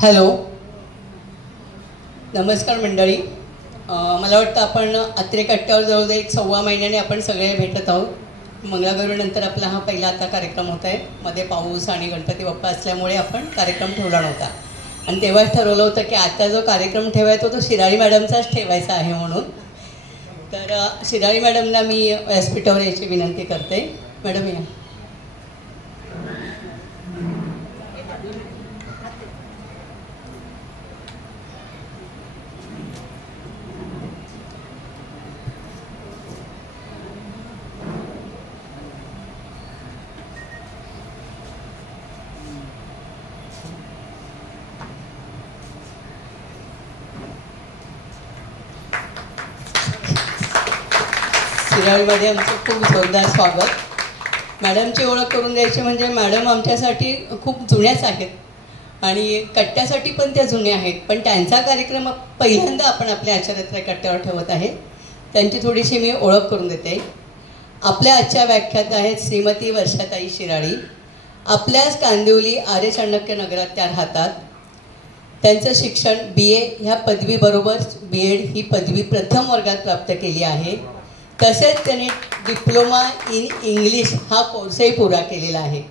Hello, नमस्कार मंडळी. मला वाटतं आपण अत्रे कट्ट्यावर जवळजवळ 1-1.25 महिन्याने आपण सगळे भेटत आहोत. मंगळागौरीनंतर आपला हा पहिला आता कार्यक्रम होत आहे. मध्ये पाऊस आणि गणपती बाप्पा असल्यामुळे आपण कार्यक्रम ठेवला नव्हता आणि तेव्हाच ठरवलं होतं की आता जो कार्यक्रम ठेवायचा तो शिराळी मॅडमचाच ठेवायचा आहे म्हणून. तर शिराळी मॅडमला मी व्यासपीठावर यायची विनंती करते. मॅडम या. शिराळीमध्ये आमचं खूप जोरदार स्वागत. मॅडमची ओळख करून द्यायची म्हणजे मॅडम आमच्यासाठी खूप जुन्याच आहेत आणि कट्ट्यासाठी पण त्या जुन्या आहेत, पण त्यांचा कार्यक्रम पहिल्यांदा आपण आपल्या आचार्य कट्ट्यावर ठेवत आहे. त्यांची थोडीशी मी ओळख करून देते. आपल्या आजच्या व्याख्यात आहेत श्रीमती वर्षाताई शिराळी. आपल्याच कांदिवली आर्य चाणक्य नगरात त्या राहतात. त्यांचं शिक्षण BA ह्या पदवीबरोबर BEd ही पदवी प्रथम वर्गात प्राप्त केली आहे. तसेच त्यांनी डिप्लोमा इन इंग्लिश हा कोर्सही पुरा केलेला आहे.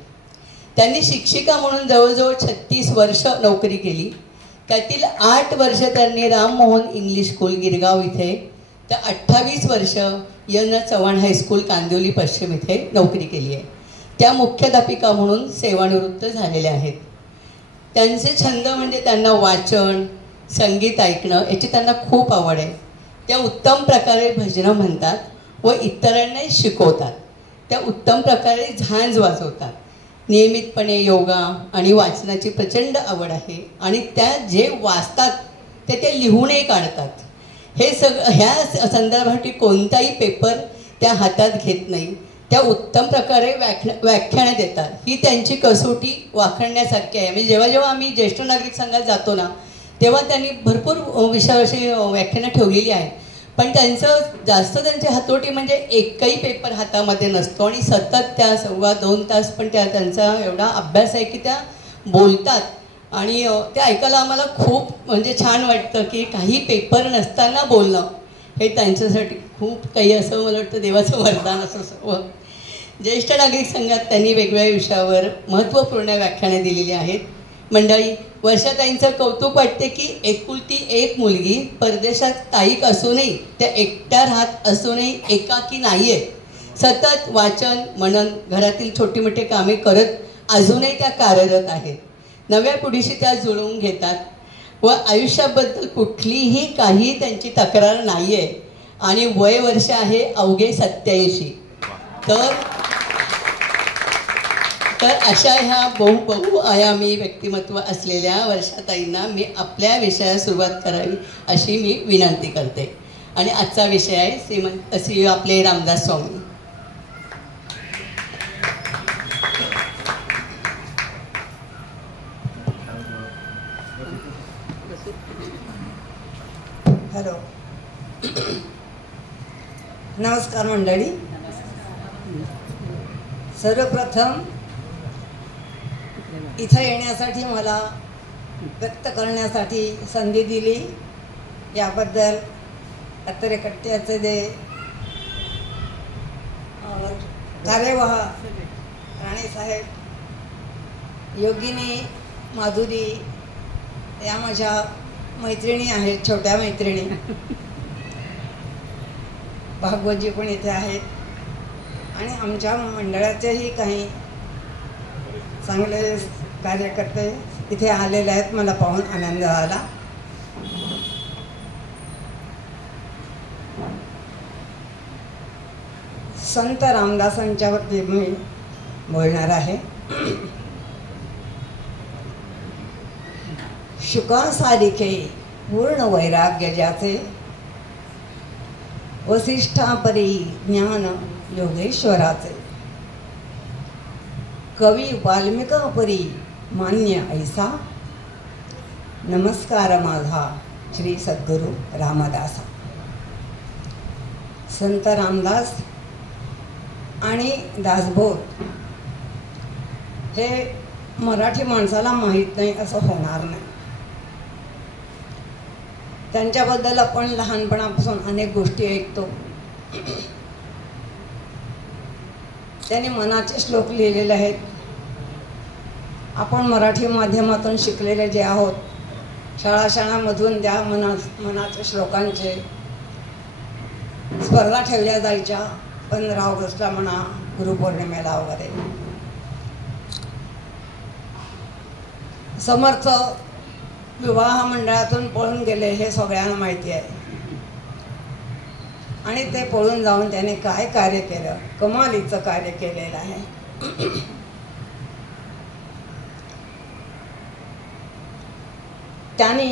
त्यांनी शिक्षिका म्हणून जवळजवळ 36 वर्ष नोकरी केली. त्यातील 8 वर्ष त्यांनी राममोहन इंग्लिश स्कूल गिरगाव इथे, तर 28 वर्ष YN चव्हाण हायस्कूल कांदिवली पश्चिम इथे नोकरी केली आहे. त्या मुख्याध्यापिका म्हणून सेवानिवृत्त झालेल्या आहेत. त्यांचे छंद म्हणजे त्यांना वाचन, संगीत ऐकणं याची त्यांना खूप आवड आहे. त्या उत्तम प्रकारे भजनं म्हणतात व इतरांनाही शिकवतात. त्या उत्तम प्रकारे झांज वाजवतात. नियमितपणे योगा आणि वाचनाची प्रचंड आवड आहे आणि त्या जे वाचतात ते लिहूनही काढतात. हे ह्या संदर्भासाठी कोणताही पेपर त्या हातात घेत नाही. त्या उत्तम प्रकारे व्याख्यानं देतात. ही त्यांची कसोटी वाखाणण्यासारखी आहे. म्हणजे जेव्हा जेव्हा आम्ही ज्येष्ठ नागरिक संघात जातो ना, तेव्हा त्यांनी भरपूर विषयाविषयी व्याख्यानं ठेवलेली आहेत, पण त्यांचं त्यांची हातोटी म्हणजे एकही पेपर हातामध्ये नसतो आणि सतत त्या 2.25 तास पण त्यांचा एवढा अभ्यास आहे की त्या बोलतात आणि ते ऐकायला आम्हाला खूप म्हणजे छान वाटतं की काही पेपर नसताना बोलणं हे त्यांच्यासाठी खूप काही असं मला वाटतं देवाचं वरदान असं सर्व. ज्येष्ठ नागरिक संघात त्यांनी वेगवेगळ्या विषयावर महत्त्वपूर्ण व्याख्याने दिलेली आहेत. मंडळी, वर्षाताईंचं कौतुक वाटते की एकुलती एक मुलगी परदेशात स्थायिक असूनही, त्या एकट्या राहत असूनही एकाकी नाही आहे. सतत वाचन, मनन, घरातील छोटी मोठी कामे करत अजूनही त्या कार्यरत आहेत. नव्या पिढीशी त्या जुळवून घेतात व आयुष्याबद्दल कुठलीही काही त्यांची तक्रार नाही आहे आणि वय वर्ष आहे अवघे 87. तर अशा ह्या बहुआयामी व्यक्तिमत्व असलेल्या वर्षाताईंना मी आपल्या विषयास सुरुवात करावी अशी मी विनंती करते. आणि आजचा विषय आहे श्री आपले रामदास स्वामी. हॅलो, नमस्कार मंडळी. सर्वप्रथम इथं येण्यासाठी मला व्यक्त करण्यासाठी संधी दिली याबद्दल अत्रे कट्ट्याचे जे कार्यवाह राणेसाहेब, योगिनी, माधुरी या माझ्या मैत्रिणी आहेत, छोट्या मैत्रिणी. भागवतजी पण इथे आहेत आणि आमच्या मंडळाचेही काही चांगले कार्यकर्ते इथे आलेले आहेत. मला पाहून आनंद झाला. संत रामदासांच्यावरती मी बोलणार आहे. शुकासारिखे पूर्ण वैराग्य ज्याचे, वसिष्ठापरी ज्ञान योगेश्वराचे, कवी वाल्मिकापरी मान्य ऐसा, नमस्कार माझा श्री सद्गुरू रामदासा. संत रामदास आणि दासबोध हे मराठी माणसाला माहीत नाही असं होणार नाही. त्यांच्याबद्दल आपण लहानपणापासून अनेक गोष्टी ऐकतो. त्यांनी मनाचे श्लोक लिहिलेले आहेत. आपण मराठी माध्यमातून शिकलेले जे आहोत, शाळांमधून त्या मनाच्या श्लोकांचे स्पर्धा ठेवल्या जायच्या 15 ऑगस्टला म्हणा, गुरुपौर्णिमेला वगैरे. समर्थ विवाह मंडळातून पळून गेले हे सगळ्यांना माहिती आहे. आणि ते पळून जाऊन त्याने काय कार्य केलं, कमालीचं कार्य केलेलं आहे. त्यांनी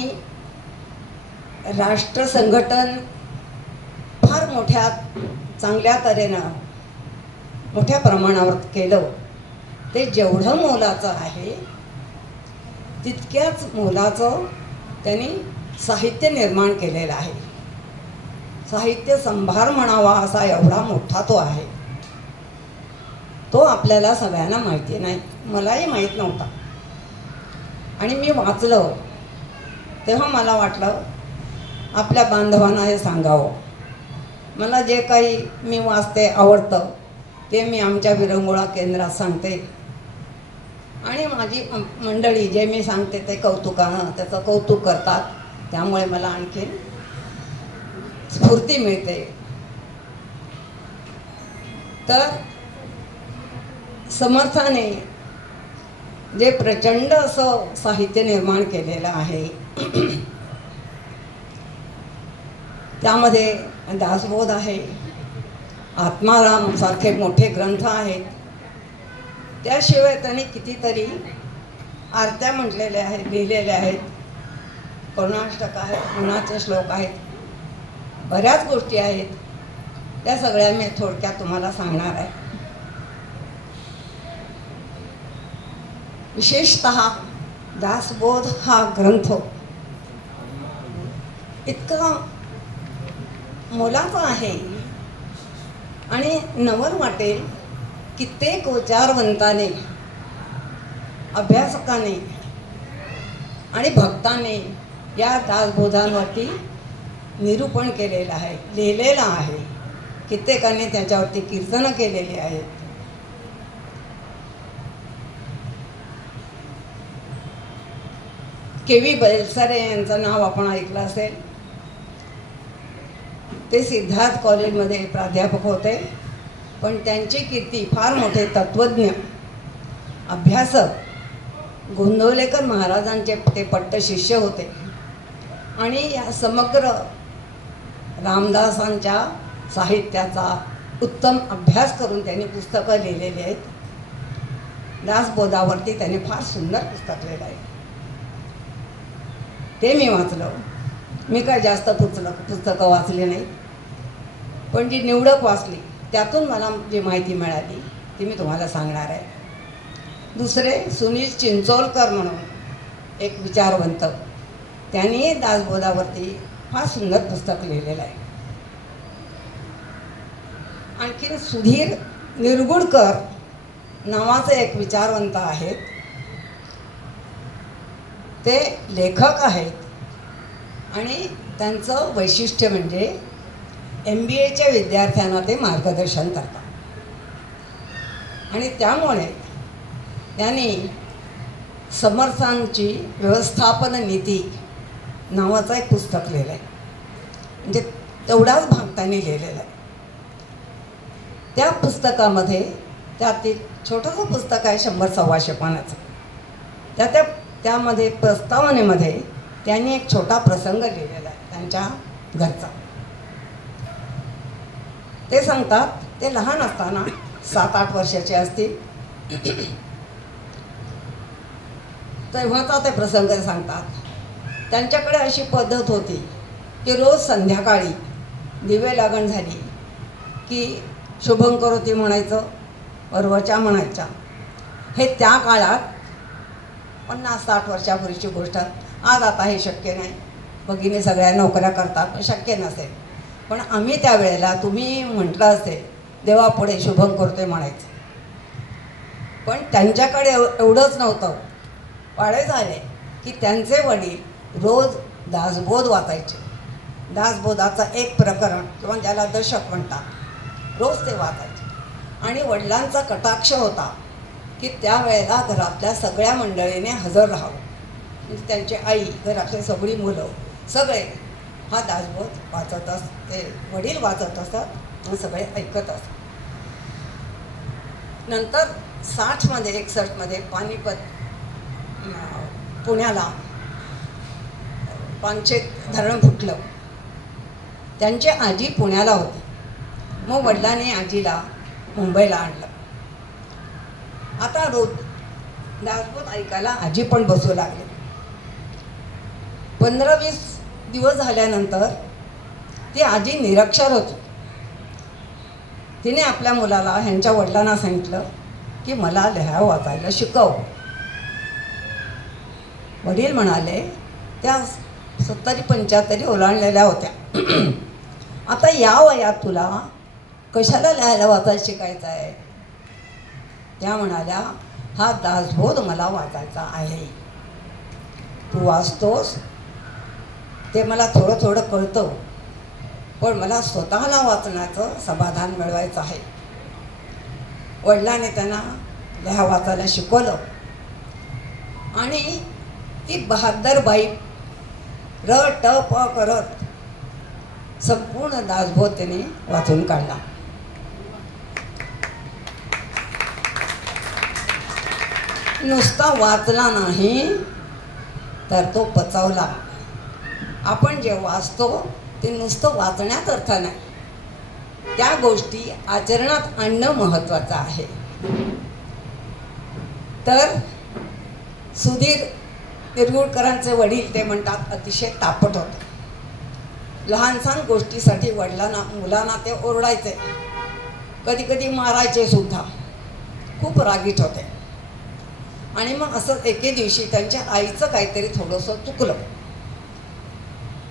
राष्ट्र संघटन फार मोठ्या चांगल्या तऱ्हेनं मोठ्या प्रमाणावर केलं. ते जेवढं मोलाचं आहे तितक्याच मोलाचं त्यांनी साहित्य निर्माण केलेलं आहे. साहित्य संभार म्हणावा असा एवढा मोठा तो आहे. तो आपल्याला सगळ्यांना माहिती नाही, मलाही माहीत नव्हता. आणि मी वाचलं तेव्हा मला वाटलं आपल्या बांधवांना हे सांगावं. मला जे काही मी वाचते आवडतं ते मी आमच्या विरंगुळा केंद्रात सांगते. आणि माझी मंडळी जे मी सांगते ते कौतुकानं त्याचं कौतुक करतात. त्यामुळे मला आणखीन स्फूर्ती मिळते. तर समर्थाने जे प्रचंड असं साहित्य निर्माण केलेलं आहे त्यामध्ये दासबोध आहे, आत्माराम सारखे मोठे ग्रंथ आहेत. त्याशिवाय त्यांनी कितीतरी आरत्या म्हटलेल्या आहेत, लिहिलेल्या आहेत, करुणाष्टक आहेत, मनाचे श्लोक आहेत, बऱ्याच गोष्टी आहेत. त्या सगळ्या मी थोडक्यात तुम्हाला सांगणार आहे. विशेषतः दासबोध हा ग्रंथ इतका मोलाचा आहे आणि नवल वाटेल. कित्येक विचारवंताने, अभ्यासकाने आणि भक्तांनी या दासबोधांवरती निरूपण केलेलं आहे, लिहिलेलं आहे. कित्येकाने त्याच्यावरती कीर्तनं केलेली आहेत. के.व्ही. बेलसरे यांचं नाव आपण ऐकलं असेल. ते सिद्धार्थ कॉलेजमध्ये प्राध्यापक होते. पण त्यांची कीर्ती फार मोठे तत्त्वज्ञ, अभ्यासक गोंदवलेकर महाराजांचे ते पट्ट शिष्य होते. आणि या समग्र रामदासांच्या साहित्याचा उत्तम अभ्यास करून त्यांनी पुस्तकं लिहिलेली आहेत. दासबोधावरती त्यांनी फार सुंदर पुस्तक लिहिलं आहे. ते मी वाचलं. मी काय जास्त पुस्तकं वाचली नाही, पण जी निवडक वाचली त्यातून मला जी माहिती मिळाली ती मी तुम्हाला सांगणार आहे. दुसरे सुनील चिंचोलकर म्हणून एक विचारवंत, त्यांनी दासबोधावरती फार सुंदर पुस्तक लिहिलेलं आहे. आणखीन सुधीर निरगुडकर नावाचे एक विचारवंत आहेत. ते लेखक आहेत आणि त्यांचं वैशिष्ट्य म्हणजे MBAच्या विद्यार्थ्यांना ते मार्गदर्शन करतात. आणि त्यामुळे त्यांनी समर्थांची व्यवस्थापन नीती नावाचं एक पुस्तक लिहिलं आहे. म्हणजे तेवढाच भाग त्यांनी लिहिलेला आहे. त्या पुस्तकामध्ये त्यातील छोटंसं पुस्तक आहे 100-125 पानाचं. त्यामध्ये प्रस्तावनेमध्ये त्यांनी एक छोटा प्रसंग लिहिलेला आहे त्यांच्या घरचा. ते सांगतात ते लहान असताना 7-8 वर्षाचे असतील तेव्हाचा ते प्रसंग सांगतात. त्यांच्याकडे अशी पद्धत होती की रोज संध्याकाळी दिवे लागण झाली की शुभं करोती म्हणायचं, वरवचा म्हणायच्या. हे त्या काळात 50-60 वर्षापूर्वीची गोष्ट. आज आता हे शक्य नाही, भगिनी सगळ्या नोकऱ्या करतात, शक्य नसेल. पण आम्ही त्यावेळेला तुम्ही म्हटलं असेल देवापुढे शुभं करतोय म्हणायचं. पण त्यांच्याकडे एवढंच नव्हतं. वाडे झाले की त्यांचे वडील रोज दासबोध वाचायचे. दासबोधाचं एक प्रकरण किंवा ज्याला दशक म्हणतात, रोज ते वाचायचे. आणि वडिलांचा कटाक्ष होता की त्यावेळेला घरातल्या सगळ्या मंडळीने हजर राहावं. म्हणजे त्यांची आई, घरातली सगळी मुलं सगळे हा दासबोध वाचत ते वडील वाचत असतात आणि सगळे ऐकत असतात. नंतर 60मध्ये 61मध्ये पानिपत पुण्याला पानशेत धरण फुटलं. त्यांची आजी पुण्याला होती. मग वडिलांनी आजीला मुंबईला आणलं. आता रोज दासबोध ऐकायला आजी पण बसू लागले. 15-20 दिवस झाल्यानंतर ती आजी निरक्षर होती. तिने आपल्या मुलाला ह्यांच्या वडिलांना सांगितलं की मला लिहायला वाचायला शिकव. वडील म्हणाले, त्या 70-75 ओलांडलेल्या होत्या. आता या वयात तुला कशाला लिहायला वाचायला शिकायचं आहे? त्या म्हणाल्या, हा दासबोध मला वाचायचा आहे. तू वाचतोस ते मला थोडं थोडं कळतं, पण मला स्वतःला वाचण्याचं समाधान मिळवायचं आहे. वडिलांनी त्यांना लिहा वाचायला शिकवलं आणि ती बहादर बाई र ट प करत संपूर्ण दासबोध त्याने वाचून काढला. नुसता वाचला नाही तर तो पचवला. आपण जे वाचतो ते नुसतं वाचण्यात अर्थ नाही, त्या गोष्टी आचरणात आणणं महत्त्वाचं आहे. तर सुधीर निरगुडकरांचे वडील ते म्हणतात अतिशय तापट होते. लहानसहान गोष्टीसाठी वडिलांना मुलांना ते ओरडायचे, कधी कधी मारायचे सुद्धा. खूप रागीट होते. आणि मग असं एके दिवशी त्यांच्या आईचं काहीतरी थोडंसं चुकलं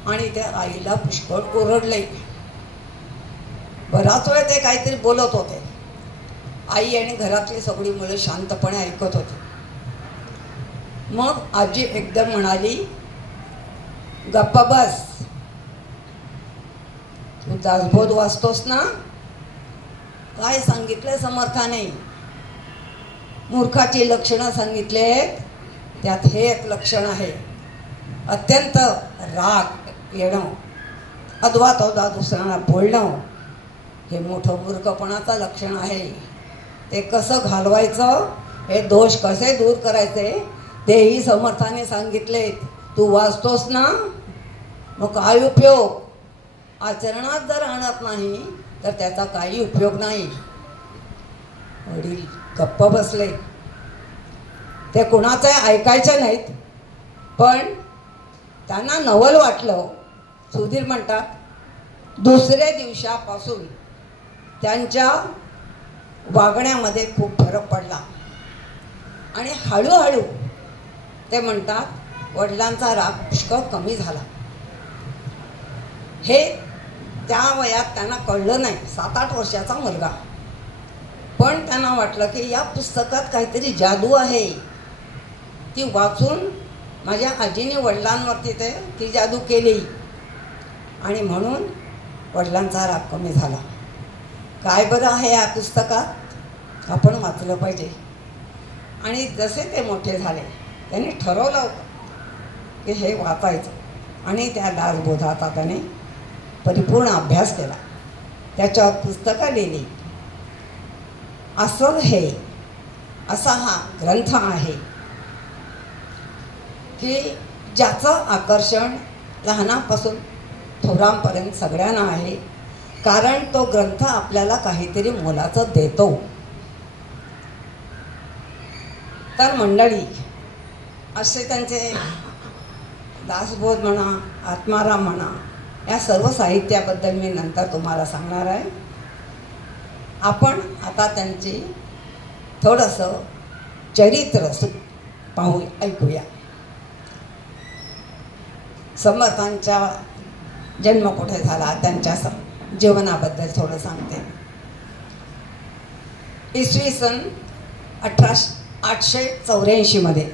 आणि त्या आईला पुष्कळ ओरडले. बराच वेळ ते काहीतरी बोलत होते. आई आणि घरातली सगळी मुलं शांतपणे ऐकत होती. मग आजी एकदम म्हणाली, गप्पा बस, तू दासबोध वाचतोस ना? काय सांगितलंय समर्थाने? मूर्खाची लक्षणं सांगितलेत, त्यात हे एक लक्षण आहे. अत्यंत राग येणं, अद्वा तद्वा दुसऱ्यांना बोलणं, हे मोठं मूर्खपणाचं लक्षण आहे. ते कसं घालवायचं, हे दोष कसे दूर करायचे तेही समर्थाने सांगितलेत. तू वाचतोस ना, मग काय उपयोग? आचरणात जर आणत नाही तर त्याचा काही उपयोग नाही. वडील गप्प बसले. ते कुणाचे ऐकायचे नाहीत, पण त्यांना नवल वाटलं. सुधीर म्हणतात, दुसऱ्या दिवसापासून त्यांच्या वागण्यामध्ये खूप फरक पडला आणि हळूहळू ते म्हणतात वडिलांचा राग पुष्कळ कमी झाला. हे त्या वयात त्यांना कळलं नाही. 7-8 वर्षाचा मुलगा. पण त्यांना वाटलं की या पुस्तकात काहीतरी जादू आहे. ती वाचून माझ्या आजीने वडिलांवरती ती जादू केली आणि म्हणून वडिलांचा राग कमी झाला. काय बरं आहे या पुस्तकात, आपण वाचलं पाहिजे. आणि जसे ते मोठे झाले त्यांनी ठरवलं होतं की हे वाचायचं आणि त्या दासबोधाचा त्याने परिपूर्ण अभ्यास केला. त्याच्यावर पुस्तकं लिहिली. असं हे असा हा ग्रंथ आहे की ज्याचं आकर्षण लहानापासून थोरांपर्यंत सगळ्यांना आहे. कारण तो ग्रंथ आपल्याला काहीतरी मोलाचं देतो. तर मंडळी, असे त्यांचे दासबोध म्हणा, आत्माराम म्हणा, या सर्व साहित्याबद्दल मी नंतर तुम्हाला सांगणार आहे. आपण आता त्यांची थोडंसं चरित्र पाहू, ऐकूया. समर्थांचा जन्म कुठे झाला, त्यांच्या जीवनाबद्दल थोडं सांगते. इसवी सन 1884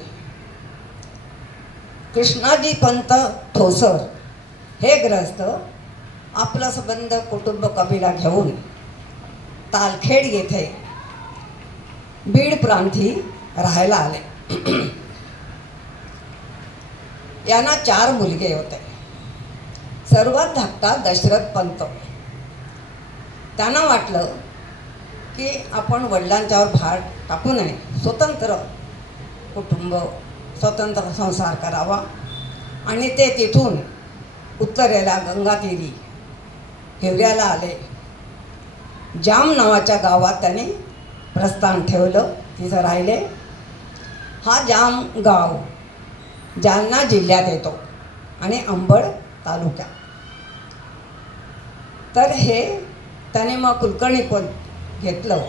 कृष्णाजी पंत ठोसर हे ग्रस्त आपलं संबंध कुटुंब कबिला घेऊन तालखेड येथे बीड प्रांती राहायला आले. यांना 4 मुलगे होते. सर्वात धाकटा दशरथ पंत. त्यांना वाटलं की आपण वडिलांच्यावर भार टाकू नये, स्वतंत्र कुटुंब, स्वतंत्र संसार करावा. आणि ते तिथून उत्तरेला गंगातीरी हिवऱ्याला आले. जाम नावाच्या गावात त्यांनी प्रस्थान ठेवलं, तिथं राहिले. हा जाम गाव जालना जिल्ह्यात येतो आणि अंबड तालुक्यात. तर हे त्याने मग कुलकर्णी पद घेतलं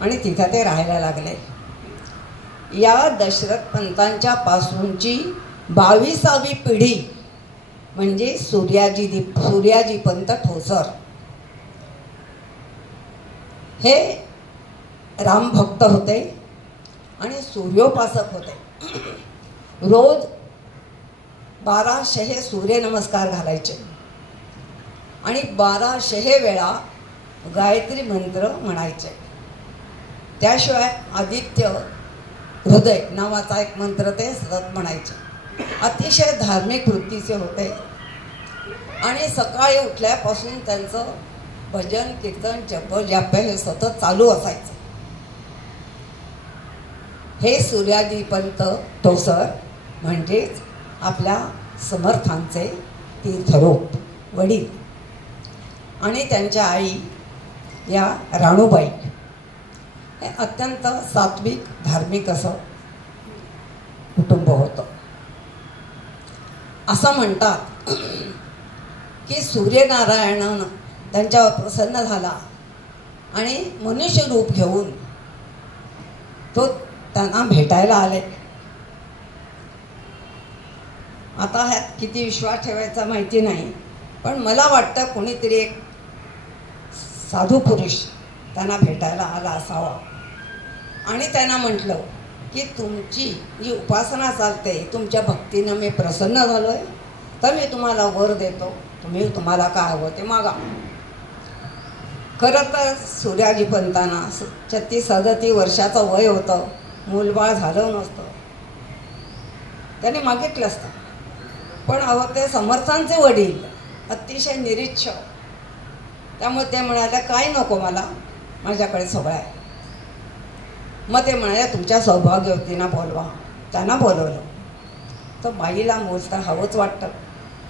आणि तिथं ते राहायला लागले. या दशरथ पंतांच्या पासूनची 22वी पिढी म्हणजे सूर्याजी पंत ठोसर. हे रामभक्त होते आणि सूर्योपासक होते. रोज 1200 सूर्यनमस्कार घालायचे आणि 1200 वेळा गायत्री मंत्र म्हणायचे. त्याशिवाय आदित्य हृदय नावाचा एक मंत्र ते सतत म्हणायचे. अतिशय धार्मिक वृत्तीचे होते आणि सकाळी उठल्यापासून त्यांचं भजन कीर्तन जप हे सतत चालू असायचं. हे सूर्याजी पंत ठोसर म्हणजेच आपल्या समर्थांचे तीर्थरूप वडील. आणि त्यांच्या आई या राणूबाई. हे अत्यंत सात्विक धार्मिक असं कुटुंब होतं. असं म्हणतात की सूर्यनारायणानं त्यांच्यावर प्रसन्न झाला आणि मनुष्य रूप घेऊन तो त्यांना भेटायला आले. आता ह्यात किती विश्वास ठेवायचा माहिती नाही, पण मला वाटतं कोणीतरी एक साधू पुरुष त्यांना भेटायला आला असावा आणि त्यांना म्हटलं की तुमची जी उपासना चालते, तुमच्या भक्तीनं मी प्रसन्न झालो आहे, तर मी तुम्हाला वर देतो, तुम्हाला काय हवं ते मागा. खरं तर सूर्याजी पंतांना 36-37 वर्षाचं वय होतं, मूलबाळ झालं नसतं. त्याने मागितलं असतं, पण अहो ते समर्थांचे वडील अतिशय निरीच्छ, त्यामुळे ते म्हणाले काही नको मला, माझ्याकडे सगळं आहे. मग ते म्हणाले तुमच्या सौभाग्यवतींना बोलवा. त्यांना बोलवलं तर बाईला मूल तर हवंच वाटतं.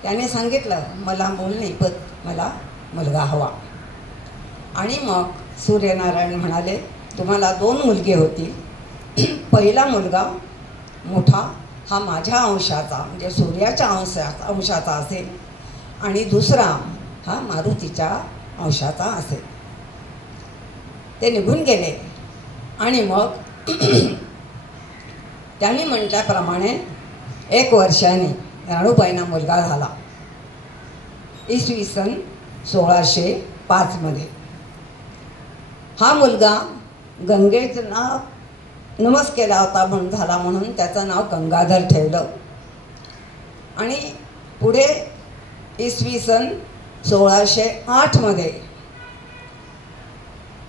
त्याने सांगितलं मला मूल नाही, पण मला मुलगा हवा. आणि मग सूर्यनारायण म्हणाले तुम्हाला 2 मुलगे होतील. पहिला मुलगा मोठा हा माझ्या अंशाचा म्हणजे सूर्याच्या अंशाचा असेल आणि दुसरा हा मारुतीच्या अंशाचा असेल. ते निघून गेले आणि मग त्यांनी म्हटल्याप्रमाणे 1 वर्षाने राणूबाईंना मुलगा झाला. इसवी सन 1605 मध्ये. हा मुलगा गंगेला नमस केला होता म्हणून झाला, म्हणून त्याचं नाव गंगाधर ठेवलं. आणि पुढे इसवी सन 1608 मध्ये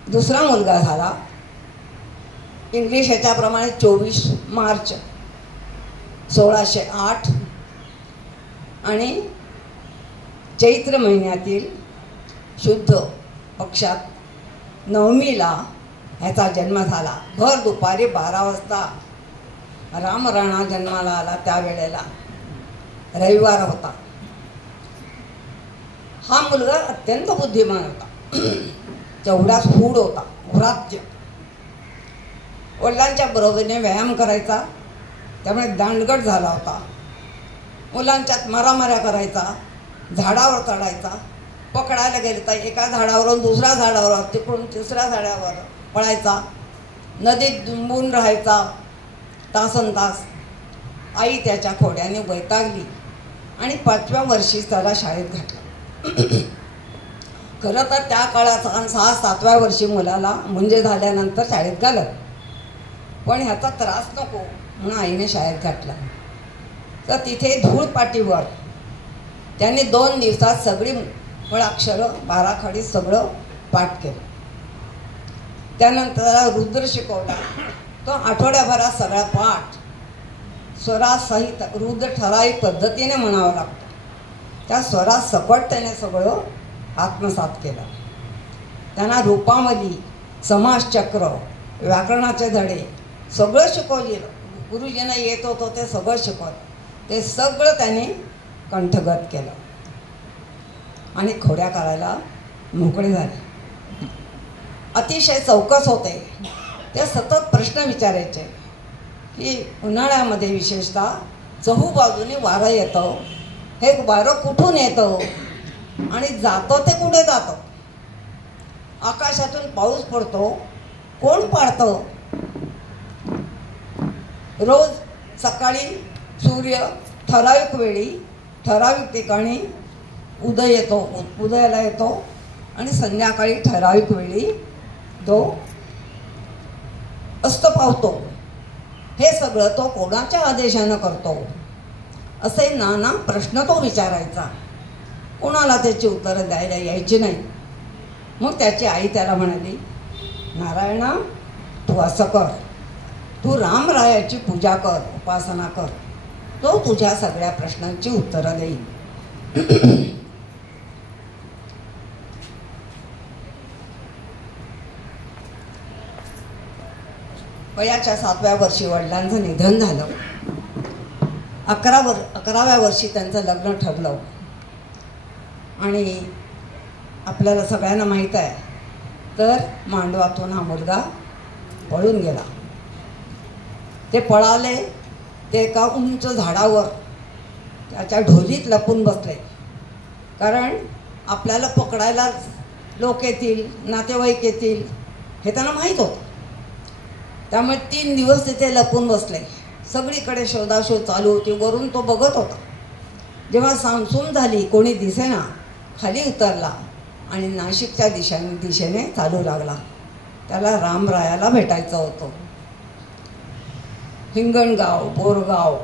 दुसरा मुलगा झाला. इंग्लिश ह्याच्याप्रमाणे 24 मार्च 1608 आणि चैत्र महिन्यातील शुद्ध पक्षात 9मीला ह्याचा जन्म झाला. भर दुपारी 12 वाजता रामराणा जन्माला आला. त्यावेळेला रविवार होता. हा मुलगा अत्यंत बुद्धिमान होता, तेवढाच फूड होता, व्रात्य. वडिलांच्या बरोबरीने व्यायाम करायचा, त्यामुळे दांडगट झाला होता. मुलांच्यात मारामाऱ्या करायचा, झाडावर चढायचा, पकडायला गेले तर एका झाडावरून दुसऱ्या झाडावर, तिकडून तिसऱ्या झाडावर पळायचा, नदीत दुंबून राहायचा तासनतास. आई त्याच्या खोड्याने वैतागली आणि 5व्या वर्षी त्याला शाळेत घातलं. खरं तर त्या काळात 6-7व्या वर्षी मुलाला मुंजे झाल्यानंतर शाळेत घालत, पण ह्याचा त्रास नको म्हणून आईने शाळेत घातला. तर तिथे धूळपाटीवर त्यांनी 2 दिवसात सगळी मुळाक्षरं 12 खडी सगळं पाठ केलं. त्यानंतर त्याला रुद्र शिकवला. तो आठवड्याभरात सगळा पाठ स्वरासहित रुद्र ठराविक पद्धतीने म्हणावा लागतो. त्या स्वरात सकट त्याने सगळं आत्मसात केलं. त्यांना रूपावली, समासचक्र, व्याकरणाचे धडे सगळं शिकवलेलं. गुरुजींना येत होतं ते सगळं शिकवलं. ते सगळं त्याने कंठगत केलं आणि खोड्या काढायला मोकळे झाले. अतिशय चौकस होते. ते सतत प्रश्न विचारायचे की उन्हाळ्यामध्ये विशेषतः चहूबाजूने वारं येतं, हे वारं कुठून येतं आणि जातं ते कुठे जातं, आकाशातून पाऊस पडतो, कोण पाडतं, रोज सकाळी सूर्य ठराविक वेळी ठराविक ठिकाणी उदयाला येतो आणि संध्याकाळी ठराविक वेळी तो अस्त पावतो. हे सगळं तो कोणाच्या आदेशानं करतो असे नाना प्रश्न तो विचारायचा. कोणाला त्याची उत्तरं द्यायला यायची नाही. मग त्याची आई त्याला म्हणाली, नारायणा तू असं कर, तू रामरायाची पूजा कर, उपासना कर, तो तुझ्या सगळ्या प्रश्नांची उत्तरं देईल. वयाच्या 7व्या वर्षी वडिलांचं निधन झालं. 11व्या वर्षी त्यांचं लग्न ठरलं. आणि आपल्याला सगळ्यांना माहीत आहे तर मांडवातून हा मुलगा पळून गेला. ते पळाले, ते एका उंच झाडावर त्याच्या ढोलीत लपून बसले. कारण आपल्याला पकडायला लोक येतील, नातेवाईक येतील हे त्यांना माहीत होतं. त्यामुळे 3 दिवस तिथे लपून बसले. सगळीकडे शोधाशोध चालू होती. वरून तो बघत होता. जेव्हा सामसूम झाली, कोणी दिसेना, खाली उतरला आणि नाशिकच्या दिशेने चालू लागला. त्याला रामरायाला भेटायचं होतं. हिंगणगाव, बोरगाव,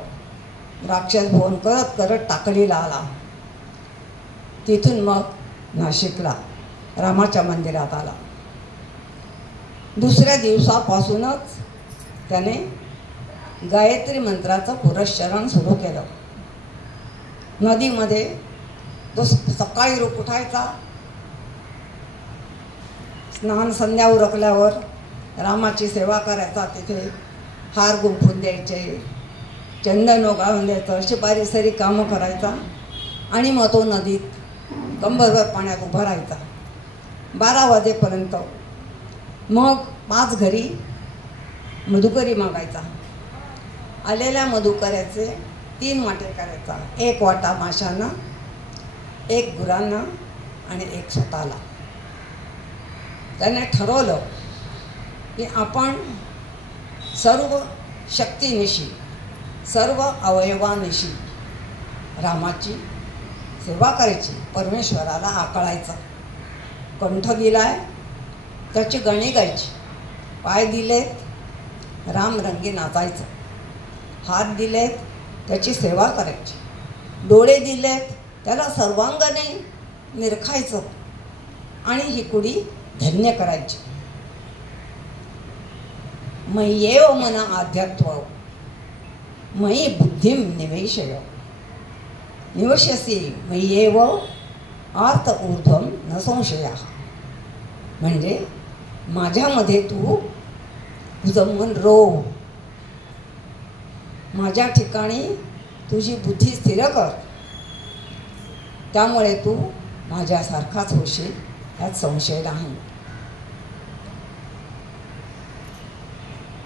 राक्षस भवन करत करत टाकळीला आला. तिथून मग नाशिकला रामाच्या मंदिरात आला. दुसऱ्या दिवसापासूनच त्याने गायत्री मंत्राचं पुरस्चरण सुरू केलं. नदीमध्ये तो सकाळी उठायचा, स्नान संध्या उरकल्यावर रामाची सेवा करायचा. तिथे हार गुंफून द्यायचे, चंदन ओगाळून द्यायचं, अशी बारीसारी कामं करायचा. आणि मग तो नदीत कंबरभर पाण्यात उभा राहायचा 12 वाजेपर्यंत. मग 5 घरी मधुकरी मागायचा. आलेल्या मधुकऱ्याचे 3 वाटे करायचा. 1 वाटा माशांना, 1 गुरांना आणि 1 स्वतःला. त्याने ठरवलं की आपण सर्व शक्तीनिशी, सर्व अवयवानिशी रामाची सेवा करायची, परमेश्वराला आकळायचं. कंठ दिलाय, त्याची गाणी गायची. पाय दिलेत, राम रंगी नाचायचं. हात दिलेत, त्याची सेवा करायची. डोळे दिलेत, त्याला सर्वांगाने निरखायचं आणि ही कुडी धन्य करायची. मय्येव मन आध्यात्व मयि बुद्धिम निवेशय निवश्यसी मय्येव आर्त ऊर्ध्वम न संशयः. म्हणजे माझ्यामध्ये तू तुझं मन रोव, माझ्या ठिकाणी तुझी बुद्धी स्थिर कर, त्यामुळे तू माझ्यासारखाच होशील, यात संशय नाही.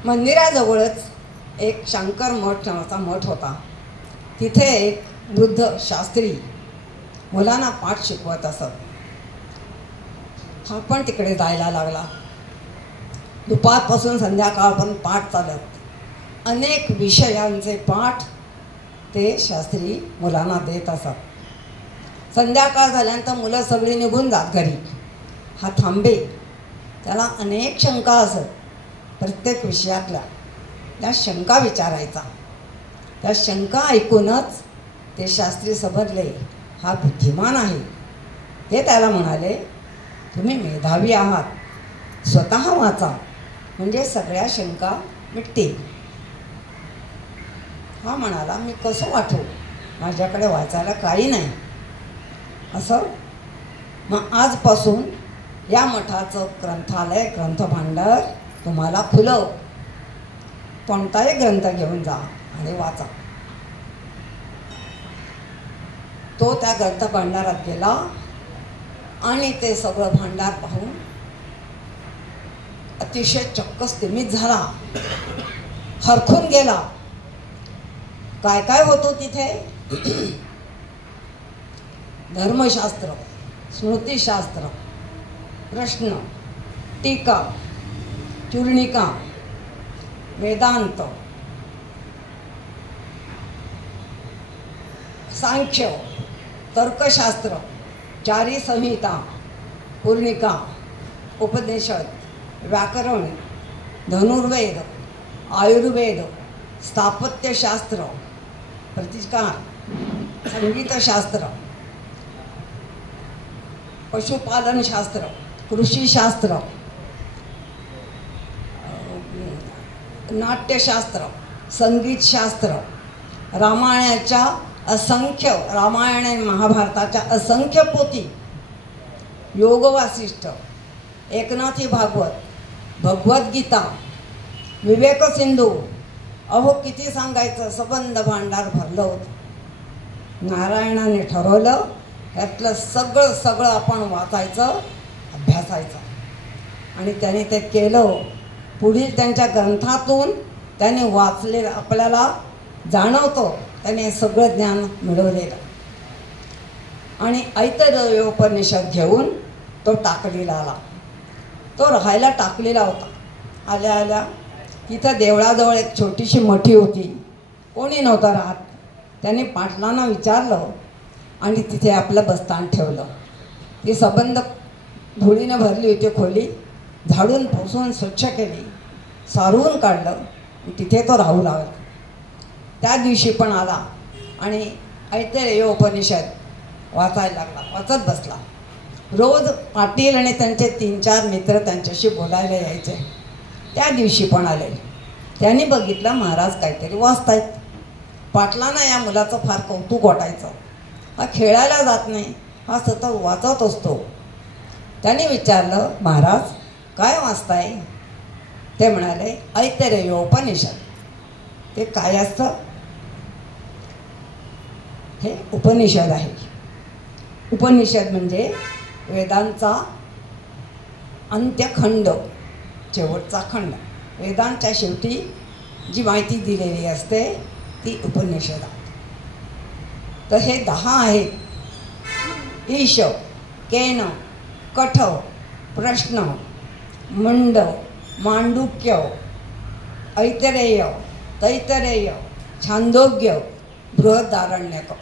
मंदिराजवळच एक शंकर मठ नावाचा मठ होता. तिथे एक वृद्ध शास्त्री मुलांना पाठ शिकवत असत. हा पण तिकडे जायला लागला. दुपारपासून संध्याकाळपर्यंत पाठ चालत. अनेक विषयांचे पाठ ते शास्त्री मुलांना देत असत. संध्याकाळ झाल्यानंतर मुलं सगळी निघून जात घरी. हा थांबे. त्याला अनेक शंका असत. प्रत्येक विषयातल्या त्या शंका विचारायचा. त्या शंका ऐकूनच ते शास्त्री समजले हा बुद्धिमान आहे. ते त्याला म्हणाले, तुम्ही मेधावी आहात, स्वतः वाचा, म्हणजे सगळ्या शंका मिटतील. हा म्हणाला, मी कसं वाचू, माझ्याकडे वाचायला काही नाही. असं मग आजपासून या मठाचं ग्रंथालय, ग्रंथभांडार तुम्हाला खुलं. कोणताही ग्रंथ घेऊन जा आणि वाचा. तो त्या ग्रंथभांडारात गेला आणि ते सगळं भांडार पाहून अतिशय चक्क स्तिमित झाला, हरखून गेला. काय काय होतं तिथे? धर्मशास्त्र, स्मृतिशास्त्र, प्रश्न, टीका, चूर्णिका, वेदांत, सांख्य, तर्कशास्त्र, चारी संहिता, पूर्णिका, उपनिषद, व्याकरण, धनुर्वेद, आयुर्वेद, स्थापत्यशास्त्र, प्रतिकार, संगीतशास्त्र, पशुपालनशास्त्र, कृषीशास्त्र, नाट्यशास्त्र, संगीतशास्त्र, रामायणाच्या असंख्य, रामायण आणि महाभारताच्या असंख्य पोथी, योग वासिष्ठ, एकनाथी भागवत, भगवद्गीता, विवेक सिंधू, अहो किती सांगायचं, सबंध भांडार भरलं होतं. नारायणाने ठरवलं ह्यातलं सगळं सगळं आपण वाचायचं, अभ्यासायचं. आणि त्याने ते केलं. पुढील त्यांच्या ग्रंथातून त्याने वाचलेलं आपल्याला जाणवतं, त्याने सगळं ज्ञान मिळवलेलं. आणि ऐतरेयोपनिषद घेऊन तो टाकलीला आला. तो राहायला टाकलेला होता. आल्या आल्या तिथं देवळाजवळ एक छोटीशी मठी होती, कोणी नव्हतं राहत. त्याने पाटलांना विचारलं आणि तिथे आपलं बस्तान ठेवलं. ती सबंध धुळीनं भरली होती खोली. झाडून पुसून स्वच्छ केली, सारवून काढलं, तिथे तो राहू लागला. त्या दिवशी पण आला आणि ऐतरेयोपनिषद वाचायला लागला, वाचत बसला. रोज पाटील आणि त्यांचे 3-4 मित्र त्यांच्याशी बोलायला यायचे. त्या दिवशी पण आले. त्यांनी बघितलं महाराज काहीतरी वाचतायत. पाटलांना या मुलाचं फार कौतुक वाटायचं. हा खेळायला जात नाही, हा सतत वाचत असतो. त्यांनी विचारलं, महाराज काय वाचताय? ते म्हणाले, ऐतरेयोपनिषद. ते काय असतं? हे उपनिषद आहे. उपनिषद म्हणजे वेदांचा अंत्यखंड, शेवटचा खंड. वेदांच्या शेवटी जी माहिती दिलेली असते ती उपनिषद. तर हे 10 आहेत. ईश, केन, कठ, प्रश्न, मंड, मांडुक्य, ऐतरेय, तैतरेय, छांदोग्य, बृहदारण्यक.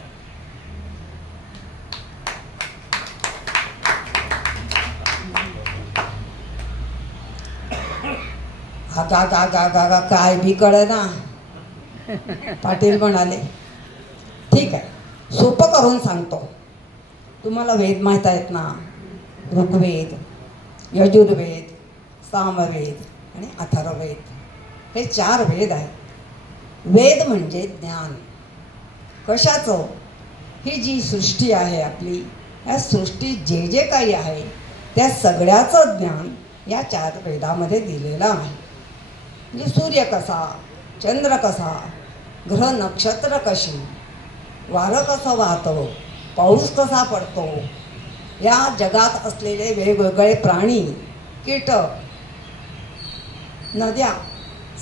गा गा गा गा गा काय बी कळेना. पाटील म्हणाले, ठीक आहे, सोपं करून सांगतो. तुम्हाला वेद माहीत आहेत ना? ऋग्वेद, यजुर्वेद, सामवेद आणि अथर्ववेद, हे 4 वेद आहेत. वेद म्हणजे ज्ञान. कशाचं? ही जी सृष्टी आहे आपली, या सृष्टीत जे जे काही आहे त्या सगळ्याचं ज्ञान या 4 वेदामध्ये दिलेलं आहे. म्हणजे सूर्य कसा, चंद्र कसा, ग्रह नक्षत्र कशी, वारं कसं वाहतं, पाऊस कसा पडतो, या जगात असलेले वेगवेगळे प्राणी, कीटक, नद्या,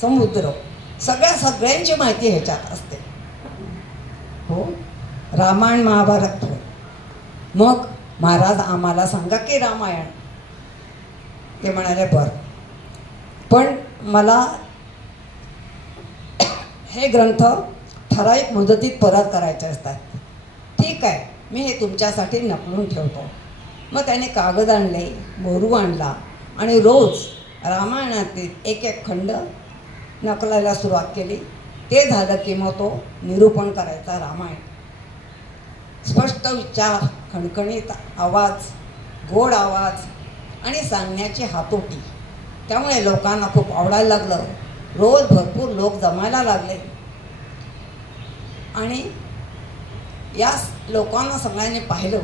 समुद्र, सगळ्यांची माहिती ह्याच्यात असते. हो, रामायण महाभारत हो. मग महाराज आम्हाला सांगा की रामायण. ते म्हणाले, बरं, पण मला हे ग्रंथ ठराविक मुदतीत परत करायचे असतात. ठीक आहे, मी हे तुमच्यासाठी नकलून ठेवतो. मग त्याने कागद आणले, बोरू आणला आणि रोज रामायणातील एक खंड नकलायला सुरुवात केली. ते झालं की मग तो निरूपण करायचा रामायण. स्पष्ट विचार, खणखणीत आवाज, गोड आवाज आणि सांगण्याची हातोटी, त्यामुळे लोकांना खूप आवडायला लागलं. रोज भरपूर लोक जमायला लागले आणि या लोकांना सगळ्यांनी पाहिलं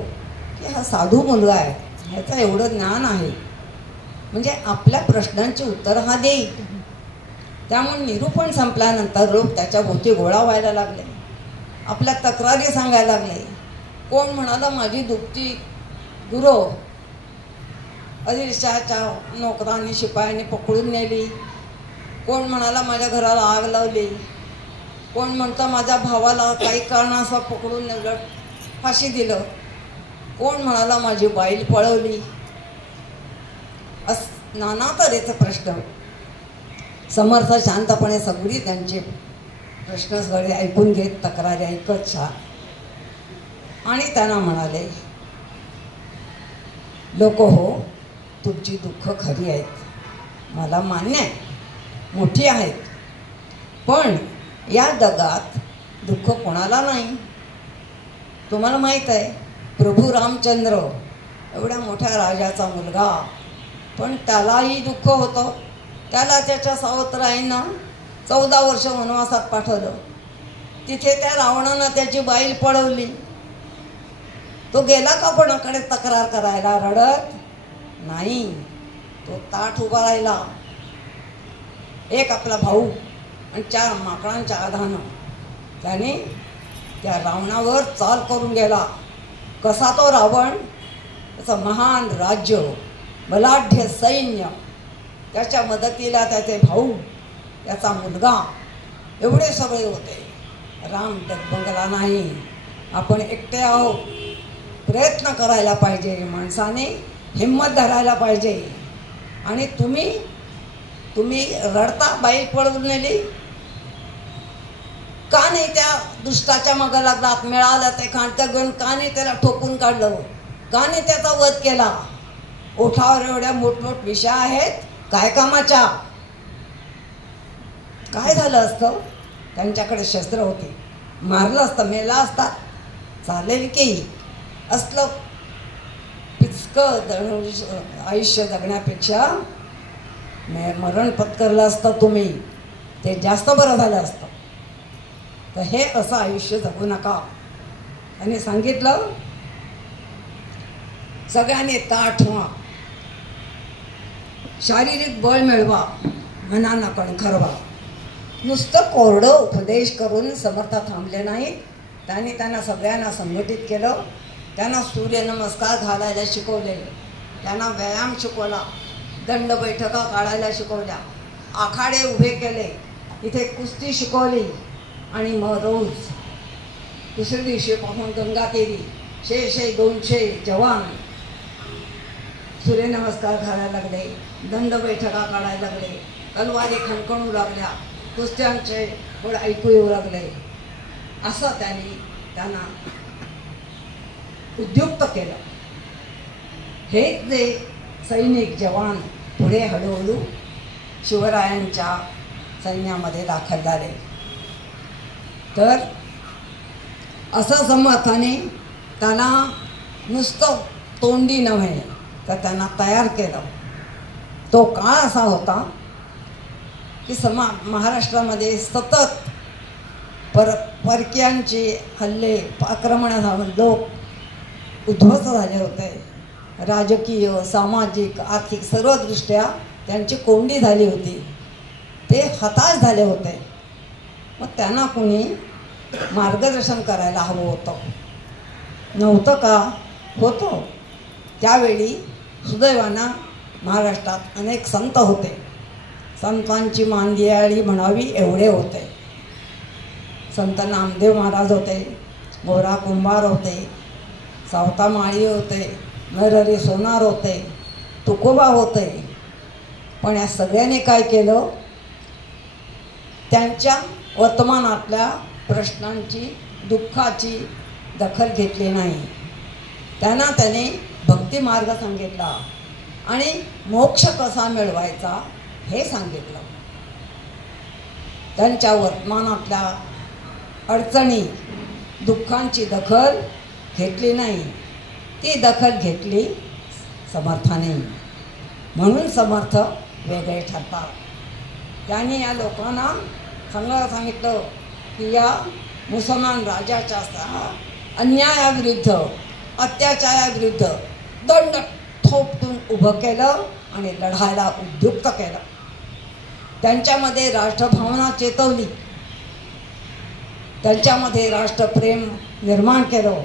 की हा साधू मुलगा आहे, ह्याचं एवढं ज्ञान आहे, म्हणजे आपल्या प्रश्नांची उत्तरं हा देईल. त्यामुळे निरूपण संपल्यानंतर लोक त्याच्या भोवती गोळा व्हायला लागले, आपल्या तक्रारी सांगायला लागले. कोण म्हणाला माझी दुपटी गुरु आदिलशहाच्या नोकरांनी शिपायांनी पकडून नेली, कोण म्हणाला माझ्या घराला आग लावली, कोण म्हणतं माझ्या भावाला काही कारणास्तव पकडून नेलं, फाशी दिलं, कोण म्हणाला माझी बाईल पळवली. नाना तऱ्हेचे प्रश्न. समर्थ शांतपणे सगळी त्यांचे प्रश्न सगळे ऐकून घेत, तक्रारी ऐकत छान, आणि त्यांना म्हणाले, लोक हो, तुमची दुःख खरी आहेत, मला मान्य आहे, मोठी आहेत, पण या जगात दुःख कोणाला नाही. तुम्हाला माहीत आहे, प्रभू रामचंद्र एवढ्या मोठ्या राजाचा मुलगा, पण त्यालाही दुःख होतं. त्याला त्याच्या सावत्राईनं 14 वर्ष वनवासात पाठवलं. तिथे त्या रावणानं त्याची बाईल पळवली. तो गेला का कोणाकडे तक्रार करायला? रडत नाही, तो ताठ उभा राहिला. एक आपला भाऊ आणि 4 माकडांच्या आधानं त्याने त्या रावणावर चाल करून गेला. कसा तो रावण? त्याचं महान राज्य, बलाढ्य सैन्य, त्याच्या मदतीला त्याचे भाऊ, त्याचा मुलगा, एवढे सगळे होते. राम डगमगला नाही. आपण एकटे आहोत, प्रयत्न करायला पाहिजे, माणसाने हिंमत धरायला पाहिजे. आणि तुम्ही रडता बाईल पळवून नेली का नाही? त्या दुष्टाच्या मागं लागलात, मिळालं ते खांडतं घेऊन का नाही त्याला ठोकून काढलं? का नाही त्याचा वध केला? ओठावर एवढ्या मोठमोठ विषया आहेत, काय कामाच्या? काय झालं असतं? त्यांच्याकडे शस्त्र होते, मारलं असतं, मेला असता, चालेल की. असलं पिचकं आयुष्य जगण्यापेक्षा मरण पत्करलं असतं तुम्ही, ते जास्त बरं झालं असतं. तर हे असं आयुष्य जगू नका. आणि सांगितलं, सगळ्यांनी ताठ व्हा, शारीरिक बळ मिळवा, मनाला कणखरवा. नुसतं कोरडं उपदेश करून समर्थ थांबले नाहीत. त्यांना सगळ्यांना संघटित केलं. त्यांना सूर्यनमस्कार घालायला शिकवले, त्यांना व्यायाम शिकवला, दंड बैठका काढायला शिकवल्या, आखाडे उभे केले, इथे कुस्ती शिकवली. आणि मग रोज दुसऱ्या दिवशी पाहून गंगा केली, 100-200 जवान सूर्यनमस्कार घालायला लागले, दंड बैठका काढायला लागले, तलवारी खणखणू लागल्या, कुस्त्यांचे बळ ऐकू येऊ लागले. असं त्यांना उद्युक्त केलं. हे जे सैनिक जवान पुढे हळूहळू शिवरायांच्या सैन्यामध्ये दाखल झाले. तर असं समर्थाने त्यांना नुसतं तोंडी नव्हे तर त्यांना तयार केलं. तो काळ असा होता की महाराष्ट्रामध्ये सतत परकीयांचे हल्ले, आक्रमण झाले, लोक उद्ध्वस्त झाले होते. राजकीय, सामाजिक, आर्थिक सर्वदृष्ट्या त्यांची कोंडी झाली होती. ते हताश झाले होते. मग त्यांना कोणी मार्गदर्शन करायला हवं होतं. नव्हतं का? होतं. त्यावेळी सुदैवानं महाराष्ट्रात अनेक संत होते. संतांची मांदियाळी म्हणावी एवढे होते. संत नामदेव महाराज होते, गोरा कुंभार होते, सावता माळी होते, नरहरी सोनार होते, तुकोबा होते. पण या सगळ्यांनी काय केलं? त्यांच्या वर्तमानातल्या प्रश्नांची, दुःखाची दखल घेतली नाही. त्याने भक्तिमार्ग सांगितला आणि मोक्ष कसा मिळवायचा हे सांगितलं. त्यांच्या वर्तमानातल्या अडचणी, दुःखांची दखल घेतली नाही, ती दखल घेतली समर्थाने. म्हणून समर्थ वेगळे ठरतात. त्यांनी या लोकांना सांगितलं की या मुसलमान राजाच्या अन्यायाविरुद्ध, अत्याचाराविरुद्ध दंड थोपटून उभं केलं आणि लढायला उद्युक्त केलं. त्यांच्यामध्ये राष्ट्रभावना चेतवली, त्यांच्यामध्ये राष्ट्रप्रेम निर्माण केलं.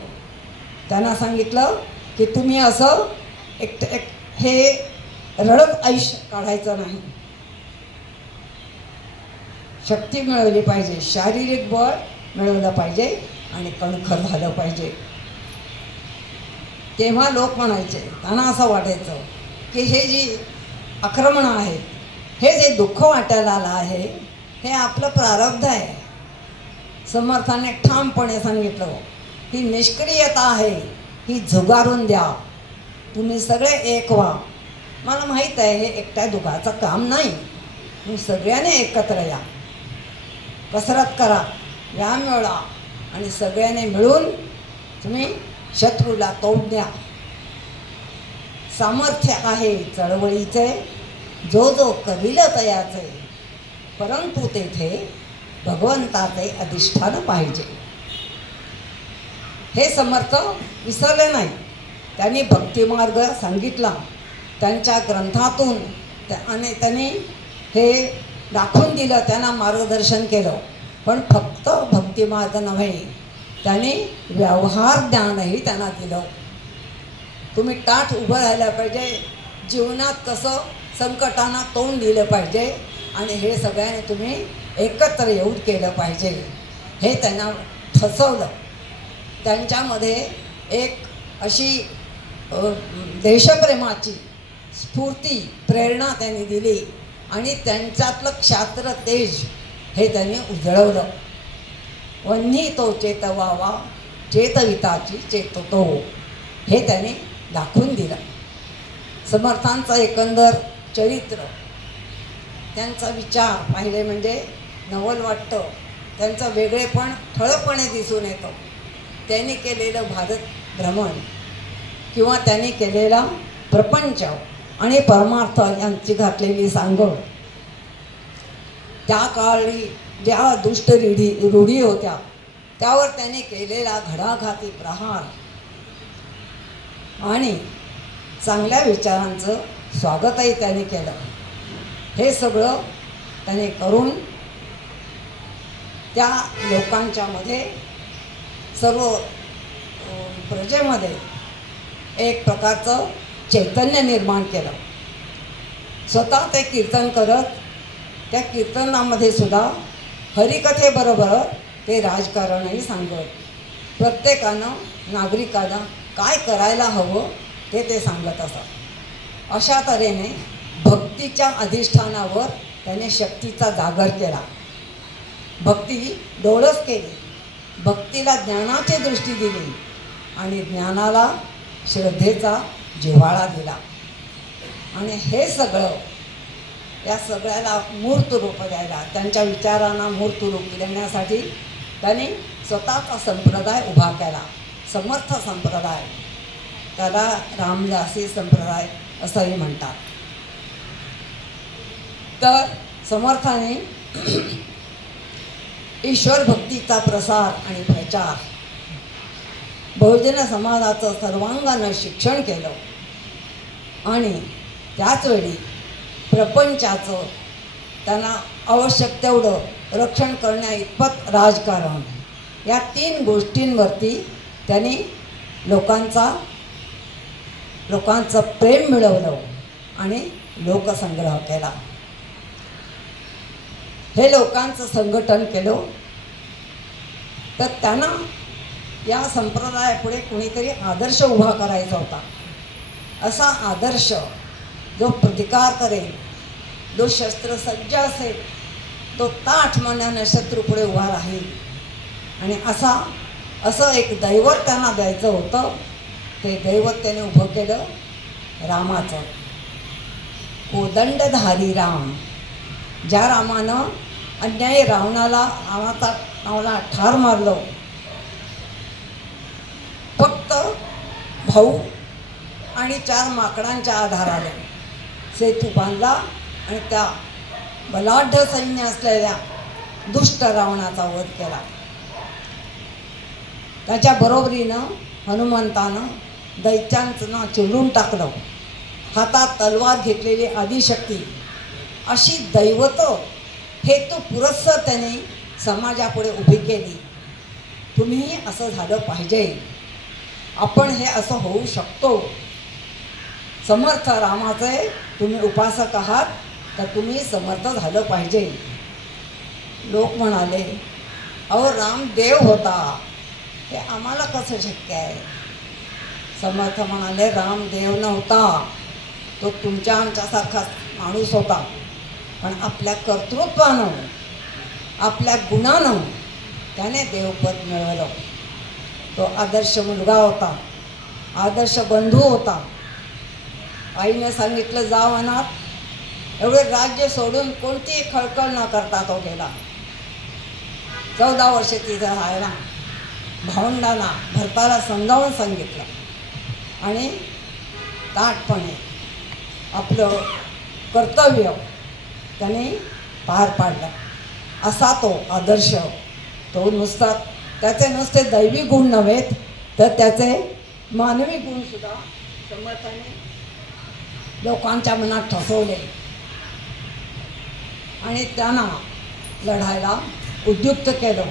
त्यांना सांगितलं की तुम्ही असं हे रडत आयुष्य काढायचं नाही. शक्ती मिळवली पाहिजे, शारीरिक बळ मिळवलं पाहिजे आणि कणखर झालं पाहिजे. तेव्हा लोक म्हणायचे, त्यांना असं वाटायचं की हे जी आक्रमणं आहेत, हे जे दुःख वाटायला आलं आहे, हे आपलं प्रारब्ध आहे. समर्थाने ठामपणे सांगितलं, ही निष्क्रियता आहे, ही झुगारून द्या. तुम्ही सगळे एक व्हा. मला माहीत आहे हे एकट्या दुखाचं काम नाही. तुम्ही सगळ्यांनी एकत्र या, कसरत करा, व्यायाम मिळवा आणि सगळ्यांनी मिळून तुम्ही शत्रूला तोड द्या. सामर्थ्य आहे चळवळीचे, जो जो करील तयाचे, परंतु तेथे भगवंताचे अधिष्ठान पाहिजे. हे समर्थ विसरले नाही. त्यांनी भक्तिमार्ग सांगितला त्यांच्या ग्रंथातून आणि त्यांनी हे दाखवून दिलं, त्यांना मार्गदर्शन केलं. पण फक्त भक्तिमार्ग नव्हे, त्यांनी व्यवहार ज्ञानही त्यांना दिलं. तुम्ही ताठ उभं राहिलं पाहिजे, जीवनात कसं संकटांना तोंड दिलं पाहिजे आणि हे सगळ्यांनी तुम्ही एकत्र येऊन केलं पाहिजे, हे त्यांना ठसवलं. त्यांच्यामध्ये एक अशी देशप्रेमाची स्फूर्ती, प्रेरणा त्यांनी दिली आणि त्यांच्यातलं क्षात्र तेज हे त्यांनी उजळवलं. वन्ही तो चेतवावा, चेतविताची चेततो, हे त्यांनी दाखवून दिलं. समर्थांचं एकंदर चरित्र, त्यांचा विचार पाहिले म्हणजे नवल वाटतं. त्यांचं वेगळेपण ठळकपणे दिसून येतं. त्यांनी केलेलं भारत भ्रमण किंवा त्यांनी केलेला प्रपंच आणि परमार्थ यांची घातलेली सांगड, त्या काळी ज्या दुष्ट रूढी होत्या त्यावर त्यांनी केलेला घडाघाती प्रहार आणि चांगल्या विचारांचं स्वागतही त्यांनी केलं. हे सगळं त्याने करून त्या लोकांच्यामध्ये, सर्व प्रजेमध्ये एक प्रकारचं चैतन्य निर्माण केलं. स्वतः ते कीर्तन करत, त्या कीर्तनामध्ये सुद्धा हरिकथेबरोबर ते राजकारणही सांगत. प्रत्येकानं, नागरिकांना काय करायला हवं ते सांगत असत. अशा तऱ्हेने भक्तीच्या अधिष्ठानावर त्याने शक्तीचा जागर केला. भक्ती डोळस केली, भक्तीला ज्ञानाची दृष्टी दिली आणि ज्ञानाला श्रद्धेचा जिव्हाळा दिला. आणि हे सगळं, या सगळ्याला मूर्त रूप द्यायला, त्यांच्या विचारांना मूर्त रूप देण्यासाठी त्यांनी स्वतःचा संप्रदाय उभा केला, समर्थ संप्रदाय. त्याला रामदासी संप्रदाय असंही म्हणतात. तर समर्थाने ईश्वर भक्तीचा प्रसार आणि प्रचार, बहुजन समाजाचं सर्वांगानं शिक्षण केलं आणि त्याचवेळी प्रपंचाचं त्यांना आवश्यक तेवढं रक्षण करण्या इतपत राजकारण, या तीन गोष्टींवरती त्यांनी लोकांचं प्रेम मिळवलं आणि लोकसंग्रह केला. हे लोकांचं संघटन केलं. तर त्यांना या संप्रदायापुढे कुणीतरी आदर्श उभा करायचा होता. असा आदर्श जो प्रतिकार करेल, जो शस्त्रसज्ज असेल, तो ताठ मनानं शत्रूपुढे उभा राहील. आणि असं एक दैवत त्यांना द्यायचं होतं. ते दैवत त्याने उभं केलं रामाचं. कोदंडधारी राम, ज्या रामानं अन्यायी रावणाला ठार मारलं, फक्त भाऊ आणि 4 माकडांच्या आधाराने सेतू बांधला आणि त्या बलाढ्य सैन्य असलेल्या दुष्ट रावणाचा वध केला. त्याच्या बरोबरीनं हनुमंतानं दैत्यांना चिरून टाकलं. हातात तलवार घेतलेली आदिशक्ती अशी दैवत हेतू पुरस्सर त्याने समाजापुढे उभी केली. तुम्ही असं झालं पाहिजे, आपण हे असं होऊ शकतो. समर्थ रामाचे तुम्ही उपासक आहात तर तुम्ही समर्थ झालं पाहिजे. लोक म्हणाले, अहो राम देव होता, हे आम्हाला कसं शक्य आहे? समर्थ म्हणाले, राम देव नव्हता, तो तुमच्या आमच्यासारखा माणूस होता. पण आपल्या कर्तृत्वानं, आपल्या गुणानं त्याने देवपद मिळवलं. तो आदर्श मुलगा होता, आदर्श बंधू होता. आईने सांगितलं जा वनात, एवढे राज्य सोडून कोणतीही खळखळ न करता तो गेला. 14 वर्ष तिथं राहायला. भावंडांना भरताला समजावून सांगितलं आणि ताटपणे आपलं कर्तव्य त्याने पार पाडलं. असा तो आदर्श. तो नुसता त्याचे नुसते दैवी गुण नव्हेत तर त्याचे मानवी गुणसुद्धा समर्थाने लोकांच्या मनात ठसवले आणि त्यांना लढायला उद्युक्त केलं.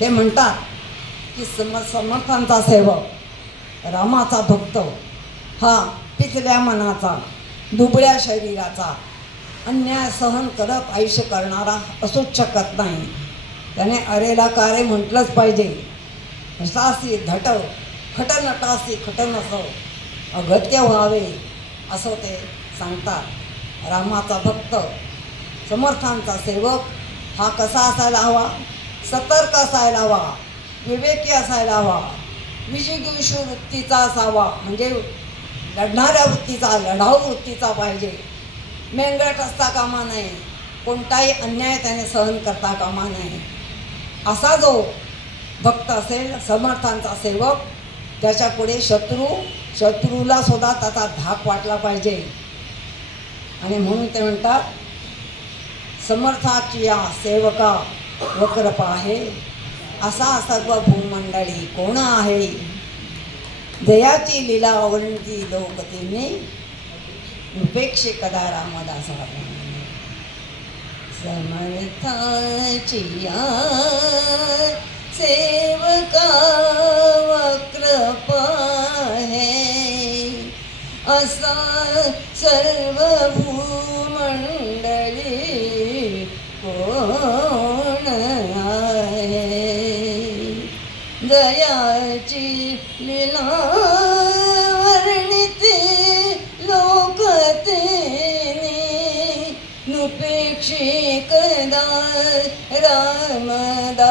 ते म्हणतात की समर्थांचा सेवक, रामाचा भक्त हा पिचल्या मनाचा, दुबळ्या शरीराचा, अन्याय सहन करत आयुष्य करणारा असूच शकत नाही. त्याने अरेला कारे म्हटलंच पाहिजे. हसासी धट खट नटासी खट नस अगत्य व्हावे असं ते सांगतात. रामाचा भक्त, समर्थांचा सेवक हा कसा असायला हवा? सतर्क असायला हवा, विवेकी असायला हवा, विजिगीषू वृत्तीचा असावा, म्हणजे लढणाऱ्या वृत्तीचा, लढाऊ वृत्तीचा पाहिजे. मेंगट असता कामा नये, कोणताही अन्याय त्याने सहन करता कामा नये. असा जो भक्त असेल, समर्थांचा सेवक, त्याच्यापुढे शत्रूला सुद्धा त्याचा धाक वाटला पाहिजे. आणि म्हणून ते म्हणतात, समर्थाची या सेवका वक्रपा आहे, असा सर्व भूमंडळी कोण आहे. जयाची लीला वर्णती लोकतीने, उपेक्षे कदा रामदासा. समर्थाची या सेवका वक्रपा है, असा सर्व भूमंडळी कोण आहे. दयाची लीला वर्णिते लोकतेने, नुपेक्षे कदा रामदासा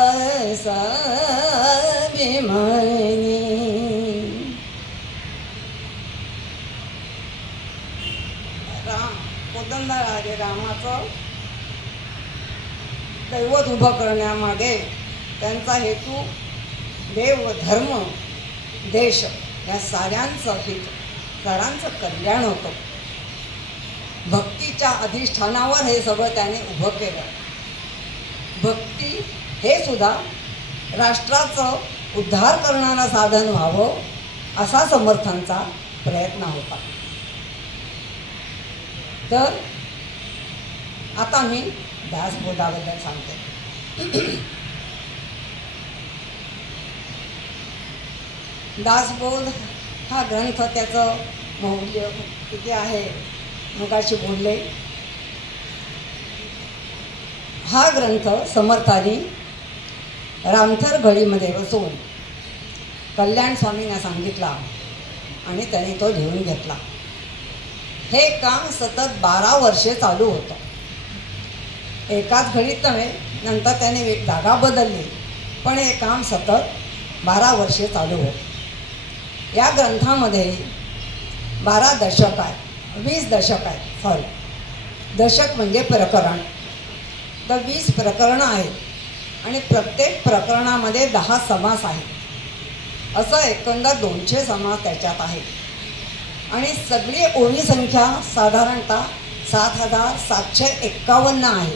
भिमानी. राम कोदंडराजे रामाचं दैवत उभं करण्यामागे त्यांचा हेतू देव, धर्म, देश या साऱ्यांचं हित, साऱ्यांचं कल्याण होतं. भक्तीच्या अधिष्ठानावर हे सगळं त्याने उभं केलं. भक्ती हे सुद्धा राष्ट्राचं उद्धार करणारं साधन व्हावं असा समर्थांचा प्रयत्न होता. तर आता मी दासबोधाबद्दल सांगते. दासबोध हा ग्रंथ, त्याचं मौल्य किती आहे मगाशी बोलले. हा ग्रंथ समर्थांनी रामथर घळीमध्ये बसून कल्याण स्वामींना सांगितला आणि त्यांनी तो लिहून घेतला. हे काम सतत 12 वर्षे चालू होतं. एकाच घडीत नव्हे, नंतर त्याने जागा बदलली, पण हे काम सतत 12 वर्षे चालू होतं. या ग्रंथामध्ये 12 दशक आहेत, 20 दशक आहेत. सॉरी, दशक म्हणजे प्रकरण. तर 20 प्रकरणं आहेत आणि प्रत्येक प्रकरणामध्ये 10 समास आहेत. असं एकंदर 200 समास त्याच्यात आहेत आणि सगळी ओवी संख्या साधारणतः 7,751 आहे.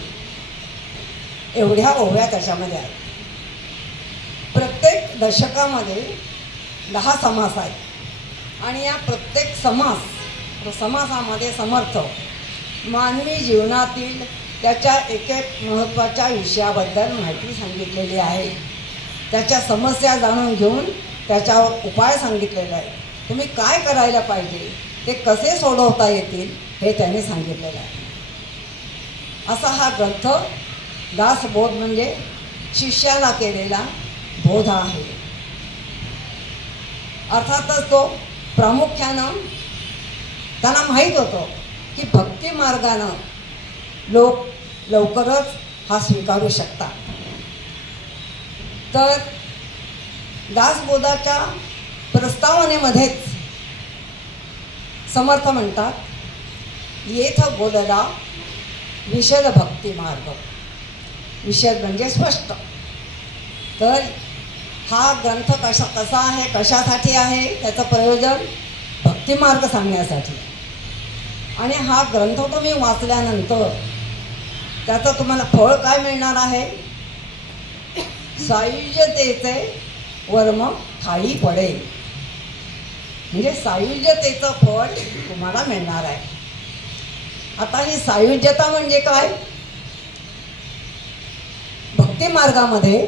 एवढ्या ओव्या त्याच्यामध्ये आहेत. प्रत्येक दशकामध्ये 10 समास आहेत आणि या प्रत्येक समासामध्ये समर्थ मानवी जीवनातील त्याच्या एक महत्त्वाच्या विषयाबद्दल माहिती सांगितलेली आहे. त्याच्या समस्या जाणून घेऊन त्याच्यावर उपाय सांगितलेले आहे. तुम्ही काय करायला पाहिजे, ते कसे सोडवता येतील हे त्यांनी सांगितलेलं आहे. असा हा ग्रंथ दासबोध म्हणजे शिष्याला केलेला बोध आहे. अर्थातच तो प्रामुख्यानं त्यांना माहीत होतं की भक्ती मार्गानं लोक लवकरच हा स्वीकारू शकतात. तर दासबोधाच्या प्रस्तावनेमध्येच समर्थ म्हणतात, येथ बोलला विशद भक्ती मार्ग. विशद म्हणजे स्पष्ट. तर हा ग्रंथ कसा आहे, कशासाठी आहे, त्याचं प्रयोजन भक्तिमार्ग सांगण्यासाठी. आणि हा ग्रंथ तुम्ही वाचल्यानंतर त्याचं तुम्हाला फळ काय मिळणार आहे, सायुज्यतेचे वर्म ठाई पडे. म्हणजे सायुज्यतेचं फळ तुम्हाला मिळणार आहे. आता ही सायुज्यता म्हणजे काय, भक्ती मार्गामध्ये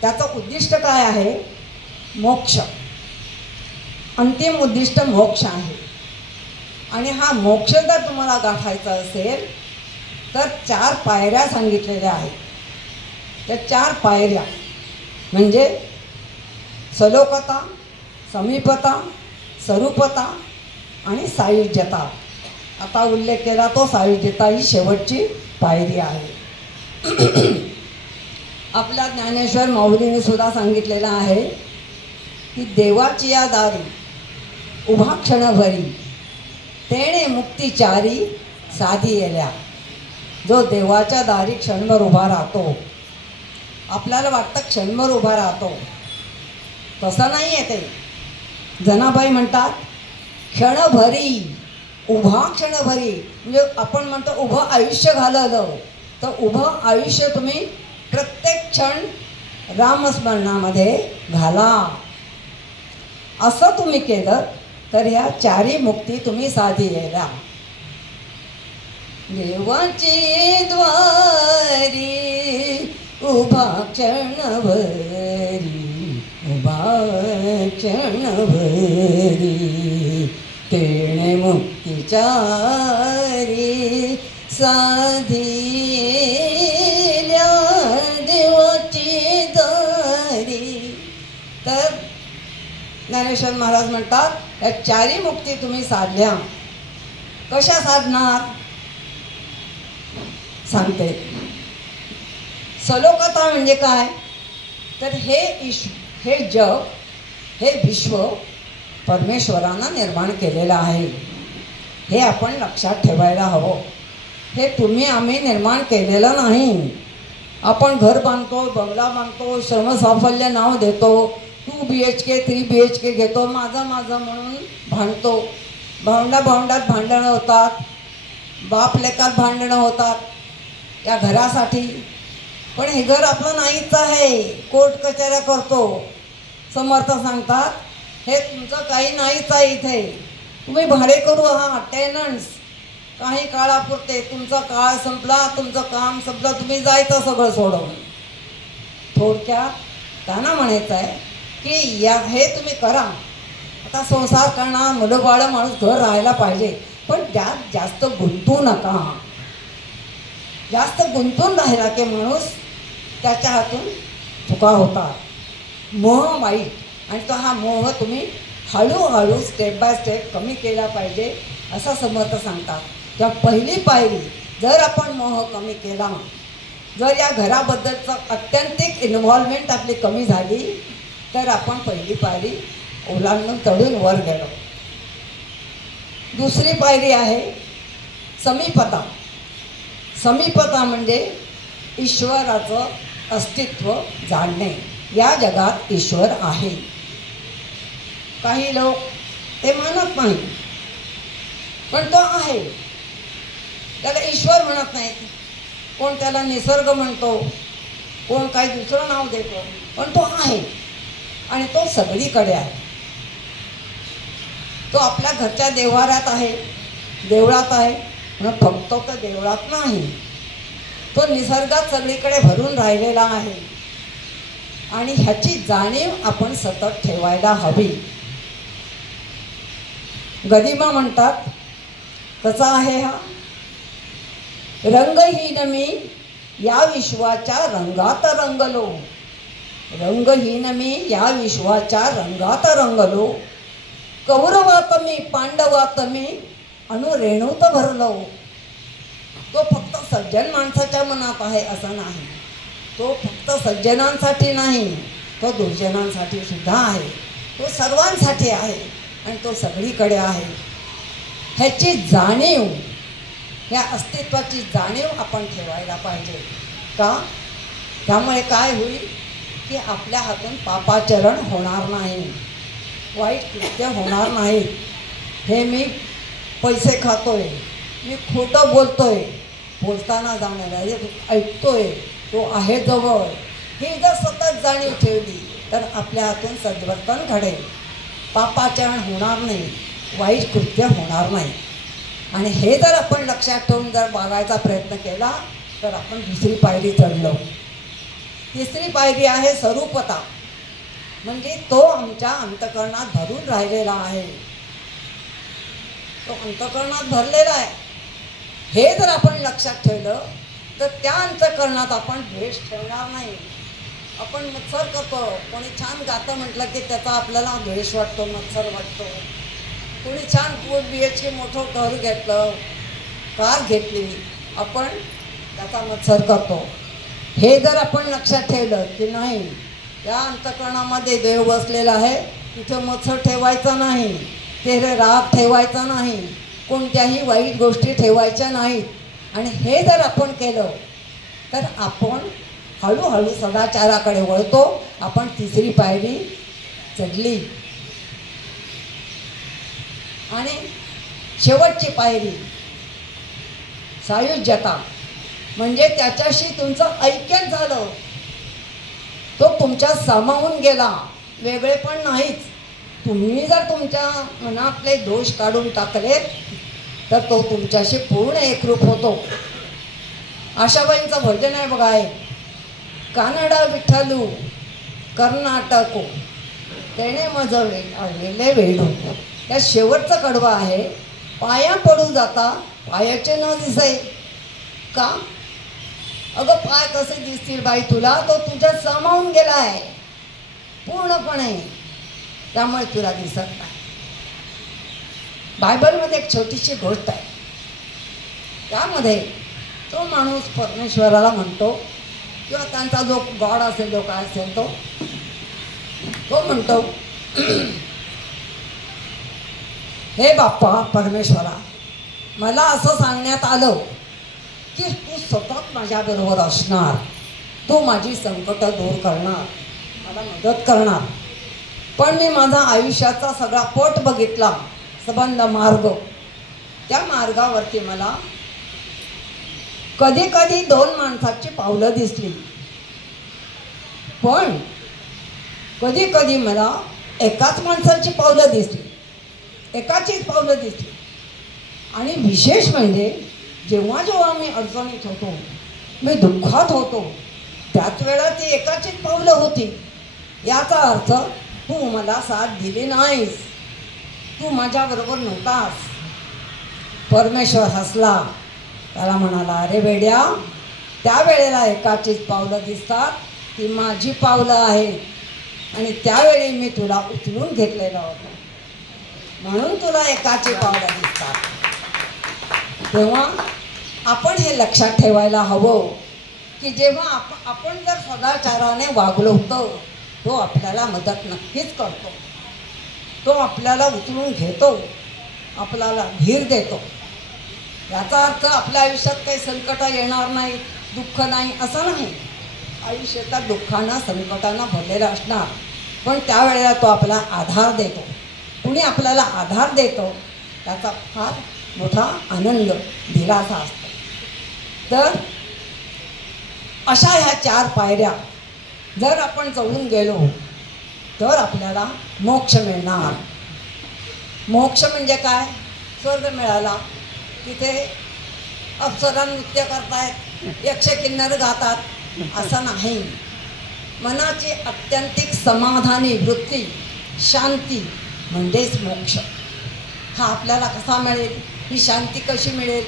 त्याचं उद्दिष्ट काय आहे, मोक्ष. अंतिम उद्दिष्ट मोक्ष आहे. आणि हा मोक्ष जर तुम्हाला गाठायचा असेल तर 4 पायऱ्या सांगितलेल्या आहेत. त्या 4 पायऱ्या म्हणजे सलोकता, समीपता, स्वरूपता आणि सायुज्यता. आता उल्लेख केला तो सायुज्यता ही शेवटची पायरी आहे. आपल्या ज्ञानेश्वर माऊलीने सुद्धा सांगितलेलं आहे की देवाची या दारी उभा क्षणभरी तेणे मुक्तिचारी साधी येल्या. जो देवाच्या दारी क्षणभर उभा राहतो, आपल्याला वाटतं क्षणभर उभा राहतो, तसं नाही आहे ते. जनाबाई म्हणतात क्षणभरी, उभा क्षणभरी. म्हणजे आपण म्हणतो उभं आयुष्य घालवलं, तर उभं आयुष्य तुम्ही प्रत्येक क्षण रामस्मरणामध्ये घाला. असं तुम्ही केलं तर ह्या 4ही मुक्ती तुम्ही साधी येला. देवाची द्वारी उभा क्षणभरी, उभा क्षणभरी तेणे मुक्तिचारी साधी येल्या देवाची दारी. तर ज्ञानेश्वर महाराज म्हणतात या 4ही मुक्ती तुम्ही साधल्या. कशा साधणार सांगते. सलोकता म्हणजे काय, तर हे जग, हे विश्व परमेश्वरानं निर्माण केलेलं आहे. हे आपण लक्षात ठेवायला हवं. हे तुम्ही आम्ही निर्माण केलेलं नाही. आपण घर बांधतो, बंगला बांधतो, श्रमसाफल्य नाव देतो, 2 BHK 3 BHK घेतो, माझं म्हणून भांडतो. भावंडात भांडणं होतात, बाप लेकात भांडणं होतात या घरासाठी. पण हे घर आपलं नाहीच आहे. कोर्ट कचऱ्या करतो. समर्थ सांगतात हे तुमचं काही नाहीच आहे. इथे तुम्ही भाडेकरू आहात, टेनंट्स. काही काळापुरते तुमचा काळ संपला, तुमचं काम संपलं, तुम्ही जायचं सगळं सोडवून. थोडक्यात त्यांना म्हणायचं आहे की हे तुम्ही करा. आता संसार करणार, मुलं बाळं, माणूस घर राहायला पाहिजे, पण त्यात जास्त गुंतू नका. जास्त गुंतून राहिला की माणूस त्याच्या हातून चुका होतात. मोह वाईट. आणि तो हा मोह तुम्ही हळूहळू स्टेप बाय स्टेप कमी केला पाहिजे असं समर्थ सांगतात. तर पहिली पायरी जर आपण मोह कमी केला, जर या घराबद्दलचं अत्यंतिक इन्व्हॉल्वमेंट आपली कमी झाली, तर आपण पहिली पायरी ओलांडून चढून वर गेलो. दुसरी पायरी आहे समीपता. समीपता म्हणजे ईश्वराचं अस्तित्व जाणणे. या जगात ईश्वर आहे. काही लोक ते मानत नाही, पण तो आहे. त्याला ईश्वर म्हणत नाहीत, कोण त्याला निसर्ग म्हणतो, कोण काही दुसरं नाव देतो, पण तो आहे आणि तो सगळीकडे आहे. तो आपल्या घरच्या देव्हाऱ्यात आहे, देवळात आहे, पण फक्त तो देवळात नाही, तो निसर्गात सगळीकडे भरून राहिलेला आहे. आणि ह्याची जाणीव आपण सतत ठेवायला हवी. गदिमा म्हणतात, कसा आहे हा, रंगहीन मी या विश्वाच्या रंगात रंगलो, रंगहीन मी या विश्वाच्या रंगात रंगलो, कौरवात मी पांडवात मी अनुरेणूत भरलो. तो फक्त सज्जन माणसाच्या मनात आहे असं नाही, तो फक्त सज्जनांसाठी नाही, तो दुर्जनांसाठी सुद्धा आहे, तो सर्वांसाठी आहे आणि तो सगळीकडे आहे. ह्याची जाणीव, ह्या अस्तित्वाची जाणीव आपण ठेवायला पाहिजे. का? त्यामुळे काय होईल की आपल्या हातून पापाचरण होणार नाही, वाईट कृत्य होणार नाहीत. हे मी पैसे खातोय, मी खोटं बोलतोय, बोलताना जाणार ऐकतोय, तो आहे जवळ, ही जर सतत जाणीव ठेवली तर आपल्या हातून सद्वर्तन घडेल, पापाचरण होणार नाही, वाईट कृत्य होणार नाही. आणि हे जर आपण लक्षात ठेवून जर वागायचा प्रयत्न केला तर आपण दुसरी पायरी चढलो. तिसरी पायरी आहे स्वरूपता, म्हणजे तो आमच्या अंतःकरणात भरून राहिलेला आहे, तो अंतःकरणात भरलेला आहे. हे जर आपण लक्षात ठेवलं तर त्या अंतःकरणात आपण द्वेष ठेवणार नाही. आपण मत्सर करतो, कोणी छान गातं म्हटलं की त्याचा आपल्याला द्वेष वाटतो, मत्सर वाटतो. कोणी छान 4 BHK मोठं घर घेतलं, कार घेतली, आपण त्याचा मत्सर करतो. हे जर आपण लक्षात ठेवलं की नाही, या अंतःकरणामध्ये देव बसलेला आहे, तिथं मत्सर ठेवायचा नाही, ते राग ठेवायचा नाही, कोणत्याही वाईट गोष्टी ठेवायच्या नाहीत. आणि हे जर आपण केलं तर आपण हळूहळू सदाचाराकडे वळतो. आपण तिसरी पायरी चढली. आणि शेवटची पायरी सायुज्यता, म्हणजे त्याच्याशी तुमचं ऐक्यच झालं, तो तुमच्या सामावून गेला, वेगळे पण नाहीच. तुम्ही जर तुमच्या मनातले दोष काढून टाकले तर तो तुमच्याशी पूर्ण एकरूप होतो. आशाबाईंचं भजन आहे बघा, आहे कानडा विठ्ठलू कर्नाटको तेने मज वेले वेडू. त्या शेवटचं कडवं आहे, पाया पडू जाता पायाचे न दिसे. का? अगं पाय कसे दिसतील बाई तुला, तो तुझ्यात सामावून गेला आहे पूर्णपणे, त्यामुळे तुला दिसत नाही. बायबलमध्ये एक छोटीशी गोष्ट आहे, त्यामध्ये तो माणूस परमेश्वराला म्हणतो, किंवा त्यांचा जो गॉड असेल, जो काय असेल तो म्हणतो, हे बाप्पा परमेश्वरा, मला असं सांगण्यात आलं की तू सतत माझ्याबरोबर असणार, तू माझी संकट दूर करणार, मला मदत करणार. पण मी माझा आयुष्याचा सगळा पट बघितला, संबंध मार्ग, त्या मार्गावरती मला कधी कधी 2 माणसाची पावलं दिसली, पण कधी कधी मला एकाच माणसाची पावलं दिसली, एकाचीच पावलं दिसली. आणि विशेष म्हणजे जेव्हा जेव्हा मी अडचणीत होतो, मी दुःखात होतो, त्याच वेळा ती एकाचीच पावलं होती. याचा अर्थ तू मला साथ दिली नाहीस, तू माझ्याबरोबर नव्हतास. परमेश्वर हसला, त्याला म्हणाला, अरे वेड्या, त्यावेळेला एकाचीच पावलं दिसतात, ती माझी पावलं आहेत, आणि त्यावेळी मी तुला उचलून घेतलेलं होतं, म्हणून तुला एकाची पावलं दिसतात. तेव्हा आपण हे लक्षात ठेवायला हवं की जेव्हा आपण जर सदाचाराने वागलो होतो, तो आपल्याला मदत नक्कीच करतो, तो आपल्याला उचलून घेतो, आपल्याला धीर देतो. याचा अर्थ आपल्या आयुष्यात काही संकट येणार नाही, दुःख नाही असं नाही. आयुष्यात दुःखानं संकटानं भरलेलं असणार, पण त्यावेळेला तो आपला आधार देतो, कुणी आपल्याला आधार देतो त्याचा फार मोठा आनंद दिलासा असतो. तर अशा ह्या 4 पायऱ्या जर आपण चढून गेलो तर आपल्याला मोक्ष मिळणार. मोक्ष म्हणजे काय? स्वर्ग मिळाला, तिथे अप्सरा नृत्य करतायत, यक्ष किन्नर गातात, असं नाही. मनाची अत्यंतिक समाधानी वृत्ती, शांती म्हणजेच मोक्ष. हा आपल्याला कसा मिळेल? ही शांती कशी मिळेल?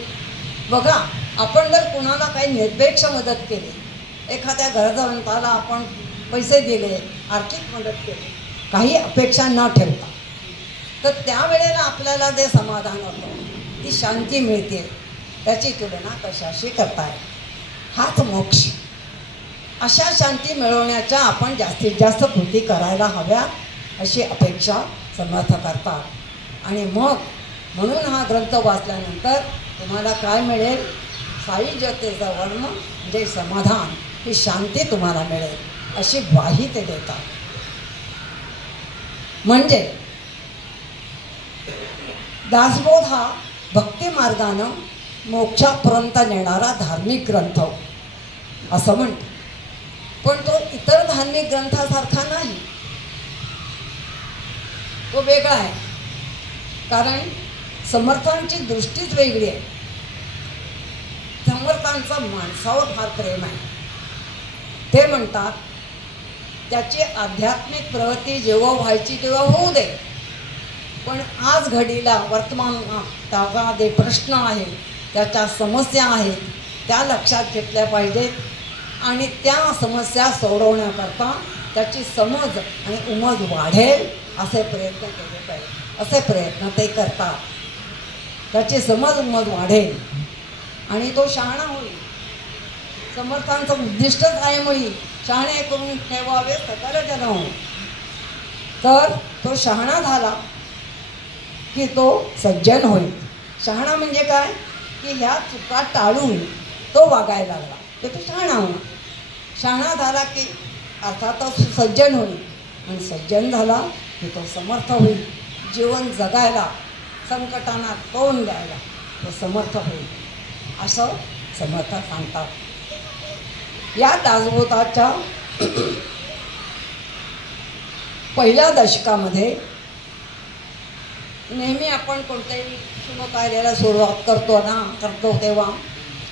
बघा, आपण जर कुणाला काही निरपेक्ष मदत केली, एखाद्या गरजवंताला आपण पैसे दिले, आर्थिक मदत केली, काही अपेक्षा न ठेवता, तर त्यावेळेला आपल्याला जे समाधान होतं, ती शांती मिळते, त्याची तुलना कशाशी करताय? हाच मोक्ष. अशा शांती मिळवण्याच्या आपण जास्तीत जास्त कृती करायला हव्या अशी अपेक्षा समर्थ करतात. आणि मग म्हणून हा ग्रंथ वाचल्यानंतर तुम्हाला काय मिळेल? सायुज्यतेचा वर्म म्हणजे समाधान, ही शांती तुम्हाला मिळेल अशी ग्वाही ते देतात. म्हणजे दासबोध हा भक्ती मार्गानं मोक्षापर्यंत नेणारा धार्मिक ग्रंथ असं म्हणतो. पण तो इतर धार्मिक ग्रंथासारखा नाही, तो वेगळा आहे. कारण समर्थांची दृष्टीच वेगळी आहे. समर्थांचं माणसावर फार प्रेम आहे. ते म्हणतात त्याची आध्यात्मिक प्रगती जेव्हा व्हायची तेव्हा होऊ दे, पण आज घडीला वर्तमानात त्याचा जे प्रश्न आहेत, त्याच्या समस्या आहेत, त्या लक्षात घेतल्या पाहिजेत आणि त्या समस्या सोडवण्याकरता त्याची समज आणि उमज वाढेल असे प्रयत्न केले पाहिजे. असे प्रयत्न ते करतात. त्याची समज उमज वाढेल आणि तो शहाणा होईल. समर्थांचं उद्दिष्टच आहे मुळी शहाणे करून ठेवावे सकल जन. तर तो शहाणा झाला की तो सज्जन होईल. शहाणा म्हणजे काय? की ह्या चुका टाळून तो वागायला लागला की तो शहाणा होईल. शहाणा झाला की अर्थातच सज्जन होईल आणि सज्जन झाला की तो समर्थ होईल. जीवन जगायला, संकटांना तोंड द्यायला तो समर्थ होईल असं समर्थ सांगतात. या दासबोधाच्या पहिल्या दशकामध्ये नेहमी आपण कोणत्याही शुभ कार्याला सुरुवात करतो तेव्हा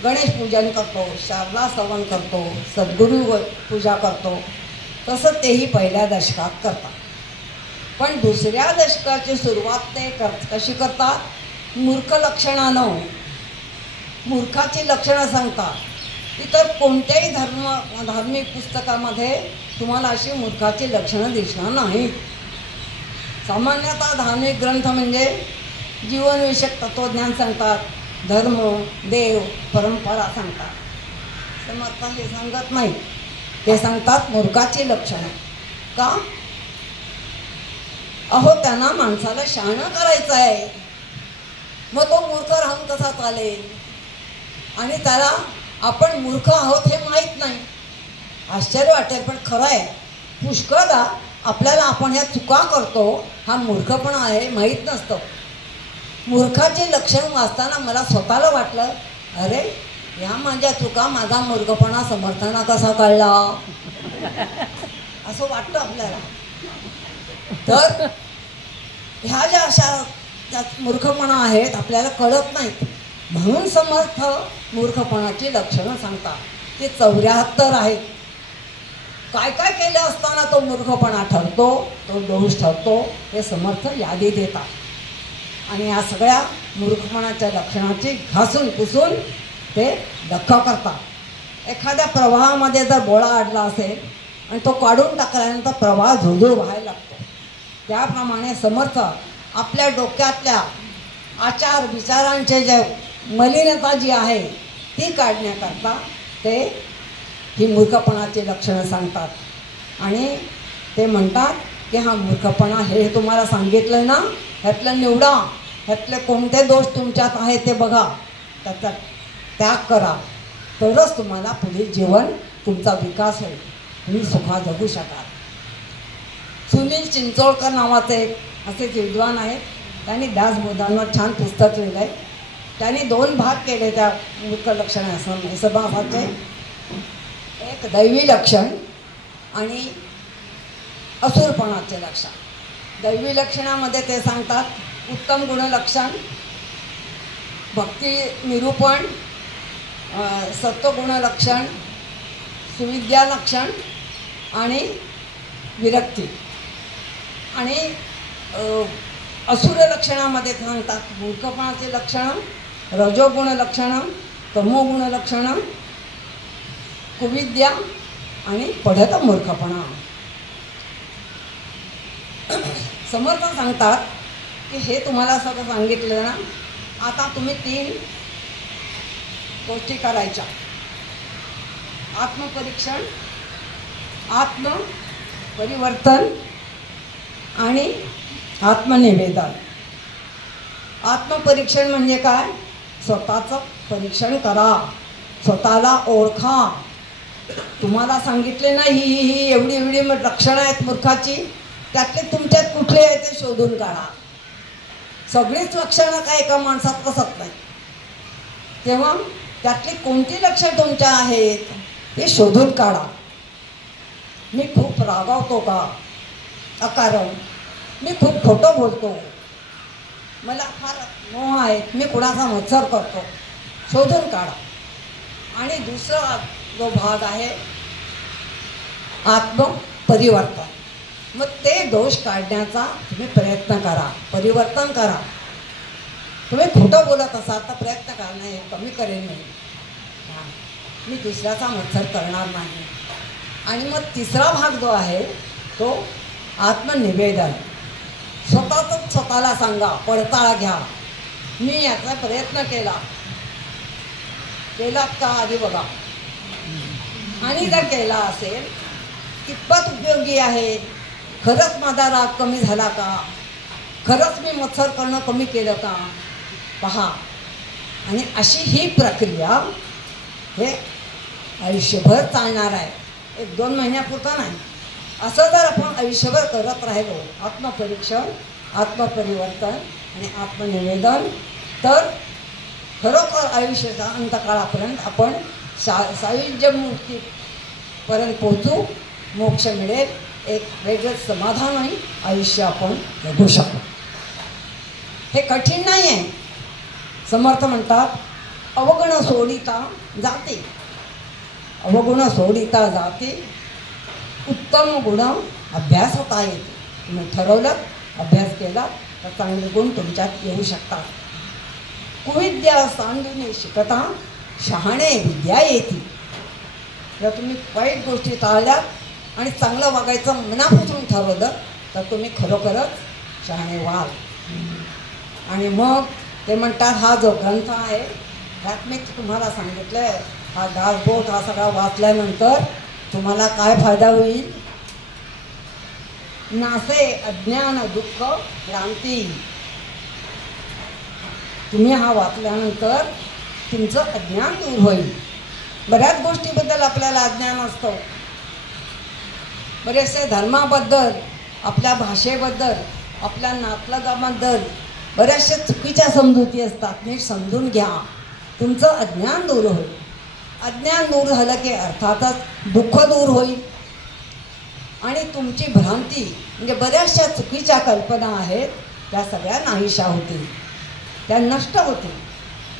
गणेश पूजन करतो, शारदा स्तवन करतो, सद्गुरू पूजा करतो. तसं तेही पहिल्या दशकात करतात. पण दुसऱ्या दशकाची सुरुवात ते कशी करतात? मूर्ख लक्षणानं, मूर्खाची लक्षणं सांगतात. इतर कोणत्याही धार्मिक पुस्तकामध्ये तुम्हाला अशी मूर्खाची लक्षणं दिसणार नाहीत. सामान्यतः धार्मिक ग्रंथ म्हणजे जीवनविषयक तत्त्वज्ञान सांगतात, धर्म, देव, परंपरा सांगतात. समर्थ हे सांगत नाही. ते सांगतात मूर्खाची लक्षणं. का? अहो, त्यांना माणसाला शहाणं करायचं आहे, मग तो मूर्ख राहून कसा चालेल? आणि त्याला आपण मूर्ख आहोत हे माहीत नाही. आश्चर्य वाटेल, पण खरं आहे. पुष्कळदा आपल्याला आपण ह्या चुका करतो, हा मूर्खपणा आहे माहीत नसतं. मूर्खाचे लक्षण वाचताना मला स्वतःला वाटलं, अरे ह्या माझ्या चुका, माझा मूर्खपणा समर्थांना कसा कळला असं वाटतं आपल्याला. तर ह्या ज्या अशा ज्या मूर्खपणा आहेत आपल्याला कळत नाहीत. म्हणून समर्थ मूर्खपणाची लक्षणं सांगतात. ते 74 आहेत. काय काय केलं असताना तो मूर्खपणा ठरतो, तो दोष ठरतो, हे समर्थ यादी देतात. आणि या सगळ्या मूर्खपणाच्या लक्षणाची घासून पुसून ते दखा करतात. एखाद्या प्रवाहामध्ये जर बोळा अडला असेल आणि तो काढून टाकल्यानंतर प्रवाह झुळझुळ व्हायला लागतो, त्याप्रमाणे समर्थ आपल्या डोक्यातल्या आचार विचारांचे जे मलिनता जी आहे ती काढण्याकरता ते ही मूर्खपणाची लक्षणं सांगतात. आणि ते म्हणतात की हा मूर्खपणा हे तुम्हाला सांगितलं ना, ह्यातलं निवडा, ह्यातले कोणते दोष तुमच्यात आहेत ते बघा, त्याचा त्याग करा, तरच तुम्हाला पुढील जीवन तुमचा विकास होईल, तुम्ही सुखा जगू शकाल. सुनील चिंचोळकर नावाचे एक असेच विद्वान आहेत. त्यांनी दासबोधांवर छान पुस्तक लिहिलं आहे. त्यांनी 2 भाग केले त्या मूर्ख लक्षण समासाचे. एक दैवी लक्षण आणि असुरपणाचे लक्षण. दैवी लक्षणामध्ये ते सांगतात उत्तम गुणलक्षण, भक्ती निरूपण, सत्वगुणलक्षण, सुविद्या लक्षण आणि विरक्ती. आणि असुर लक्षणामध्ये सांगतात मूर्खपणाचे लक्षण, रजोगुण लक्षण, तमोगुण लक्षण, कुविद्या आणि पढत मूर्खपणा. समर्थ सांगतात की हे तुम्हाला सगळं सांगितलं ना, आता तुम्ही 3 गोष्टी करायच्या. आत्मपरीक्षण, आत्मपरिवर्तन आणि आत्मनिवेदन. आत्मपरीक्षण म्हणजे काय? स्वतःचं परीक्षण करा, स्वतःला ओळखा. तुम्हाला सांगितले ना ही एवढी लक्षणं आहेत मूर्खाची, त्यातले तुमच्यात कुठले आहे ते शोधून काढा. सगळीच लक्षणं काय एका माणसात बसत नाही, तेव्हा त्यातली कोणती लक्षणं तुमच्या आहेत ते शोधून काढा. मी खूप रागावतो का? अकारण. मी खूप खोटं बोलतो, मला फार मोह आहे, मी कुणाचा मत्सर करतो, शोधून काढा. आणि दुसरा जो भाग आहे आत्मपरिवर्तन. मग ते दोष काढण्याचा तुम्ही प्रयत्न करा, परिवर्तन करा. तुम्ही खोटं बोलत असाल तर प्रयत्न करा, नाही कमी करेन मी दुसऱ्याचा मत्सर करणार नाही. आणि मग तिसरा भाग जो आहे तो आत्मनिवेदन. स्वतःच स्वतःला सांगा, पडताळा घ्या. मी याचा प्रयत्न केलात का आधी बघा. आणि जर केला असेल कितपत उपयोगी आहे, खरंच माझा राग कमी झाला का, खरंच मी मत्सर करणं कमी केलं का पहा. आणि अशी ही प्रक्रिया हे आयुष्यभर चालणार आहे, 1-2 महिन्यापुरता नाही. असं जर आपण आयुष्यभर करत राहिलो, आत्मपरीक्षण, आत्मपरिवर्तन आणि आत्मनिवेदन, तर खरोखर आयुष्याच्या अंतकाळापर्यंत आपण सायुज्य मुक्तीपर्यंत पोहोचू, मोक्ष मिळेल, एक वेगळंच समाधानही आयुष्य आपण जगू शकतो. हे कठीण नाही आहे. समर्थ म्हणतात अवगुण सोडिता जाते, अवगुण सोडिता जाते, उत्तम गुण अभ्यासता येते. तुम्ही ठरवलं, अभ्यास केला तर चांगले गुण तुमच्यात येऊ शकतात. कुविद्या सांडून शिकता शहाणे विद्या येते. जर तुम्ही वाईट गोष्टी टाळल्यात आणि चांगलं वागायचं मनापासून ठरवलं तर तुम्ही खरोखरच शहाणे व्हाल. आणि मग ते म्हणतात हा जो ग्रंथ आहे त्यात मी तुम्हाला सांगितलं आहे, हा दासबोध हा सगळा वाचल्यानंतर तुम्हाला काय फायदा होईल? नासे अज्ञान दुःख क्रांती. तुम्ही हा वाचल्यानंतर तुमचं अज्ञान दूर होईल. बऱ्याच गोष्टीबद्दल आपल्याला अज्ञान असतं, बरेचसे धर्माबद्दल, आपल्या भाषेबद्दल, आपल्या नातलगाबद्दल बऱ्याचशा चुकीच्या समजुती असतात. नीट समजून घ्या, तुमचं अज्ञान दूर होईल. अज्ञान दूर झालं की अर्थातच दुःख दूर होईल आणि तुमची भ्रांती म्हणजे बऱ्याचशा चुकीच्या कल्पना आहेत त्या सगळ्या नाहीशा होतील, त्या नष्ट होतील.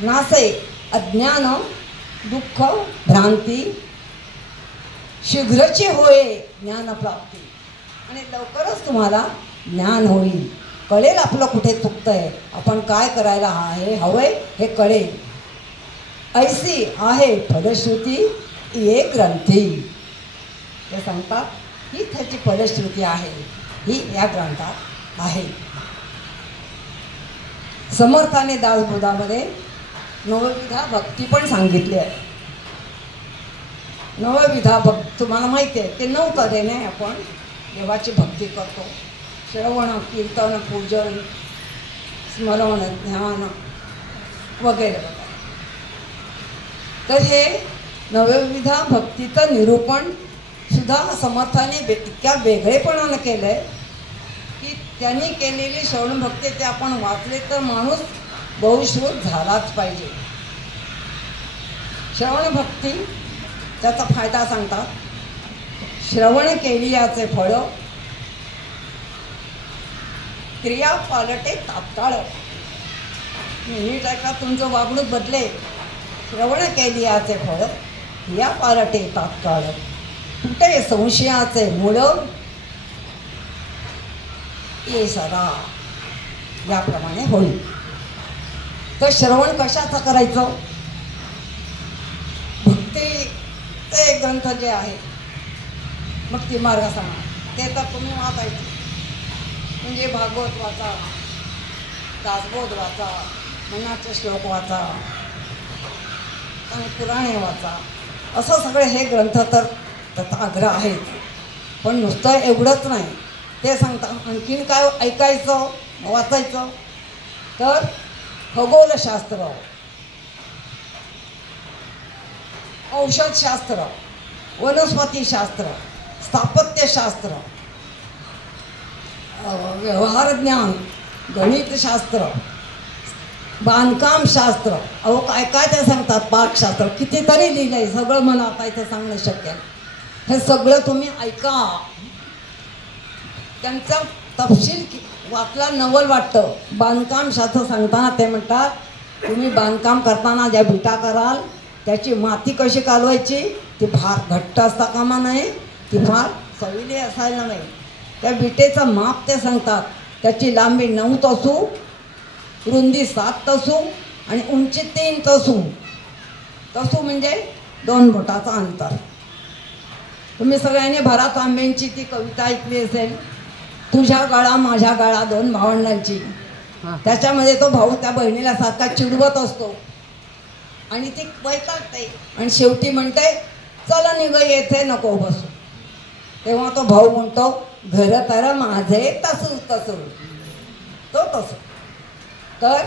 नासे अज्ञान दुःख भ्रांती शीघ्रची होय ज्ञानप्राप्ती. आणि लवकरच तुम्हाला ज्ञान होईल, कळेल आपलं कुठे चुकतंय, आपण काय करायला हवंय हे कळेल. ऐसी आहे फलश्रुती ये ग्रंथी. ते सांगतात ही त्याची फलश्रुती आहे, ही या ग्रंथात आहे. समर्थाने दासबोधामध्ये नवविधा भक्ती पण सांगितली आहे. नवविधा भक्ती तुम्हाला माहिती आहे, ते 9 तऱ्हेने आपण देवाची भक्ती करतो. श्रवण, कीर्तन, पूजन, स्मरण, ध्यान वगैरे वगैरे. तर हे नवविधा भक्तीचं निरूपण सुद्धा समर्थाने इतक्या वेगळेपणानं केलं आहे की त्यांनी केलेली श्रवणभक्ती ते आपण वाचले तर माणूस बहुश्रुत झालाच पाहिजे. श्रवणभक्ती त्याचा फायदा सांगतात. श्रवण केली याचे फळ, क्रिया पालटे तात्काळ. नीट ऐका, तुमचं वागणूक बदले. श्रवण केली याचे फळ, क्रिया पालटे तात्काळ. कुठे संशयाचे मूळ, ये सदा. याप्रमाणे होईल. तर श्रवण कशाचं करायचं? भक्तीचे ग्रंथ जे आहेत, भक्ती मार्गसमा, ते तर तुम्ही वाचायचे. म्हणजे भागवत वाचा, दासबोध वाचा, मनाचे श्लोक वाचा आणि पुराणे वाचा. असं सगळे हे ग्रंथ तर तथाग्र आहेत. पण नुसतं एवढंच नाही, ते सांगतात आणखीन काय ऐकायचं वाचायचं. तर खगोलशास्त्र, औषधशास्त्र, वनस्पतीशास्त्र, स्थापत्यशास्त्र, व्यवहारज्ञान, गणितशास्त्र, बांधकामशास्त्र, अहो काय काय ते सांगतात, पाकशास्त्र, कितीतरी लिहिलं आहे. सगळं मला आता इथे सांगणं शक्य आहे. हे सगळं तुम्ही ऐका. त्यांचा तपशील वाचला नवल वाटतं. बांधकामशास्त्र सांगताना ते म्हणतात, तुम्ही बांधकाम करताना ज्या विटा कराल त्याची माती कशी कालवायची, ती फार घट्ट असता कामा नये, ती फार सविली असायला नाही. त्या विटेचं माप ते सांगतात. त्याची लांबी 9 तसू, रुंदी 7 तसू आणि उंची 3 तसू. तसू म्हणजे 2 बोटाचा अंतर. तुम्ही सगळ्यांनी भरात आंब्यांची ती कविता ऐकली असेल, तुझ्या गळा माझ्या गळा 2 भावंडांची. त्याच्यामध्ये तो भाऊ त्या बहिणीला सारखा चिडवत असतो आणि ती वैतागते आणि शेवटी म्हणते, चला निघ येथे नको बसू. तेव्हा तो भाऊ म्हणतो, घर तर माझे तसू तसू. तो तसू. तर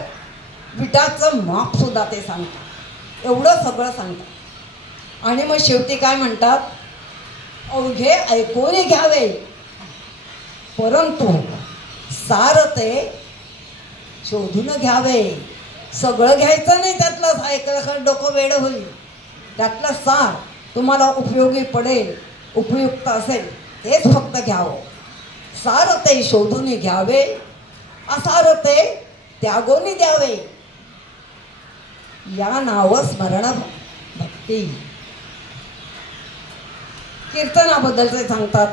विटाचं माप सुद्धा ते सांगतात. एवढं सगळं सांगतात. आणि मग शेवटी काय म्हणतात, अवघे ऐकून घ्यावे परंतु सार ते शोधून घ्यावे. सगळं घ्यायचं नाही, त्यातलं ऐकलं डोकं वेडं होईल. त्यातलं सार तुम्हाला उपयोगी पडेल, उपयुक्त असेल तेच फक्त घ्यावं. सार ते शोधून घ्यावे, असार ते त्यागोनी द्यावे. या नाव स्मरण भक्ती. कीर्तनाबद्दलचे सांगतात.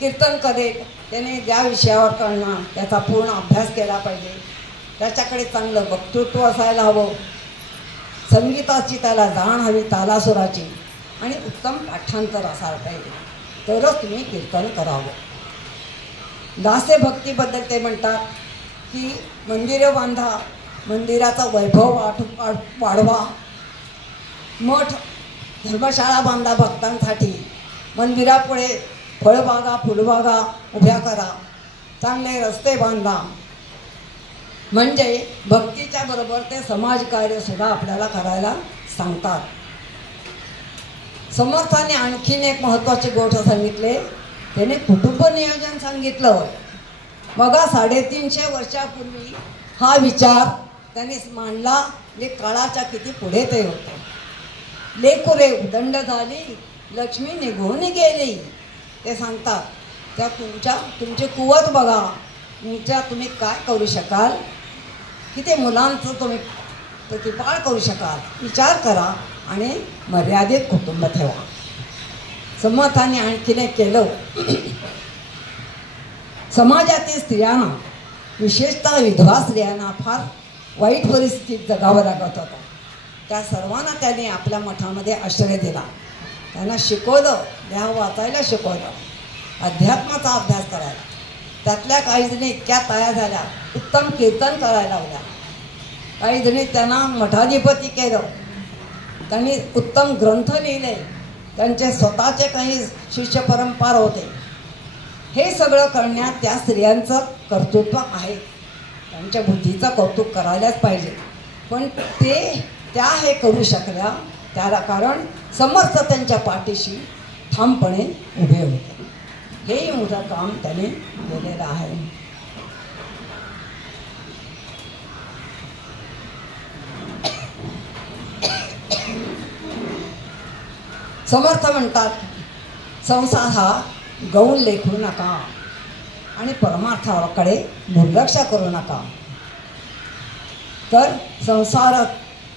कीर्तन करेल त्याने ज्या विषयावर कळणार त्याचा पूर्ण अभ्यास केला पाहिजे. त्याच्याकडे चांगलं वक्तृत्व असायला हवं. संगीताची त्याला जाण हवी, तालासुराची, आणि उत्तम पाठांतर असायला पाहिजे. तरच तुम्ही कीर्तन करावं. दासे भक्तीबद्दल ते म्हणतात की मंदिरं बांधा, मंदिराचा वैभव वाढवा, मठ धर्मशाळा बांधा भक्तांसाठी, मंदिरापुढे फळबागा फुलबागा उभ्या करा, चांगले रस्ते बांधा. म्हणजे भक्तीच्या बरोबर ते समाजकार्यसुद्धा आपल्याला करायला सांगतात. समर्थाने आणखीन एक महत्त्वाची गोष्ट सांगितले. त्याने कुटुंब नियोजन सांगितलं. बघा 350 वर्षापूर्वी हा विचार त्याने मांडला. काळाच्या किती पुढे ते होते. लेकुरे उदंड झाली, लक्ष्मी निघून गेली. ते सांगतात त्या तुमची कुवत बघा, तुम्ही काय करू शकाल, किती मुलांचं तुम्ही प्रतिपाळ करू शकाल, विचार करा आणि मर्यादित कुटुंब ठेवा. समर्थाने आणखीन एक केलं. समाजातील स्त्रियांना, विशेषतः विधवा स्त्रियांना फार वाईट परिस्थितीत जगावं लागत होतं. त्या सर्वांना त्याने आपल्या मठामध्ये आश्रय दिला. त्यांना शिकवलं, लिहा वाचायला शिकवलं, अध्यात्माचा अभ्यास करायला. त्यातल्या काही जणी इतक्या तयार झाल्या, उत्तम कीर्तन करायला लावल्या. काही जणी त्यांना मठाधिपती केलं. त्यांनी उत्तम ग्रंथ लिहिले. त्यांचे स्वतःचे काही शिष्य परंपरा होते. हे सगळं करण्यात त्या स्त्रियांचं कर्तृत्व आहे. त्यांच्या बुद्धीचं कौतुक करायलाच पाहिजे. पण त्या हे करू शकल्या त्याला कारण समर्थ त्यांच्या पाठीशी ठामपणे उभे होते. हेही मोठं काम त्याने केलेलं आहे. समर्थ म्हणतात, संसार हा गौण लेखू नका आणि परमार्थाकडे दुर्लक्ष करू नका, तर संसार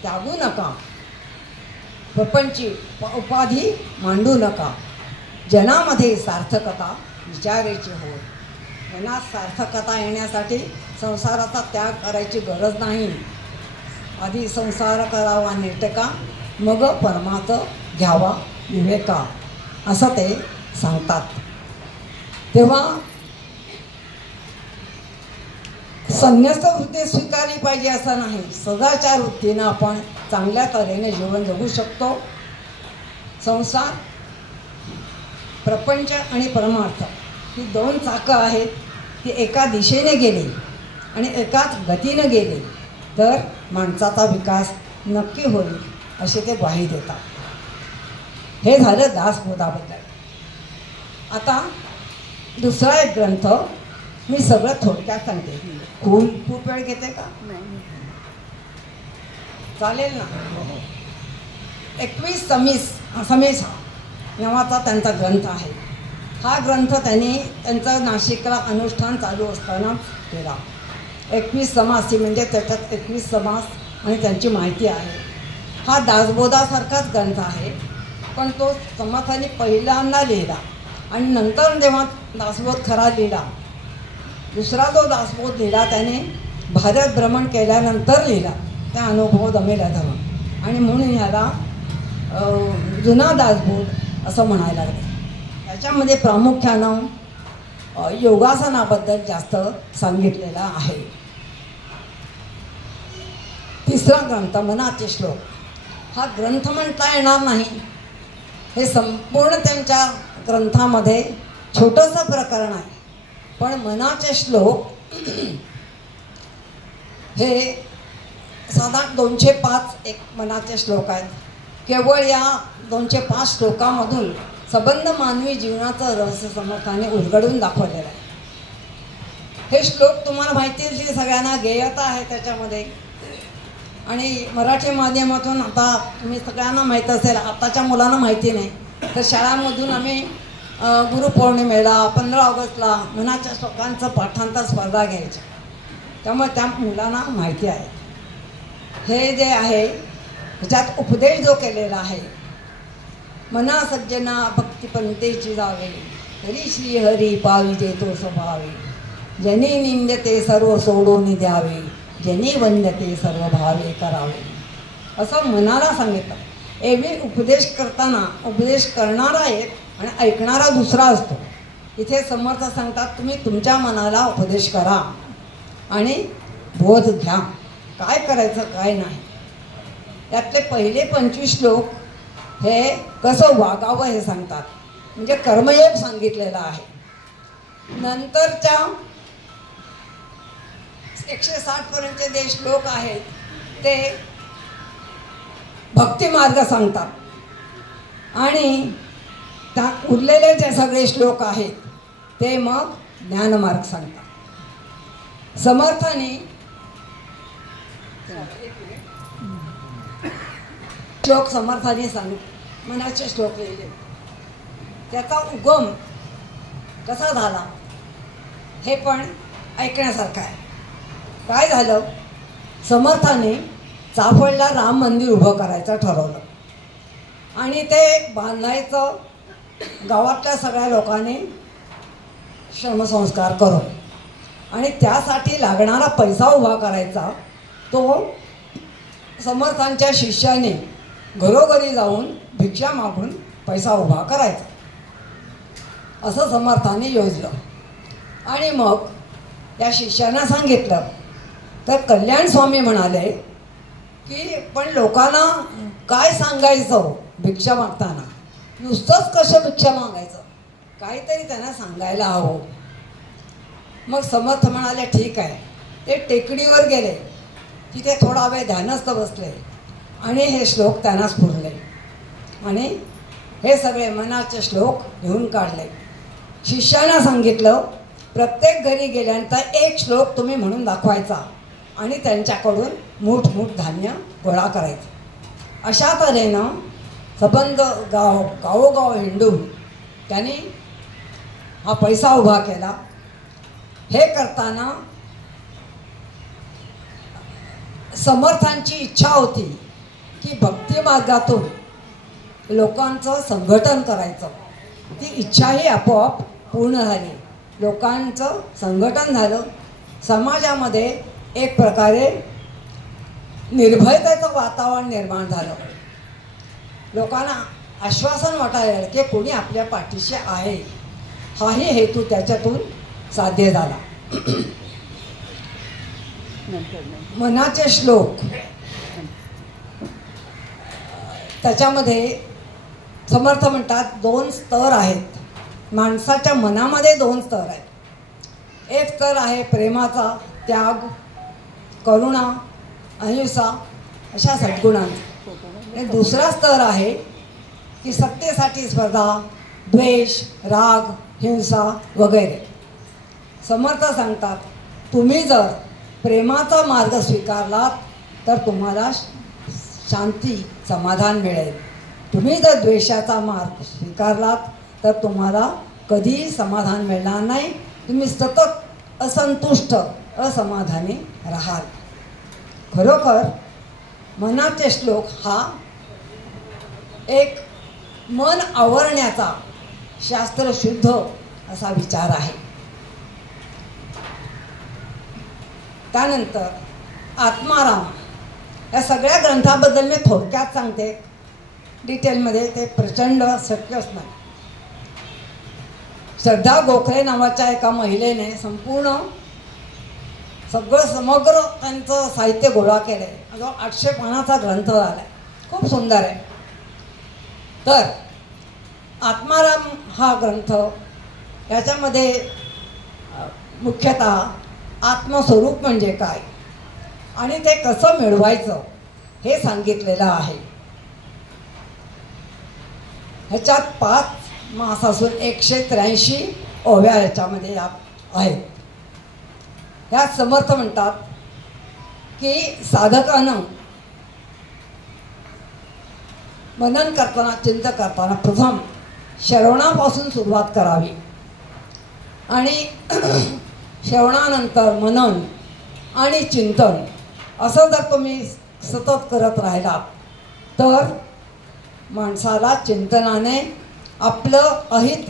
त्यागू नका, प्रपंची उपाधी मांडू नका, जनामध्ये सार्थकता विचारायची होय. मनात सार्थकता येण्यासाठी संसाराचा त्याग करायची गरज नाही. आधी संसार करावा नेटका, मग परमार्थ घ्यावा विवेका, असं ते सांगतात. तेव्हा संन्यस्त वृत्ती स्वीकारली पाहिजे असं नाही. सदाचार वृत्तीनं आपण चांगल्या तऱ्हेने जीवन जगू शकतो. संसार, प्रपंच आणि परमार्थ ही दोन चाकं आहेत. ती एका दिशेने गेली आणि एकाच गतीनं गेली तर माणसाचा विकास नक्की होईल असे ते ग्वाही देतात. हे झालं दासबोधाबद्दल. आता दुसरा एक ग्रंथ मी सगळं थोडक्यात सांगते. खूप वेळ घेते का? चालेल ना. 21 समीस नावाचा त्यांचा ग्रंथ आहे. हा ग्रंथ त्यांनी त्यांचं नाशिकला अनुष्ठान चालू असताना केला. 21 समासी म्हणजे त्याच्यात 21 समास आणि त्यांची माहिती आहे. हा दासबोधासारखाच ग्रंथ आहे, पण तो समर्थांनी पहिल्यांदा लिहिला आणि नंतर जेव्हा दासबोध खरा लिहिला, दुसरा जो दासबोध लिहिला त्याने भारत भ्रमण केल्यानंतर लिहिला. त्या अनुभव दमेला धरून आणि म्हणून ह्याला जुना दासबोध असं म्हणायला लागले. त्याच्यामध्ये प्रामुख्यानं योगासनाबद्दल जास्त सांगितलेला आहे. तिसरा ग्रंथ मनाचे श्लोक. हा ग्रंथ म्हणता येणार नाही. हे संपूर्ण त्यांच्या ग्रंथामध्ये छोटंसं प्रकरण आहे, पण मनाचे श्लोक हे साधारण 205 एक मनाचे श्लोक आहेत. केवळ या 205 श्लोकामधून संबंध मानवी जीवनाचं रहस्य समर्थाने उलगडून दाखवलेलं आहे. हे श्लोक तुम्हाला माहिती असेल, सगळ्यांना गेयता आहे त्याच्यामध्ये. आणि मराठी माध्यमातून आता तुम्ही सगळ्यांना माहीत असेल, आताच्या मुलांना माहिती नाही, तर शाळांमधून आम्ही गुरुपौर्णिमेला 15 ऑगस्टला मनाच्या श्लोकांचं पाठांतर स्पर्धा घ्यायच्या. त्यामुळे त्या मुलांना माहिती आहे. हे जे आहे ह्याच्यात उपदेश जो केलेला आहे, मना सज्जना भक्तिपंथेची जावे, हरी श्री हरी पावी देतो स्वभावे, जनी निंदते सर्व सोडून द्यावे, जनी वंदते सर्व भावे करावे, असं मनाला सांगितलं. एरवी उपदेश करताना उपदेश करणारा एक आणि ऐकणारा दुसरा असतो. इथे समर्थ सांगतात, तुम्ही तुमच्या मनाला उपदेश करा आणि बोध घ्या, काय करायचं काय नाही. त्यातले पहिले 25 श्लोक हे कसं वागावं हे सांगतात, म्हणजे कर्मयोग सांगितलेला आहे. नंतरच्या 160 पर्यंतचे जे श्लोक आहेत ते भक्तिमार्ग सांगतात आणि त्या उरलेले जे सगळे श्लोक आहेत ते मग ज्ञानमार्ग सांगतात. समर्थाने श्लोक समर्थाने मनाचे श्लोक लिहिले. त्याचा उगम कसा झाला हे पण ऐकण्यासारखं आहे. काय झालं, समर्थाने चाफळला राम मंदिर उभं करायचं ठरवलं आणि ते बांधायचं गावातल्या सगळ्या लोकांनी श्रमसंस्कार करून आणि त्यासाठी लागणारा पैसा उभा करायचा तो समर्थांच्या शिष्याने घरोघरी जाऊन भिक्षा मागून पैसा उभा करायचा असं समर्थाने योजलं. आणि मग त्या शिष्यांना सांगितलं तर कल्याण स्वामी म्हणाले की पण लोकांना काय सांगायचं भिक्षा मागताना, नुसतंच कसं भिक्षा मागायचं, काहीतरी त्यांना सांगायला हवं. मग समर्थ म्हणाले ठीक आहे. ते टेकडीवर गेले, तिथे थोडा वेळ ध्यानस्थ बसले आणि हे श्लोक त्यांना स्फुरले आणि हे सगळे मनाचे श्लोक लिहून काढले. शिष्यांना सांगितलं प्रत्येक घरी गेल्यानंतर एक श्लोक तुम्ही म्हणून दाखवायचा आणि त्यांच्याकडून मूठ धान्य गोळा करायचं. अशा तऱ्हेनं संबंध गावोगाव हिंडून त्यांनी हा पैसा उभा केला. हे करताना समर्थांची इच्छा होती की भक्ती मार्गातून लोकांचं संघटन करायचं. ती इच्छाही आपोआप पूर्ण झाली. लोकांचं संघटन झालं. समाजामध्ये एक प्रकारे निर्भयतेचं वातावरण निर्माण झालं. लोकांना आश्वासन वाटायला लागलं की कोणी आपल्या पाठीशी आहे. हाही हेतू त्याच्यातून साध्य झाला. मनाचे श्लोक त्याच्यामध्ये समर्थ म्हणतात 2 स्तर आहेत. माणसाच्या मनामध्ये 2 स्तर आहेत. एक स्तर आहे प्रेमाचा, त्याग, करुणा, अहिंसा अशा सद्गुणांचा. आणि दुसरा स्तर आहे की सत्तेसाठी स्पर्धा, द्वेष, राग, हिंसा वगैरे. समर्थ सांगतात तुम्ही जर प्रेमाचा मार्ग स्वीकारलात तर तुम्हाला शांती, समाधान मिळेल. तुम्ही जर द्वेषाचा मार्ग स्वीकारलात तर तुम्हाला कधीही समाधान मिळणार नाही. तुम्ही सतत असंतुष्ट, असमाधानी राहाल. खरोखर मनाचे श्लोक हा एक मन आवरण्याचा शास्त्रशुद्ध असा विचार आहे. त्यानंतर आत्माराम या सगळ्या ग्रंथाबद्दल मी थोडक्यात सांगते. डिटेलमध्ये ते प्रचंड शक्यच नाही. श्रद्धा गोखले नावाच्या एका महिलेने संपूर्ण समग्र त्यांचं साहित्य गोळा केलं आहे. जो 800 पानाचा ग्रंथ झाला आहे. खूप सुंदर आहे. तर आत्माराम हा ग्रंथ याच्यामध्ये मुख्यतः आत्मस्वरूप म्हणजे काय आणि ते कसं मिळवायचं हे सांगितलेलं आहे. ह्याच्यात 5 मास असून 183 ओव्या याच्यामध्ये आहेत. ह्यात समर्थ म्हणतात की साधकानं मनन करताना, चिंतन करताना प्रथम श्रवणापासून सुरुवात करावी आणि श्रवणानंतर मनन आणि चिंतन असं जर तुम्ही सतत करत राहिलात तर माणसाला चिंतनाने आपलं अहित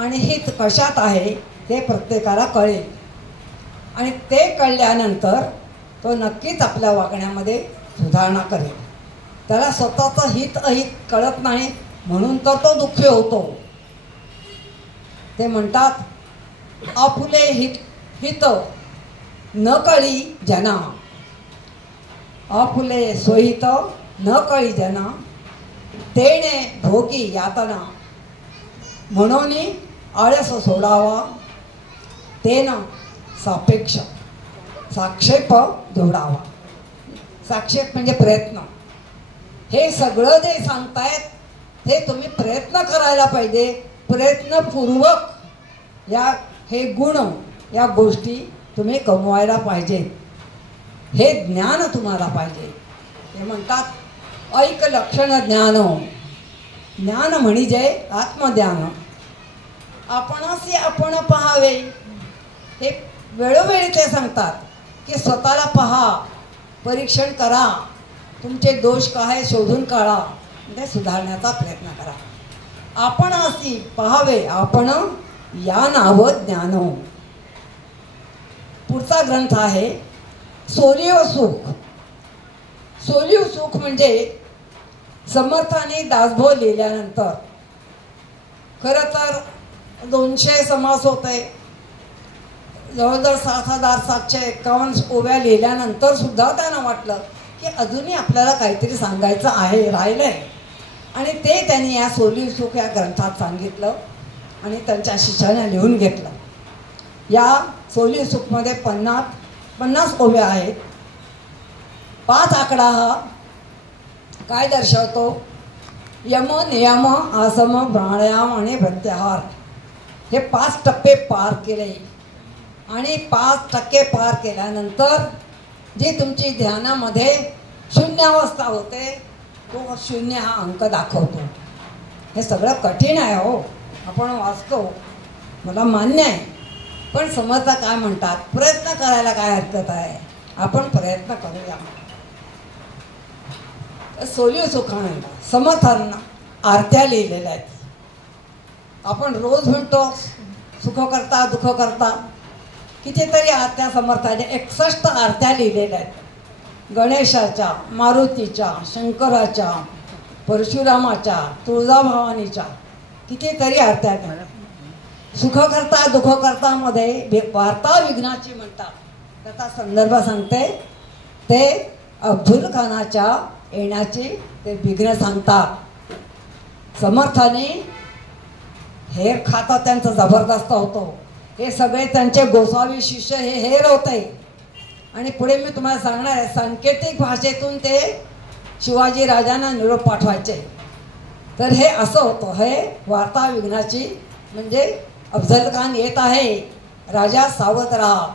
आणि हित कशात आहे ते प्रत्येकाला कळेल. आणि ते कळल्यानंतर तो नक्कीच आपल्या वागण्यामध्ये सुधारणा करेल. त्याला स्वतःचं हित अहित कळत नाही म्हणून तर तो दुःखी होतो. ते म्हणतात आपुले हित न कळी जना, आपुले स्वहित न कळी जना, तेणे भोगी यातना, म्हणून आळस सोडावा, तेन सापेक्ष साक्षेप जोडावा. साक्षेप म्हणजे प्रयत्न. हे सगळं जे सांगतायत हे तुम्ही प्रयत्न करायला पाहिजे. प्रयत्नपूर्वक हे गुण, या गोष्टी तुम्ही कमवायला पाहिजेत. हे ज्ञान तुम्हाला पाहिजे. ते म्हणतात ऐक लक्षण ज्ञान. ज्ञान म्हणजे आत्मज्ञान. आपणासी आपण पहावे. हे वेळोवेळी ते सांगतात की स्वतःला पहा, परीक्षण करा, तुमचे दोष काय शोधून काढा, ते सुधारण्याचा प्रयत्न करा. आपणासी पहावे आपण या नाव ज्ञान. पुढचा ग्रंथ आहे सोलिव सुख. सोलिव सुख म्हणजे समर्थाने दासबोध लिहिल्यानंतर खरं तर 200 समास होते. जवळजवळ 7,751 ओव्या लिहिल्यानंतर सुद्धा त्यांना वाटलं की अजूनही आपल्याला काहीतरी सांगायचं आहे, राहिलं आहे. आणि ते त्यांनी या सोलिव सुख या ग्रंथात सांगितलं आणि त्यांच्या शिष्याने लिहून घेतलं. या सोलिव सुखमध्ये 50 ओव्या आहेत. 5 आकडा हा काय दर्शवतो? यम, नियम, आसम, प्राणायाम आणि प्रत्याहार हे 5 टप्पे पार केले. आणि 5% पार केल्यानंतर जी तुमची ध्यानामध्ये शून्यावस्था होते तो 0 हा अंक दाखवतो. हे सगळं कठीण आहे हो, आपण वाचतो, मला मान्य आहे. पण समर्थ काय म्हणतात, प्रयत्न करायला काय हरकत आहे, आपण प्रयत्न करूया. सोली सुखाने समर्थांना आरत्या लिहिलेल्या आहेत. आपण रोज म्हणतो सुख करता दुःख करता, कितीतरी आरत्या समर्थाने 61 आरत्या लिहिलेल्या आहेत. गणेशाच्या, मारुतीच्या, शंकराच्या, परशुरामाच्या, तुळजाभवानीच्या कितीतरी आरत्या आहेत. सुख करता दुःख करता मध्ये वार्ता विघ्नाची म्हणतात. त्याचा संदर्भ सांगते, ते अब्दुल खानाच्या येण्याची ते विघ्न सांगतात. समर्थाने हेर खाता त्यांचं जबरदस्त होतो. हे सगळे त्यांचे गोसावी शिष्य हे हेर होते. आणि पुढे मी तुम्हाला सांगणार आहे, सांकेतिक भाषेतून ते शिवाजी राजांना निरोप पाठवायचे. तर हे असं होतं, हे वार्ता विघ्नाची म्हणजे अफजल खान येत आहे, राजा सावध राहा.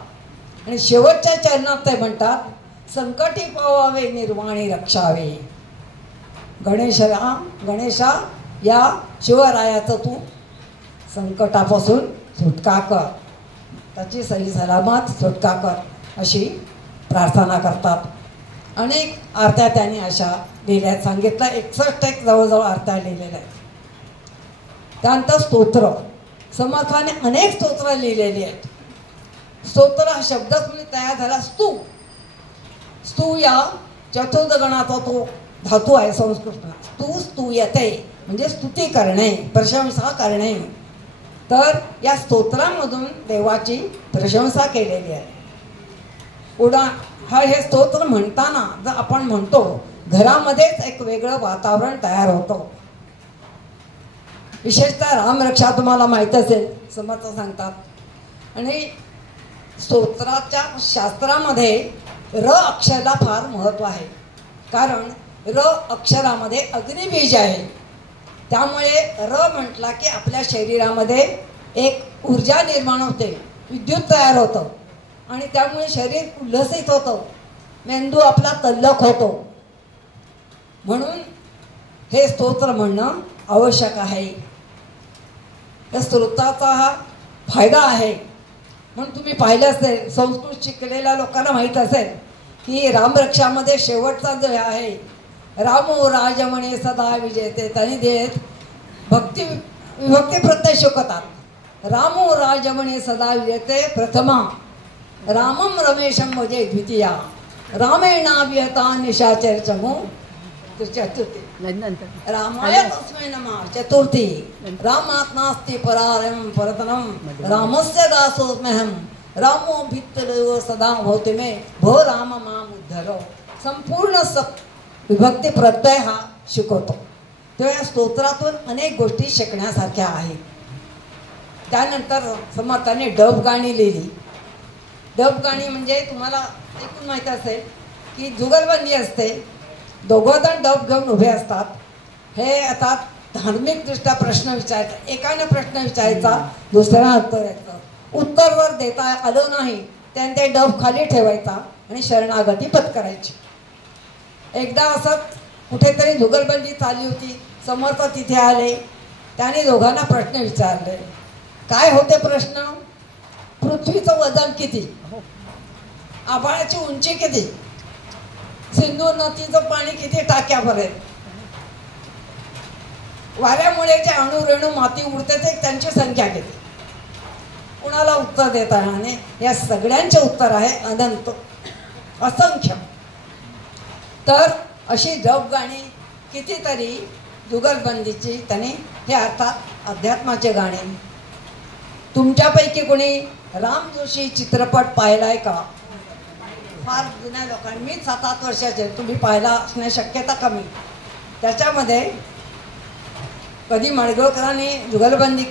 आणि शेवटच्या चरणात ते म्हणतात, संकटी पावावे निर्वाणी रक्षावे. गणेशा या शिवरायाचं तू संकटापासून सुटका कर, त्याची सही सलामत सुटका कर अशी प्रार्थना करतात. अनेक आरत्या त्यांनी अशा लिहिल्या आहेत. सांगितलं 61 जवळजवळ आरत्या लिहिलेल्या आहेत. त्यानंतर स्तोत्र, समर्थाने अनेक स्तोत्र लिहिलेली आहेत. स्तोत्र हा शब्द तयार झाला स्तू. स्तू या चतुर्थ गणाचा तो धातू आहे संस्कृतात. स्तूयते म्हणजे स्तुती करणे, प्रशंसा करणे. तर या स्तोत्रामधून देवाची प्रशंसा केलेली आहे. हे स्तोत्र म्हणताना जर आपण म्हणतो, घरामध्येच एक वेगळं वातावरण तयार होतं. विशेषतः रामरक्षा तुम्हाला माहीत असेल, समर्थ सांगतात. आणि स्तोत्राच्या शास्त्रामध्ये र अक्षराला फार महत्त्व आहे. कारण र अक्षरामध्ये अग्निबीज आहे. त्यामुळे र म्हटला की आपल्या शरीरामध्ये एक ऊर्जा निर्माण होते, विद्युत तयार होतं आणि त्यामुळे शरीर उल्लसित होतं, मेंदू आपला तल्लख होतो. म्हणून हे स्तोत्र म्हणणं आवश्यक आहे. या स्तोत्राचा हा फायदा आहे. म्हणून तुम्ही पाहिलं असेल, संस्कृत शिकलेल्या लोकांना माहीत असेल की रामरक्षामध्ये शेवटचा जो आहे, रामो राजमणे सदा विजेते, त्यांनी देत विभक्ती प्रत्यय शिकवतात. रामो राजमणे सदा विजेते प्रथमा, रामम रमेशम भजे द्वितीया, रामेणाभिहता निशाचरचमो चतुर्थी, रामाय तस्मै नमः चतुर्थी, रामात् नास्ति परारं परतनं, रामस्य दासोऽस्म्यहं, रामो भित्तदेवो सदा भवति मे, भो राम माम उद्धर. संपूर्ण विभक्ती प्रत्यय हा शिकवतो. तेव्हा या स्तोत्रातून अनेक गोष्टी शिकण्यासारख्या आहेत. त्यानंतर समर्थाने डब गाणी लिहिली. डब गाणी म्हणजे तुम्हाला ऐकून माहीत असेल की जुगलबंदी असते, दोघं जण डब घेऊन उभे असतात. हे आता धार्मिकदृष्ट्या प्रश्न विचारायचा, एकाने प्रश्न विचारायचा, दुसऱ्याला उत्तर द्यायचं. उत्तर जर देता आलं नाही त्याने ते डब खाली ठेवायचा आणि शरणागती पत्करायची. एकदा असंच कुठेतरी जुगलबंदी चालली होती, समर्थ तिथे आले. त्याने दोघांना प्रश्न विचारले. काय होते प्रश्न? पृथ्वीचं वजन किती, आभाळाची उंची किती, सिंधू नदीचं पाणी किती टाक्यापर्यंत, वाऱ्यामुळे जे अणुरेणू माती उडते ते त्यांची संख्या किती. कुणाला उत्तर देता आणि या सगळ्यांचे उत्तर आहे अनंत, असंख्य. तर अशी डब गाणी कितीतरी जुगलबंदीची त्यांनी, हे अर्थात अध्यात्माचे गाणे. तुमच्यापैकी कोणी राम जोशी चित्रपट पाहिलाय का? फार जुन्या लोकांनी, मी 7-8 वर्षाचे, तुम्ही पाहिला असण्याची शक्यता कमी. त्याच्यामध्ये कधी माडगुळकरांनी जुगलबंदी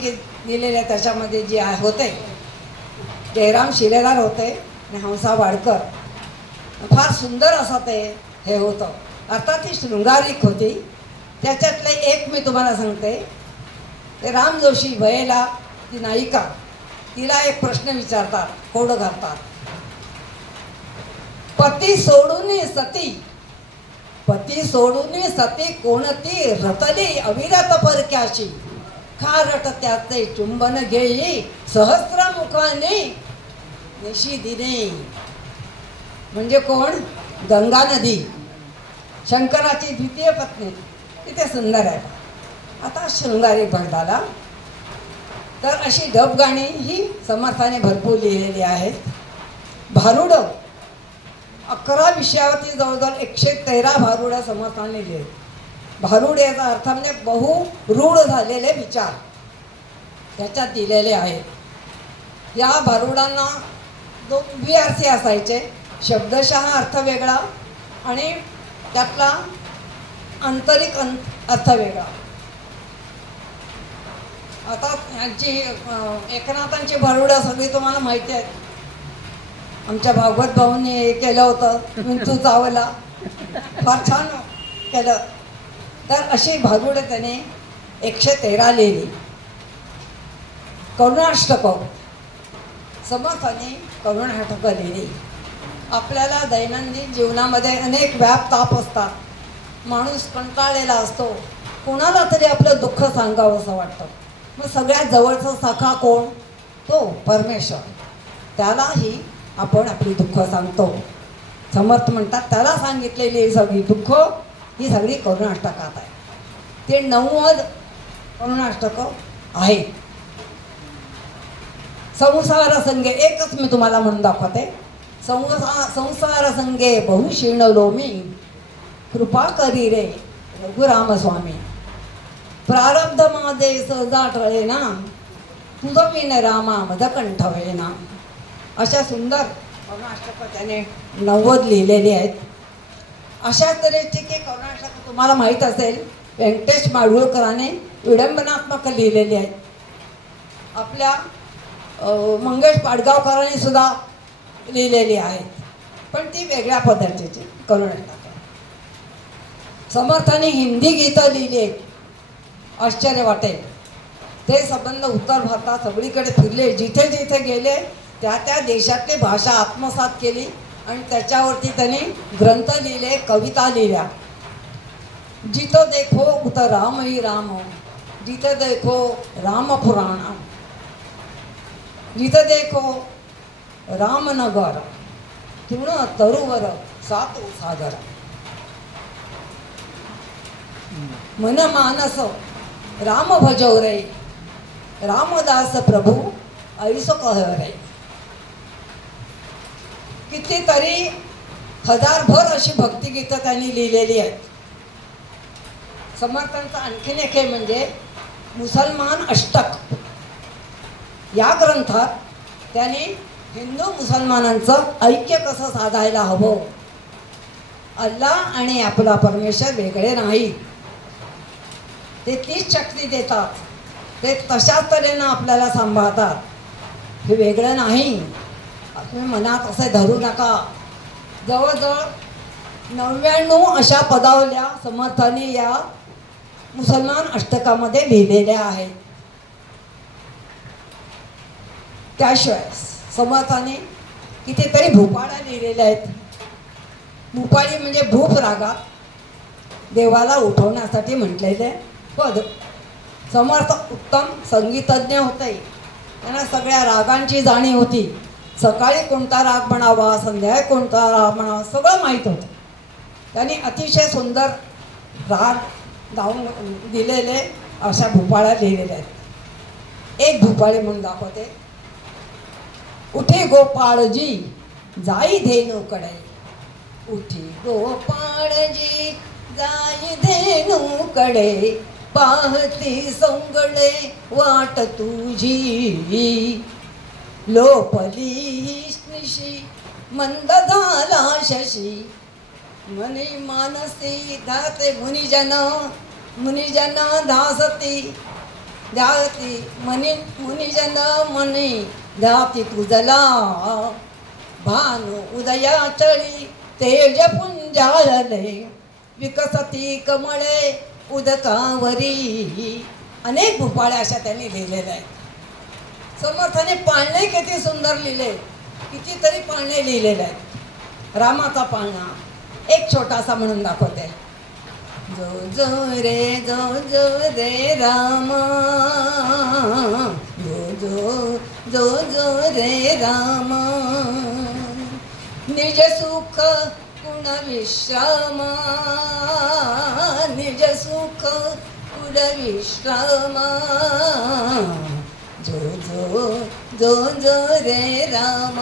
दिलेल्या त्याच्यामध्ये जी होते, जयराम शिलेदार होते आणि हंसा वाडकर. फार सुंदर असं ते हे होतं. अर्थात ती शृंगारिक होती. त्याच्यातले एक मी तुम्हाला सांगते. ते राम जोशी वयेला ती नायिका, तिला एक प्रश्न विचारतात, कोड घालतात. पती सोडून सती पती सोडून सती कोणती रतली अविरत परक्याशी, खारट त्याचे चुंबन घेई सहस्र मुखाने निशी दिने. म्हणजे कोण? गंगा नदी, शंकराची द्वितीय पत्नी. किती सुंदर आहे. आता शृंगारी भरदाला तर अशी डब गाणी ही समर्थाने भरपूर लिहिलेली आहेत. भारुड 11 विषयावरती जवळजवळ 113 भारुड समर्थाने लिहिले. भारुड याचा अर्थ म्हणजे बहुरूढ झालेले विचार त्याच्यात दिलेले आहेत. या भारुडांना 2 अर्थ असायचे. शब्दशः अर्थ वेगळा आणि त्यातला आंतरिक अर्थ वेगळा. आता यांची एकनाथांची भारुडं सगळी तुम्हाला माहिती आहेत. आमच्या भागवत भाऊंनी हे केलं होतं, विंचू चावला, फार छान केलं. तर अशी भारुडं त्याने 113 लिहिली. करुणाष्टकं समर्थाने करुणाष्टकं लिहिली. आपल्याला दैनंदिन जीवनामध्ये अनेक व्याप ताप असतात. माणूस कंटाळलेला असतो. कोणाला तरी आपलं दुःख सांगावं असं वाटतं. मग सगळ्यात जवळचा सखा कोण? तो परमेश्वर. त्यालाही आपण आपली दुःख सांगतो. समर्थ म्हणतात त्याला सांगितलेली सगळी दुःख ही सगळी करुणाष्टकात आहे. ते 90 करुणाष्टकं आहेत. संसार संगे एकच मी तुम्हाला म्हणून दाखवते. संसार संगे बहुशीर्णलो मी, कृपा करी रे रघुरामस्वामी. प्रारब्ध माझे सहजा टळेना, तुझं विन रामा मदकंठ वेना. अशा सुंदर करुणाष्टकं त्याने 90 लिहिलेली आहेत. अशा तऱ्हेची की करुणाष्टकं तुम्हाला माहीत असेल व्यंकटेश माडगुळकरांनी विडंबनात्मक लिहिलेली आहेत. आपल्या मंगेश पाडगावकरांनी सुद्धा लिहिलेली आहेत, पण ती वेगळ्या पद्धतीची करुणाष्टकं. समर्थाने हिंदी गीतं लिहिली आहेत. आश्चर्य वाटेल. ते संबंध उत्तर भारतात सगळीकडे फिरले. जिथे जिथे गेले त्या त्या देशातली भाषा आत्मसात केली आणि त्याच्यावरती त्यांनी ग्रंथ लिहिले, कविता लिहिल्या. जिथं देखो उत राम ही राम, जिथं देखो राम पुराण, जिथं देखो रामनगर, तृण तरुवर सात सागर. मन मानस राम भजो रे, रामदास प्रभू ऐसो कह रे. कितीतरी हजारभर अशी भक्तिगीतं त्यांनी लिहिलेली आहेत. समर्थांचा आणखीन एक हे म्हणजे मुसलमान अष्टक. या ग्रंथात त्यांनी हिंदू मुसलमानांचं ऐक्य कसं साधायला हवं, अल्लाह आणि आपला परमेश्वर वेगळे नाही, ते तीच शक्ती देतात, ते तशाच तऱ्हेनं आपल्याला सांभाळतात, हे वेगळं नाही, तुम्ही मनात असे धरू नका. जवळजवळ 99 अशा पदावल्या समर्थांनी या मुसलमान अष्टकामध्ये लिहिलेल्या आहेत. त्याशिवाय समर्थांनी कितीतरी भूपाळ्या लिहिलेल्या आहेत. भूपाळी म्हणजे भूप रागात देवाला उठवण्यासाठी म्हटलेले पद. समर्थ उत्तम संगीतज्ञ होते. त्यांना सगळ्या रागांची जाणीव होती. सकाळी कोणता राग म्हणावा, संध्याकाळी कोणता राग म्हणावा, सगळं माहीत होतं. त्यांनी अतिशय सुंदर राग गाऊन दिलेले अशा भूपाळ्या लिहिलेल्या आहेत. एक भूपाळी म्हणून दाखवते. उठे गोपाळजी जाई धेनूकडे, उठी गोपाळजी जाई धेनूकडे, पाहती संगळे वाट तुझी, लोपली निशी मंद झाला शशी, मनी मानसी धाते मुनिजन, मुनिजन धासती ध्याती, मुनिजन मनी ध्याती तुझला, भानु उदया चळी तेज पुंजाळले, विकसती कमळे उदकावरी. अनेक भूपाळ्या अशा त्यांनी लिहिलेल्या आहेत. समर्थाने पाळणे किती सुंदर लिहिले, कितीतरी पाळणे लिहिलेले आहेत. रामाचा पाळणा, एक छोटासा म्हणून दाखवते. जो जो रे राम, जो रे राम, निज सुख कुण विश्राम, निज सुख कुण विश्राम, जो रे राम.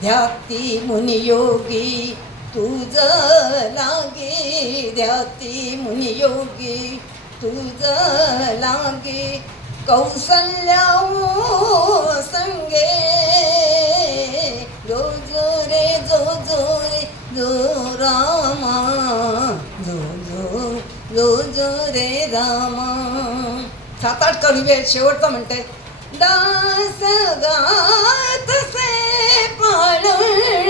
ध्याती मुनियोगी तुझ लागे, ध्याती मुनियोगी तुझ लागे, कौसल्या संगे, जो रे रामा, जो रे रामा. 7-8 कडवे शेवटचं म्हणते. दास गात से पाळण,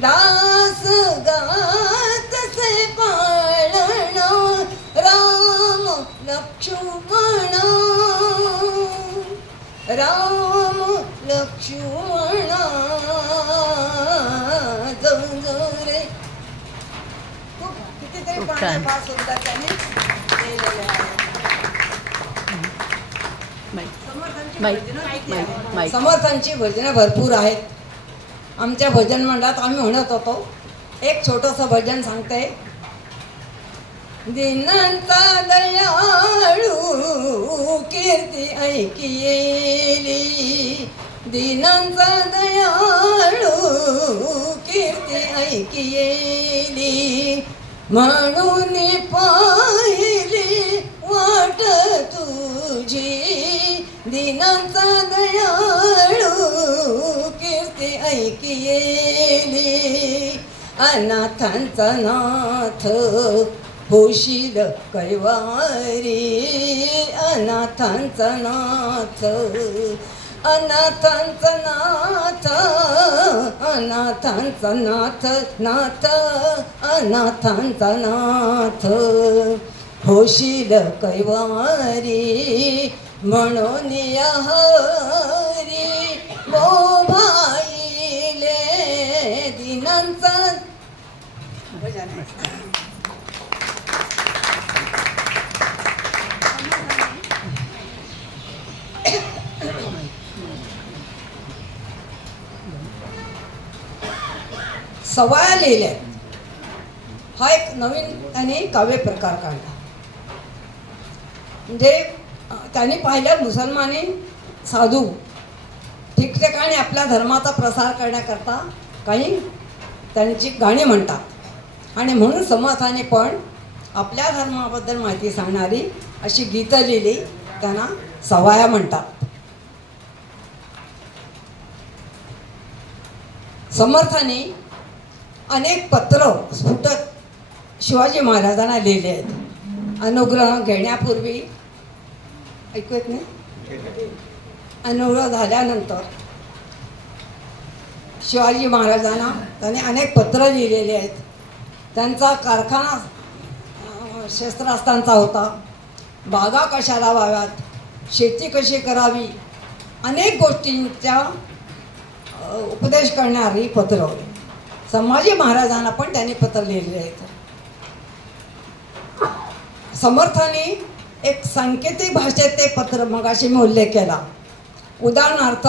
दास गात से पाळण, राम लक्ष्मण, राम लक्ष्मण, जो रे. कितीतरी पाण्यापास सुद्धा त्यांनी केलेले आहे. समर्थांची भजनं भरपूर आहेत. आमच्या भजन मंडळात आम्ही म्हणत होतो. एक छोटंसं भजन सांगते. दीनांचा दयाळू कीर्ती ऐकियेली, दीनांचा दयाळू कीर्ती ऐकियेली, म्हणून पाहिली वाट तुझी, दीनांचा दयाळू कीर्ती ऐकियेली, अनाथांचा नाथ होशील कैवारी, अनाथांचा नाथ, अनाथांचा नाथ, अनाथांचा नाथ, नाथ, अनाथांचा नाथ होशील कैवारी, म्हणून हरी बोभाईले दिनांचा. सवाया लिहिल्या. हा एक नवीन त्याने काव्य प्रकार काढला. म्हणजे त्यांनी पाहिलं मुसलमानी साधू ठिकठिकाणी आपल्या धर्माचा प्रसार करण्याकरता काही त्यांची गाणी म्हणतात आणि म्हणून समर्थाने पण आपल्या धर्माबद्दल माहिती सांगणारी अशी गीतं लिहिली. त्यांना सवाया म्हणतात. समर्थाने अनेक पत्र स्फुटत शिवाजी महाराजांना लिहिले आहेत. अनुग्रह घेण्यापूर्वी ऐकू येत नाही. अनुग्रह झाल्यानंतर शिवाजी महाराजांना त्याने अनेक पत्र लिहिलेले आहेत. त्यांचा कारखाना शस्त्रास्त्रांचा होता. बागा कशा लावाव्यात, शेती कशी करावी, अनेक गोष्टींचा उपदेश करणारी पत्र होती. संभाजी महाराजांना पण त्यांनी पत्र लिहिलेले आहेत. समर्थाने एक सांकेतिक भाषेत ते पत्र मगाशी मी उल्लेख केला. उदाहरणार्थ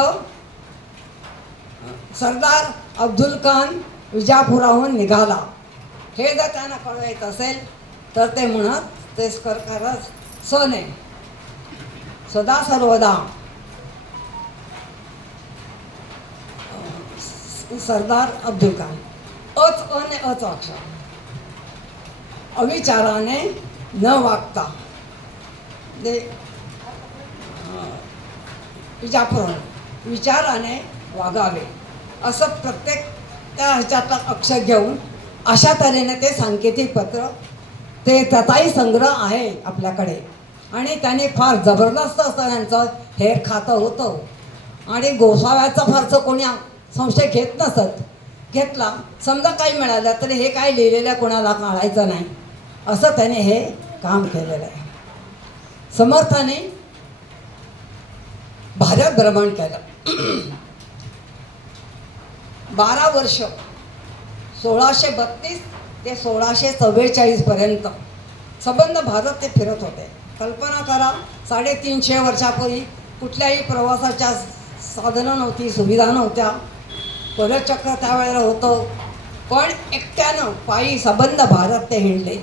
सरदार अब्दुल खान विजापुराहून निघाला हे जर त्यांना कळवायच असेल तर ते म्हणत ते करत सने सदा सर्वदा सरदार अब्दुल खान अच अने अच अक्षर अविचाराने न वागता ते विजापुराहून विचाराने वागावे असं प्रत्येक त्या ह्याच्यातला अक्षर घेऊन अशा तऱ्हेने ते सांकेतिक पत्र ते त्याचाही संग्रह आहे आपल्याकडे. आणि त्याने फार जबरदस्त असं त्यांचं हेर खातं होतं आणि गोसाव्याचा फारसं कोणी संशय घेत नसत. घेतला समजा काही मिळालं तरी हे काय लिहिलेलं कोणाला काढायचं नाही असं त्याने हे काम केलेलं आहे. समर्थाने भारत भ्रमण केलं. 12 वर्ष 1632 ते 1644 पर्यंत संबंध भारत ते फिरत होते. कल्पना करा, 350 वर्षापूर्वी कुठल्याही प्रवासाच्या साधनं नव्हती, सुविधा नव्हत्या. परचक्र त्यावेळेला होतं, पण एकट्यानं पायी संबंध भारत ते हिंडले.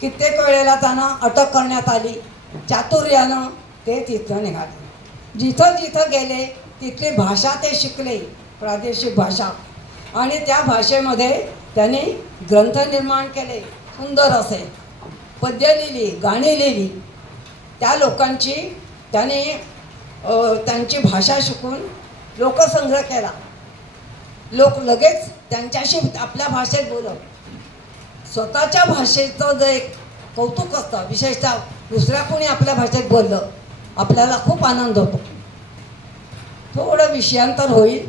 कित्येक वेळेला त्यांना अटक करण्यात आली. चातुर्यानं ते तिथं निघाले. जिथं जिथं गेले तिथली भाषा ते शिकले, प्रादेशिक भाषा, आणि त्या भाषेमध्ये त्यांनी ग्रंथ निर्माण केले. सुंदर असे पद्य लिहिली, गाणी लिहिली. त्या लोकांची त्यांनी त्यांची भाषा शिकून लोकसंग्रह केला. लोक लगेच त्यांच्याशी आपल्या भाषेत बोलत. स्वतःच्या भाषेचं जे एक कौतुक असतं, विशेषतः दुसऱ्या कोणी आपल्या भाषेत बोललं, आपल्याला खूप आनंद होतो. थोडं विषयांतर होईल.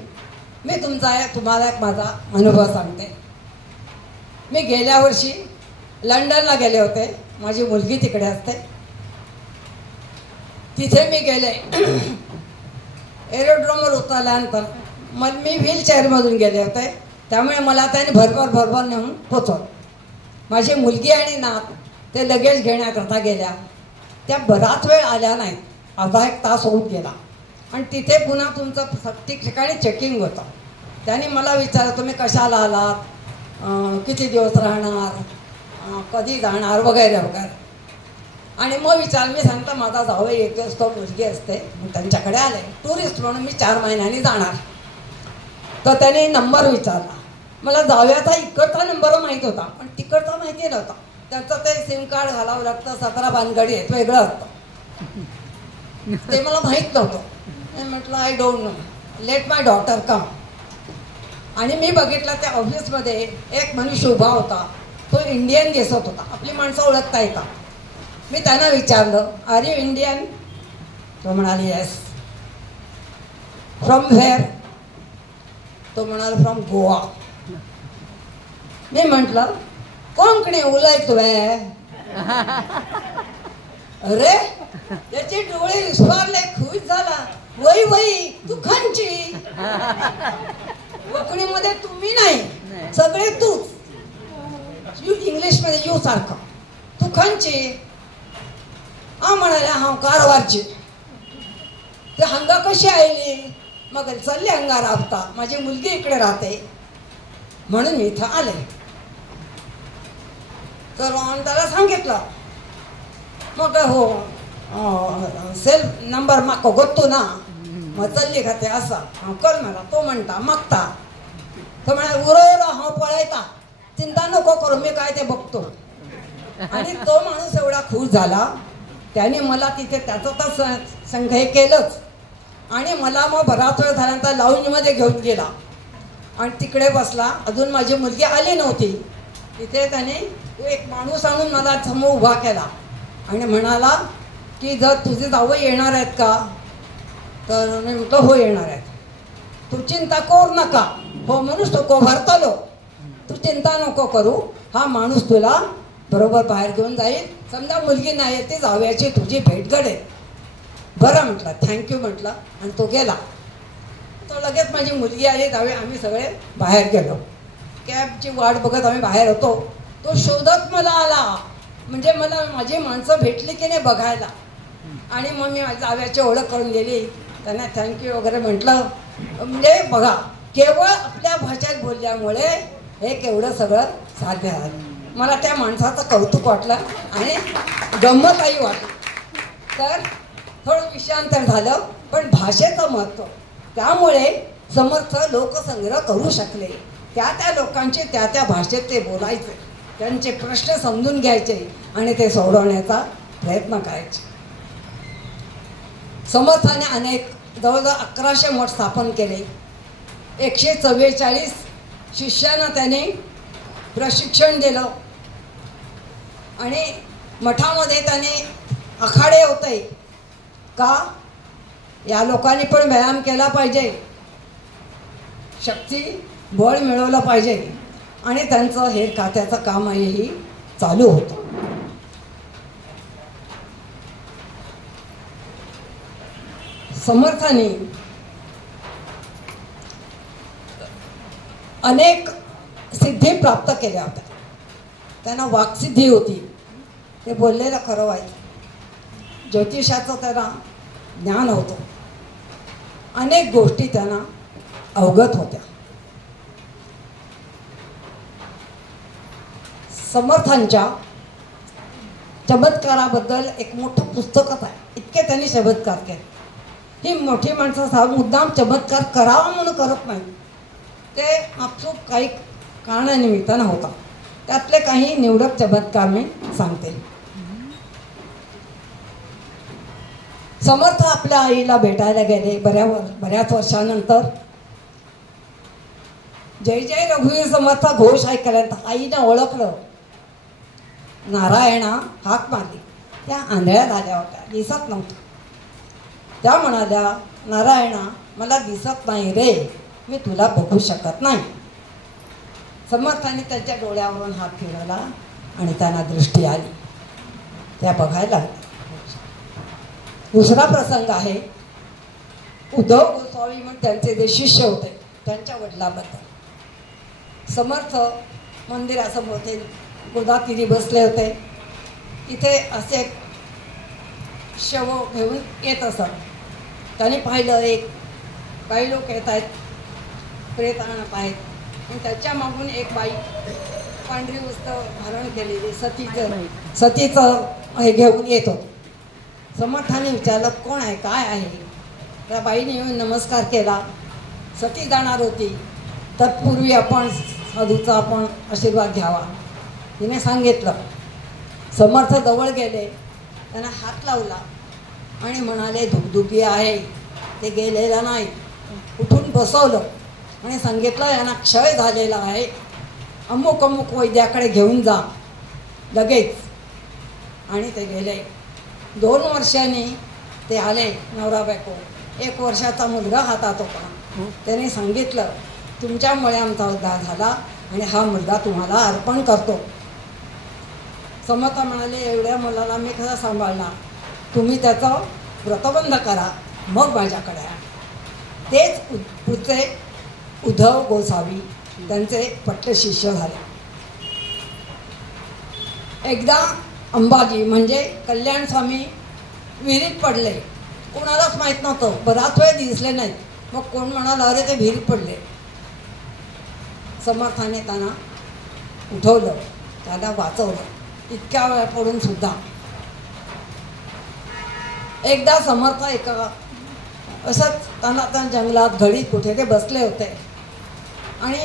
मी तुम्हाला एक माझा अनुभव सांगते. मी गेल्या वर्षी लंडनला गेले होते. माझी मुलगी तिकडे असते. तिथे मी गेले. एरोड्रोमवर उतरल्यानंतर मी व्हीलचेअरमधून गेले होते, त्यामुळे मला त्याने भरभर नेऊन पोचवलं. माझी मुलगी आणि नात ते लगेच घेण्याकरता गेल्या. त्या बराच वेळ आल्या नाहीत. अर्धा एक तास होऊन गेला. आणि तिथे पुन्हा तुमचं प्रत्येक ठिकाणी चेकिंग होतं. त्याने मला विचारलं, तुम्ही कशाला आलात, किती दिवस राहणार, कधी जाणार, वगैरे वगैरे. आणि मग मी सांगता माझा जावई येतो असतो, मुलगी असते, मी त्यांच्याकडे आले टुरिस्ट म्हणून. मी 4 महिन्यांनी जाणार. तर त्याने नंबर विचारला. मला जावयाचा इकडचा नंबर माहीत होता, पण तिकडचा माहिती नव्हता. त्याचं ते सिम कार्ड घालावं लागतं, 17 भानगडी आहेत, वेगळं असतं. ते मला माहीत नव्हतं. मी म्हटलं I don't know, let my daughter come. आणि मी बघितलं त्या ऑफिसमध्ये एक मनुष्य उभा होता. तो इंडियन दिसत होता. आपली माणसं ओळखता येतात. मी त्यांना विचारलं, आर यू इंडियन? तो म्हणाले येस. From where? तो म्हणाला फ्रॉम गोवा. मी म्हटलं कोंकणी उलयतोय? अरे त्याचे डोळे विस्फारले, खुश झाला. वई वई तू खंची? कोकणीमध्ये तुम्ही नाही, सगळे तूच. यू इंग्लिशमध्ये यू सारखं. तू खंची? हा म्हणाल्या हा कारवारची. ते हंगा कशी आली? मग चालले हंगा राबता. माझी मुलगी इकडे राहते म्हणून मी इथं आले. तर त्याला सांगितलं. मग हो सेल्फ नंबर माको गोत्तू ना, मग चल्ली खाते असा कल मला. तो म्हणता मागता. तो म्हणा उरो हा पळायता, चिंता नको करू, मी काय ते बघतो. आणि तो माणूस एवढा खुश झाला. त्याने मला तिथे त्याचं तर संघ हे केलंच. आणि मला मग बराच वेळ झाल्यानंतर लाऊंजमध्ये घेऊन गेला आणि तिकडे बसला. अजून माझी मुलगी आली नव्हती. तिथे त्याने एक माणूस आणून मला समोर उभा केला आणि म्हणाला की जर तुझे जावई येणार आहेत का? तर मी म्हटलं हो येणार आहेत. तू चिंता करू नका. हो म्हणूस नको भरतलो, तू चिंता नको करू, हा माणूस तुला बरोबर बाहेर घेऊन जाईल. समजा मुलगी नाही येते, जावयाची तुझी भेट घडेल. बरं म्हटलं, थँक्यू म्हटलं आणि तो गेला. तो लगेच माझी मुलगी आली. त्यावेळी आम्ही सगळे बाहेर गेलो. कॅबची वाट बघत आम्ही बाहेर होतो. तो शोधत मला आला, म्हणजे मला माझी माणसं भेटली की नाही बघायला. आणि मग मी माझ्या जावयाची ओळख करून गेली. त्यांना थँक्यू वगैरे म्हटलं. म्हणजे बघा, केवळ आपल्या भाषेत बोलल्यामुळे हे केवढं सगळं साध्य झालं. मला त्या माणसाचं कौतुक वाटलं आणि गंमतही वाटलं. तर थोडं विषयांतर झालं, पण भाषेचं महत्त्व. त्यामुळे समर्थ लोकसंग्रह करू शकले. त्या लोकांचे त्या भाषेत ते बोलायचे, त्यांचे प्रश्न समजून घ्यायचे आणि ते सोडवण्याचा प्रयत्न करायचे. समर्थाने अनेक जवळजवळ 1100 मठ स्थापन केले. 144 शिष्यांना त्याने प्रशिक्षण दिलं. आणि मठामध्ये त्याने आखाडे होते का या लोकांनी पण व्यायाम केला पाहिजे, शक्ती बळ मिळवलं पाहिजे. आणि त्यांचं हे खात्याचं कामही चालू होतं. समर्थाने अनेक सिद्धी प्राप्त केल्या होत्या. त्यांना वाक्सिद्धी होती, ते बोललेलं खरं व्हायचं. ज्योतिषाचं त्यांना ज्ञान होतं, अनेक गोष्टी त्यांना अवगत होत्या. समर्थांच्या चमत्काराबद्दल एक मोठं पुस्तकच आहे. इतके त्यांनी चमत्कार केले. ही मोठी माणसं मुद्दाम चमत्कार करावा म्हणून करत नाही, ते आपसूक काही कारणानिमित्तानं होता. त्यातले काही निवडक चमत्कार मी सांगते. समर्थ आपल्या आईला भेटायला गेले बऱ्याच वर्षानंतर. जय जय रघुवीर समर्थ घोष ऐकल्यानंतर आईने ओळखलं. नारायणा हाक मारली. त्या आंधळ्या झाल्या होत्या, दिसत नव्हत्या. त्या म्हणाल्या, नारायणा मला दिसत नाही रे, मी तुला बघू शकत नाही. समर्थाने त्यांच्या डोळ्यावरून हात फिरवला आणि त्यांना दृष्टी आली. त्या बघायला लागल्या. दुसरा प्रसंग आहे उद्धव गोस्वामी म्हणून त्यांचे जे शिष्य होते त्यांच्या वडिलाबद्दल. समर्थ मंदिरासमोर ते गोदातीरी बसले होते. इथे असे शव घेऊन येत असत. त्यांनी पाहिलं एक काही लोक येत आहेत, प्रेत आणत आहेत. आणि त्याच्या मागून एक बाई पांढरी वस्त्र धारण केलेली सतीचं हे घेऊन येत होती. समर्थाने विचारलं, कोण आहे, काय आहे? त्या बाईने येऊन नमस्कार केला. सती जाणार होती, तत्पूर्वी आपण साधूचा आपण आशीर्वाद घ्यावा. तिने सांगितलं. समर्थ जवळ गेले, त्यांना हात लावला आणि म्हणाले, धुकधुकी आहे, ते गेलेलं नाही. उठून बसवलं आणि सांगितलं, यांना क्षय झालेला आहे, अमुक अमुक वैद्याकडे घेऊन जा लगेच. आणि ते गेले. 2 वर्षांनी ते आले नवरा बायको. 1 वर्षाचा मुलगा हातात होता. त्याने सांगितलं, तुमच्यामुळे आमचा उद्धार झाला आणि हा मुलगा तुम्हाला अर्पण करतो. समर्थ म्हणाले, एवढ्या मुलाला मी कसा सांभाळणार, तुम्ही त्याचा व्रतबंध करा, मग माझ्याकडे आहे. तेच पुढचे उद्धव गोसावी त्यांचे पट्टे शिष्य झाले. एकदा अंबाजी म्हणजे कल्याण स्वामी विहिरीत पडले. कोणालाच माहीत नव्हतं, बराच वेळ दिसले नाहीत. मग कोण म्हणाला, अरे ते विहिरीत पडले. समर्थाने त्यांना उठवलं, त्याला वाचवलं. इतक्या वेळ पडून सुद्धा. एकदा समर्थ एका असंच त्यांना जंगलात घडीत कुठे ते बसले होते आणि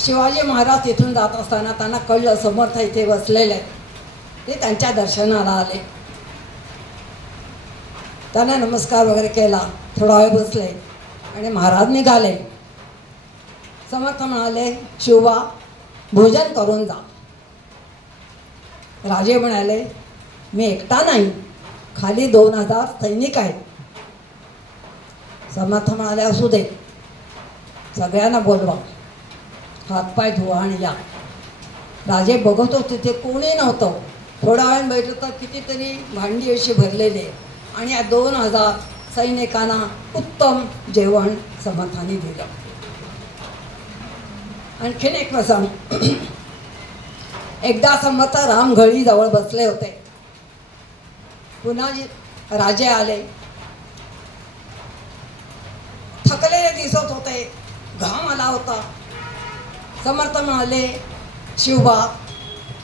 शिवाजी महाराज तिथून जात असताना त्यांना कळलं समर्थ इथे बसलेले. ते त्यांच्या दर्शनाला आले. त्यांना नमस्कार वगैरे केला, थोडा वेळ बसले आणि महाराज निघाले. समर्थ म्हणाले, शिवबा भोजन करून जा. राजे म्हणाले, मी एकटा नाही, खाली 2000 सैनिक आहेत. समर्थ म्हणाले, असू दे, सगळ्यांना बोलवा, हातपाय धुवा आणि या. राजे बघत होते, ते कोणी नव्हतं. थोडा वेळ बैठलं तर कितीतरी भांडी अशी भरलेली आणि या 2000 सैनिकांना उत्तम जेवण समर्थाने दिलं. आणखीन एक प्रसंग. एकदा समर्थ रामघळी जवळ बसले होते. पुन्हा राजे आले. थकलेले दिसत होते, घाम आला होता. समर्थ म्हणाले, शिवबा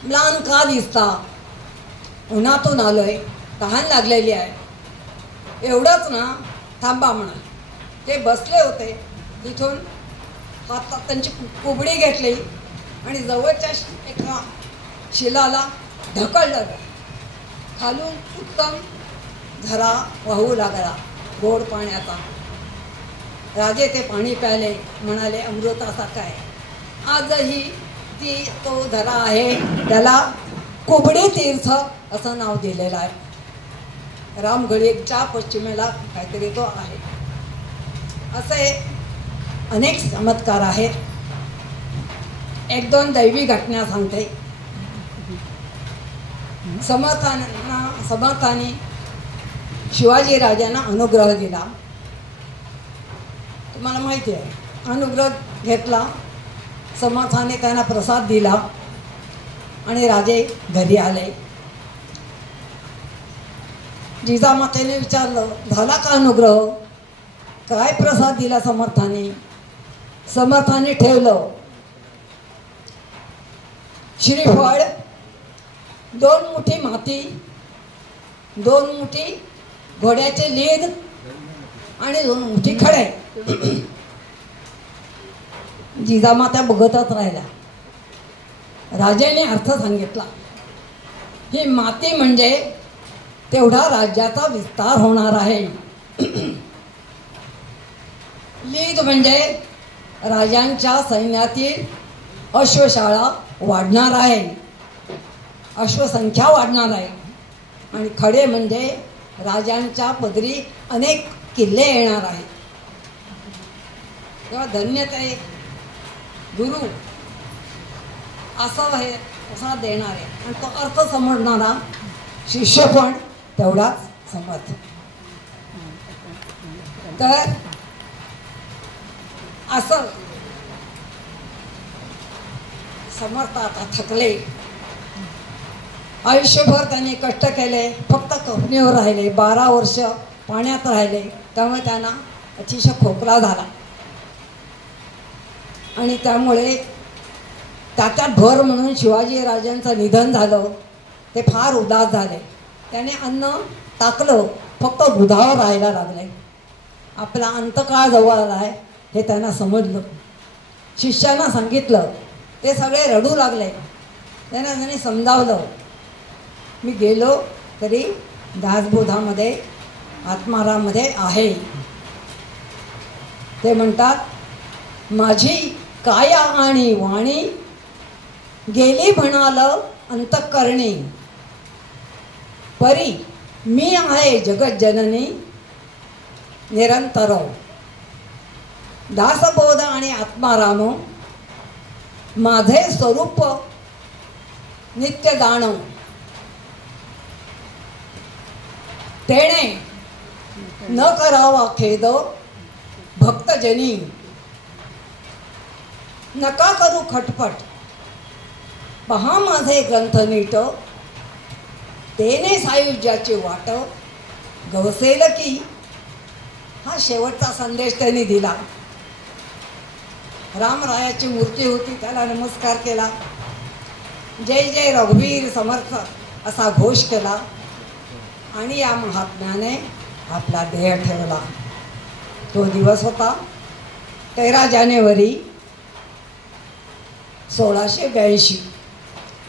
म्लान का दिसता? उन्हातून आलोय, तहान लागलेली आहे. एवढंच ना, थांबा म्हणा. ते बसले होते. तिथून हातात त्यांची कुबडी घेतली आणि जवळच्या एका शिलाला ढकललं. खालून उत्तम झरा वाहू लागला, गोड पाण्याचा. राजे ते पाणी प्याले, म्हणाले, अमृतासारखा आहे. आजही तो झरा आहे, त्याला कुबडी तीर्थ असं नाव दिलेलं आहे. रामगढीच्या पश्चिमेला काहीतरी तो आहे. असे अनेक चमत्कार आहेत. 1-2 दैवी घटना सांगते. समर्थाने शिवाजी राजांना अनुग्रह दिला. तुम्हाला माहिती आहे, अनुग्रह घेतला समर्थाने त्यांना प्रसाद दिला आणि राजे घरी आले. जिजामातेने विचारलं, झाला का अनुग्रह? काय प्रसाद दिला समर्थाने? समर्थाने ठेवलं श्रीफळ, 2 मुठी माती, 2 मुठी घोड्याचे लीद आणि 2 मुठी खडे. जिजामाता बघतच राहिल्या. राजाने अर्थ सांगितला. ही माती म्हणजे तेवढा राज्याचा विस्तार होणार आहे. लीद म्हणजे राजांच्या सैन्यातील अश्वशाळा वाढणार आहे, अश्वसंख्या वाढणार आहे. आणि खडे म्हणजे राजांच्या पदरी अनेक किल्ले येणार आहेत. तेव्हा धन्य ते गुरु असं हे असा देणार आहे आणि तो अर्थ समजणारा शिष्य पण तेवढाच समर्थ. तर असं समर्थ आता थकले. आयुष्यभर त्यांनी कष्ट केले, फक्त कपनीवर राहिले, 12 वर्ष पाण्यात राहिले. त्यामुळे त्यांना अतिशय खोकला झाला आणि त्यामुळे त्याच्यात भर म्हणून शिवाजी राजांचं निधन झालं. ते फार उदास झाले. त्याने अन्न टाकलं, फक्त दुधावर राहायला लागले. आपला अंतकाळ जवळ आला आहे हे त्यांना समजलं. शिष्यांना सांगितलं, ते सगळे रडू लागले. त्यांनी समजावलं, मी गेलो तरी दासबोधामध्ये आत्मारामध्ये आहे. ते म्हणतात, माझी काया आणि वाणी गेली म्हणाल अंतःकरणी, परी मी आहे जगज्जननी निरंतर. दासबोध आणि आत्माराम माझे स्वरूप नित्य जाणव. तेणे न करावा खेद भक्तजनी, नका करू खटपट. पहा माझे ग्रंथ नीट, तेने सायुज्याची वाट गवसेल की. हा शेवटचा संदेश त्यांनी दिला. रामरायाची मूर्ती होती, त्याला नमस्कार केला. जय जय रघुवीर समर्थ असा घोष केला आणि या महात्म्याने आपला देह ठेवला. तो दिवस होता 13 जानेवारी 1682.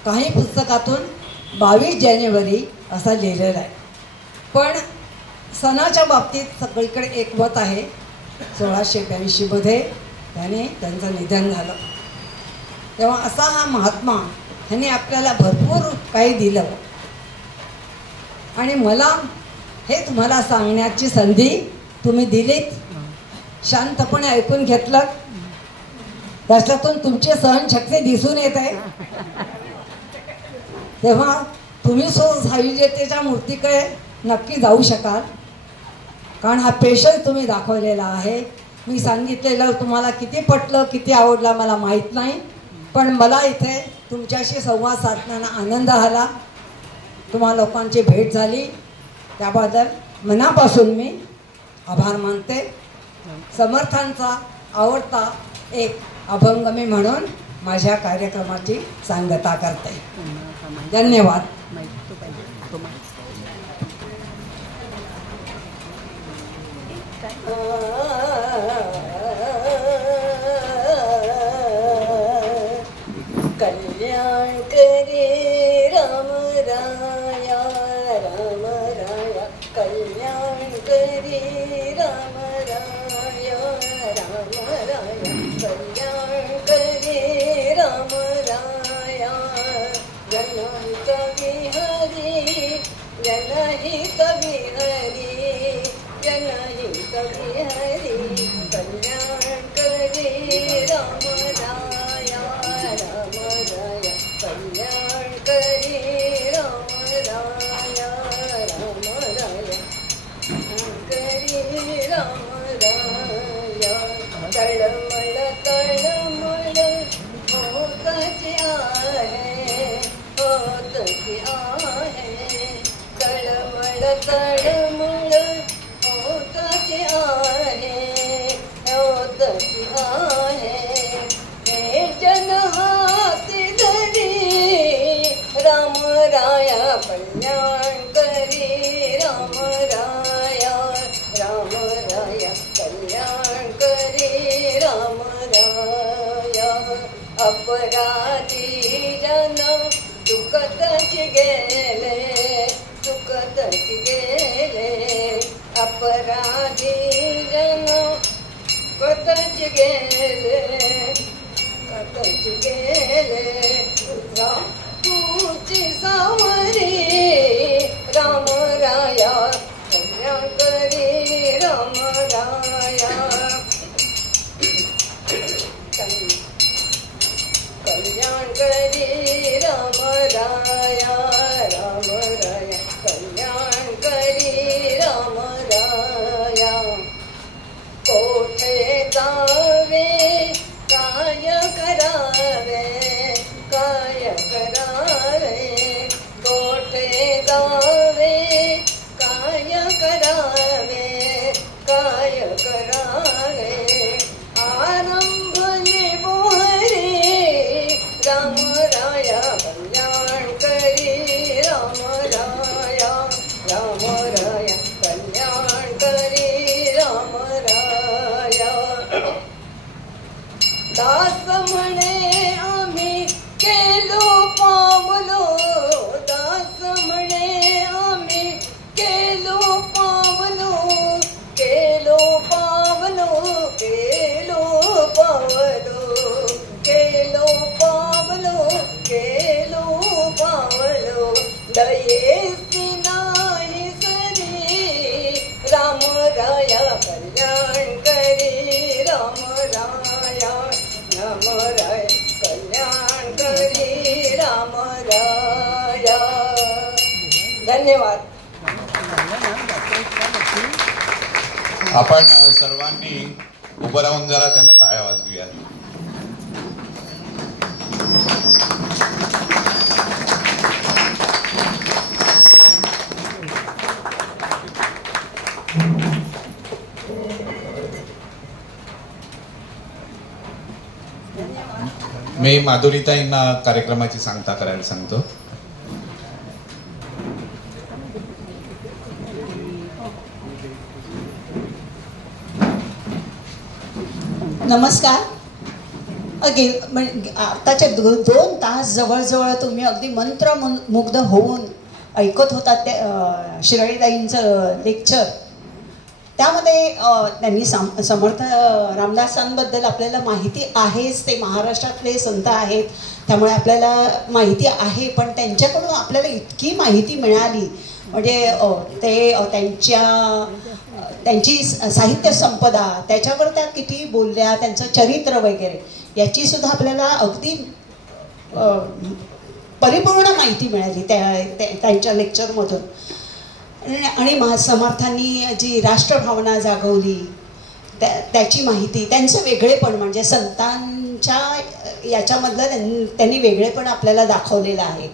काही पुस्तकातून 22 जानेवारी असा लिहिलेला आहे, पण सणाच्या बाबतीत सगळीकडे एकमत आहे. 1682 मध्ये त्याने त्यांचं निधन झालं. तेव्हा असा हा महात्मा ह्याने आपल्याला भरपूर काही दिलं आणि मला हे तुम्हाला सांगण्याची संधी तुम्ही दिलीत. शांतपणे ऐकून घेतलं, त्याच्यातून तुमची सहनशक्ती दिसून येत आहे. तेव्हा तुम्ही सायुज्यतेच्या मूर्तीकडे नक्की जाऊ शकाल, कारण हा पेशन्स तुम्ही दाखवलेला आहे. मी सांगितलेलं तुम्हाला किती पटलं, किती आवडला मला माहीत नाही, पण मला इथे तुमच्याशी संवाद साधताना आनंद झाला. तुम्हा लोकांची भेट झाली, त्याबद्दल मनापासून मी आभार मानते. समर्थांचा आवडता एक अभंग मी म्हणून माझ्या कार्यक्रमाची सांगता करते. धन्यवाद. कल्याण करे राम राया, राम राया कल्याण करे राम राया, राम राया कल्याण करे राम राया. जनहित विहरी, जनहित विहरी, जनहित विहरी कल्याण करे राम राया, राम राया कल्याण करे राम राया, राम राया करे राम राया. तळमळ तळमळ होताची आहे तळमळ तळमळ होताची आहे होताची आहे हे जन हाती धरी राम राया कल्याण करी राम राया कल्याण करी राम राया अपराधी जन दुखतच गेले दुखतच गेले अपराधी जन दुखतच गेले दुखतच गेले तुझी सावरी राम राया कल्याण करी राम राया कल्याण करी राम राया कल्याण करी राम राया कोठे जावे काय करावे कोठे जावे काय करावे आरंभले बोहरे राम राया कल्याण करी राम राया कल्याण करी राम राया दास म्हणे आम्ही केलो पावलो दास म्हणे आम्ही केलो पावलो केलो पावलो केलो पावलो केलो पावलो केलो पावलो दयेसी नाही सरी राम राया कल्याण करी राम राया कल्याण करी राम राया धन्यवाद. आपण सर्वांनी उभं राहून जरा त्यांना टाळ्या वाजवूया. मी माधुरीताईंना कार्यक्रमाची सांगता करायला सांगतो. नमस्कार. आताचे 2 तास जवळजवळ तुम्ही अगदी मंत्रमुग्ध होऊन ऐकत होतात ते शिराळीताईंचं लेक्चर. त्यामध्ये त्यांनी समर्थ रामदासांबद्दल आपल्याला माहिती आहेच. ते महाराष्ट्रातले संत आहेत त्यामुळे आपल्याला माहिती आहे. पण त्यांच्याकडून आपल्याला इतकी माहिती मिळाली म्हणजे त्यांची साहित्य संपदा त्याच्यावर त्या किती बोलल्या त्यांचं चरित्र वगैरे याची सुद्धा आपल्याला अगदी परिपूर्ण माहिती मिळाली त्यांच्या लेक्चरमधून. आणि समर्थांनी जी राष्ट्रभावना जागवली त्याची माहिती त्यांचं वेगळेपण म्हणजे संतांच्या याच्यामधलं त्यांनी वेगळेपण आपल्याला दाखवलेलं आहे.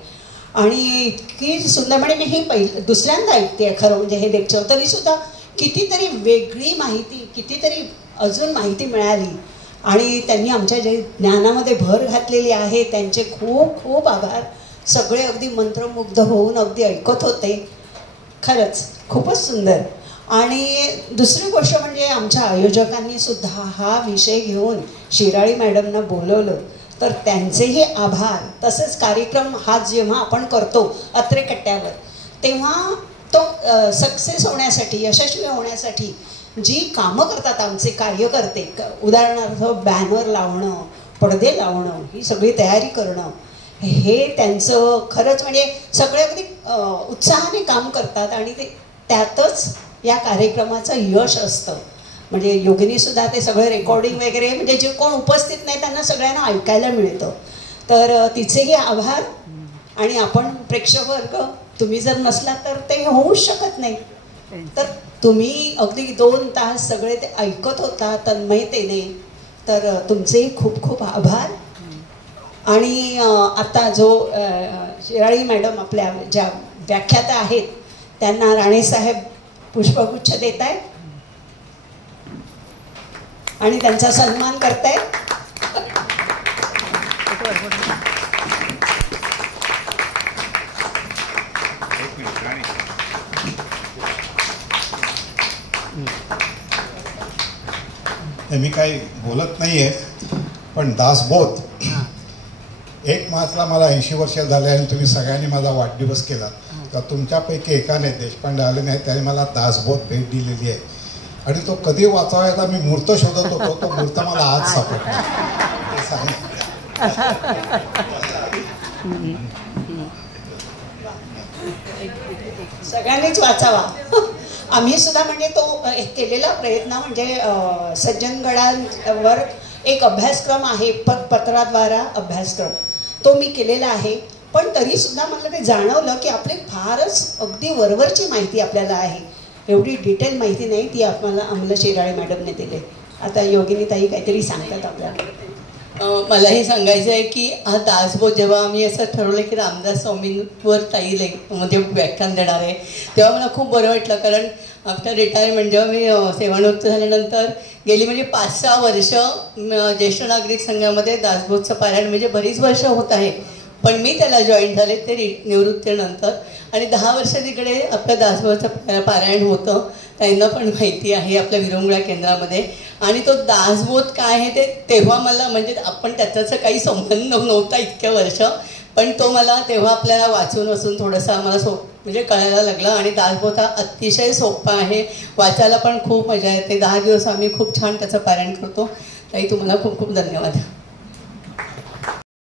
आणि इतकी सुंदर म्हणजे मी हे दुसऱ्यांदा ऐकते खरं म्हणजे हे लेक्चर तरीसुद्धा कितीतरी वेगळी माहिती कितीतरी अजून माहिती मिळाली. आणि त्यांनी आमच्या जे ज्ञानामध्ये भर घातलेली आहे त्यांचे खूप खूप आभार. सगळे अगदी मंत्रमुग्ध होऊन अगदी ऐकत होते. खरंच खूपच सुंदर. आणि दुसरी गोष्ट म्हणजे आमच्या आयोजकांनी सुद्धा हा विषय घेऊन शिराळी मॅडमना बोलवलं तर त्यांचेही आभार. तसेच कार्यक्रम हा जेव्हा आपण करतो अत्रे कट्ट्यावर तेव्हा तो सक्सेस होण्यासाठी यशस्वी होण्यासाठी जी कामं करतात आमचे कार्यकर्ते उदाहरणार्थ बॅनर लावणं पडदे लावणं ही सगळी तयारी करणं हे त्यांचं खरंच म्हणजे सगळे अगदी उत्साहाने काम करतात. आणि ते त्यातच या कार्यक्रमाचं यश असतं. म्हणजे योगिनीसुद्धा ते सगळं रेकॉर्डिंग वगैरे म्हणजे जे कोण उपस्थित नाही त्यांना सगळ्यांना ऐकायला मिळतं. तर तिचेही आभार. आणि आपण प्रेक्षक वर्ग तुम्ही जर नसला तर ते होऊच शकत नाही. तर तुम्ही अगदी 2 तास सगळे ते ऐकत होता तन्मयतेने. तर तुमचेही खूप खूप आभार. आणि आता जो शिराळी मॅडम आपल्या ज्या व्याख्याता आहेत त्यांना राणेसाहेब पुष्पगुच्छ देत आहेत आणि त्यांचा सन्मान करतायत. मी काही बोलत नाहीये, पण दासबोध 1 मार्चला मला 80 वर्ष झाले आणि तुम्ही सगळ्यांनी माझा वाढदिवस केला. तर तुमच्यापैकी एकाने, देशपांडे आले नाही, त्याने मला दासबोध भेट दिलेली आहे आणि तो कधी वाचावायचा मी मूर्त शोधत होतो. तो मूर्त मला आज सापडला. सगळ्यांनीच वाचावा. आम्ही सुद्धा म्हणजे तो केलेला प्रयत्न म्हणजे सज्जनगडांवर एक अभ्यासक्रम आहे, पत्राद्वारा अभ्यासक्रम, तो मी केलेला आहे. पण तरी सुद्धा मला ते जाणवलं की आपली फारच अगदी वरवरची माहिती आपल्याला आहे, एवढी डिटेल माहिती नाही ती आम्हाला शिराळे मॅडमने दिली. आता योगिनी ताई काहीतरी सांगतात आपल्याला. मलाही सांगायचं आहे की हा दासबोध जेव्हा आम्ही असं ठरवलं की रामदास स्वामींवर ताई म्हणजे व्याख्यान देणार आहे, तेव्हा मला खूप बरं वाटलं. कारण आफ्टर रिटायरमेंट जेव्हा मी सेवानिवृत्त झाल्यानंतर गेली म्हणजे 5-6 वर्ष ज्येष्ठ नागरिक संघामध्ये दासबोधचं पारायण म्हणजे बरीच वर्ष होत आहे. पण मी त्याला जॉईन झाले ते निवृत्तीनंतर, आणि 10 वर्ष तिकडे आपलं दासबोधचं पारायण होतं. त्यांना पण माहिती आहे आपल्या विरंगुळा केंद्रामध्ये. आणि तो दासबोध काय आहे ते तेव्हा मला म्हणजे आपण त्याचा काही संबंध नव्हता इतक्या वर्ष, पण तो मला तेव्हा आपल्याला वाचून थोडंसं आम्हाला म्हणजे कळायला लागलं. आणि दासबोध हा अतिशय सोपा आहे, वाचायला पण खूप मजा येते. 10 दिवस आम्ही खूप छान त्याचं पारायण करतो. ताई तुम्हाला खूप खूप धन्यवाद.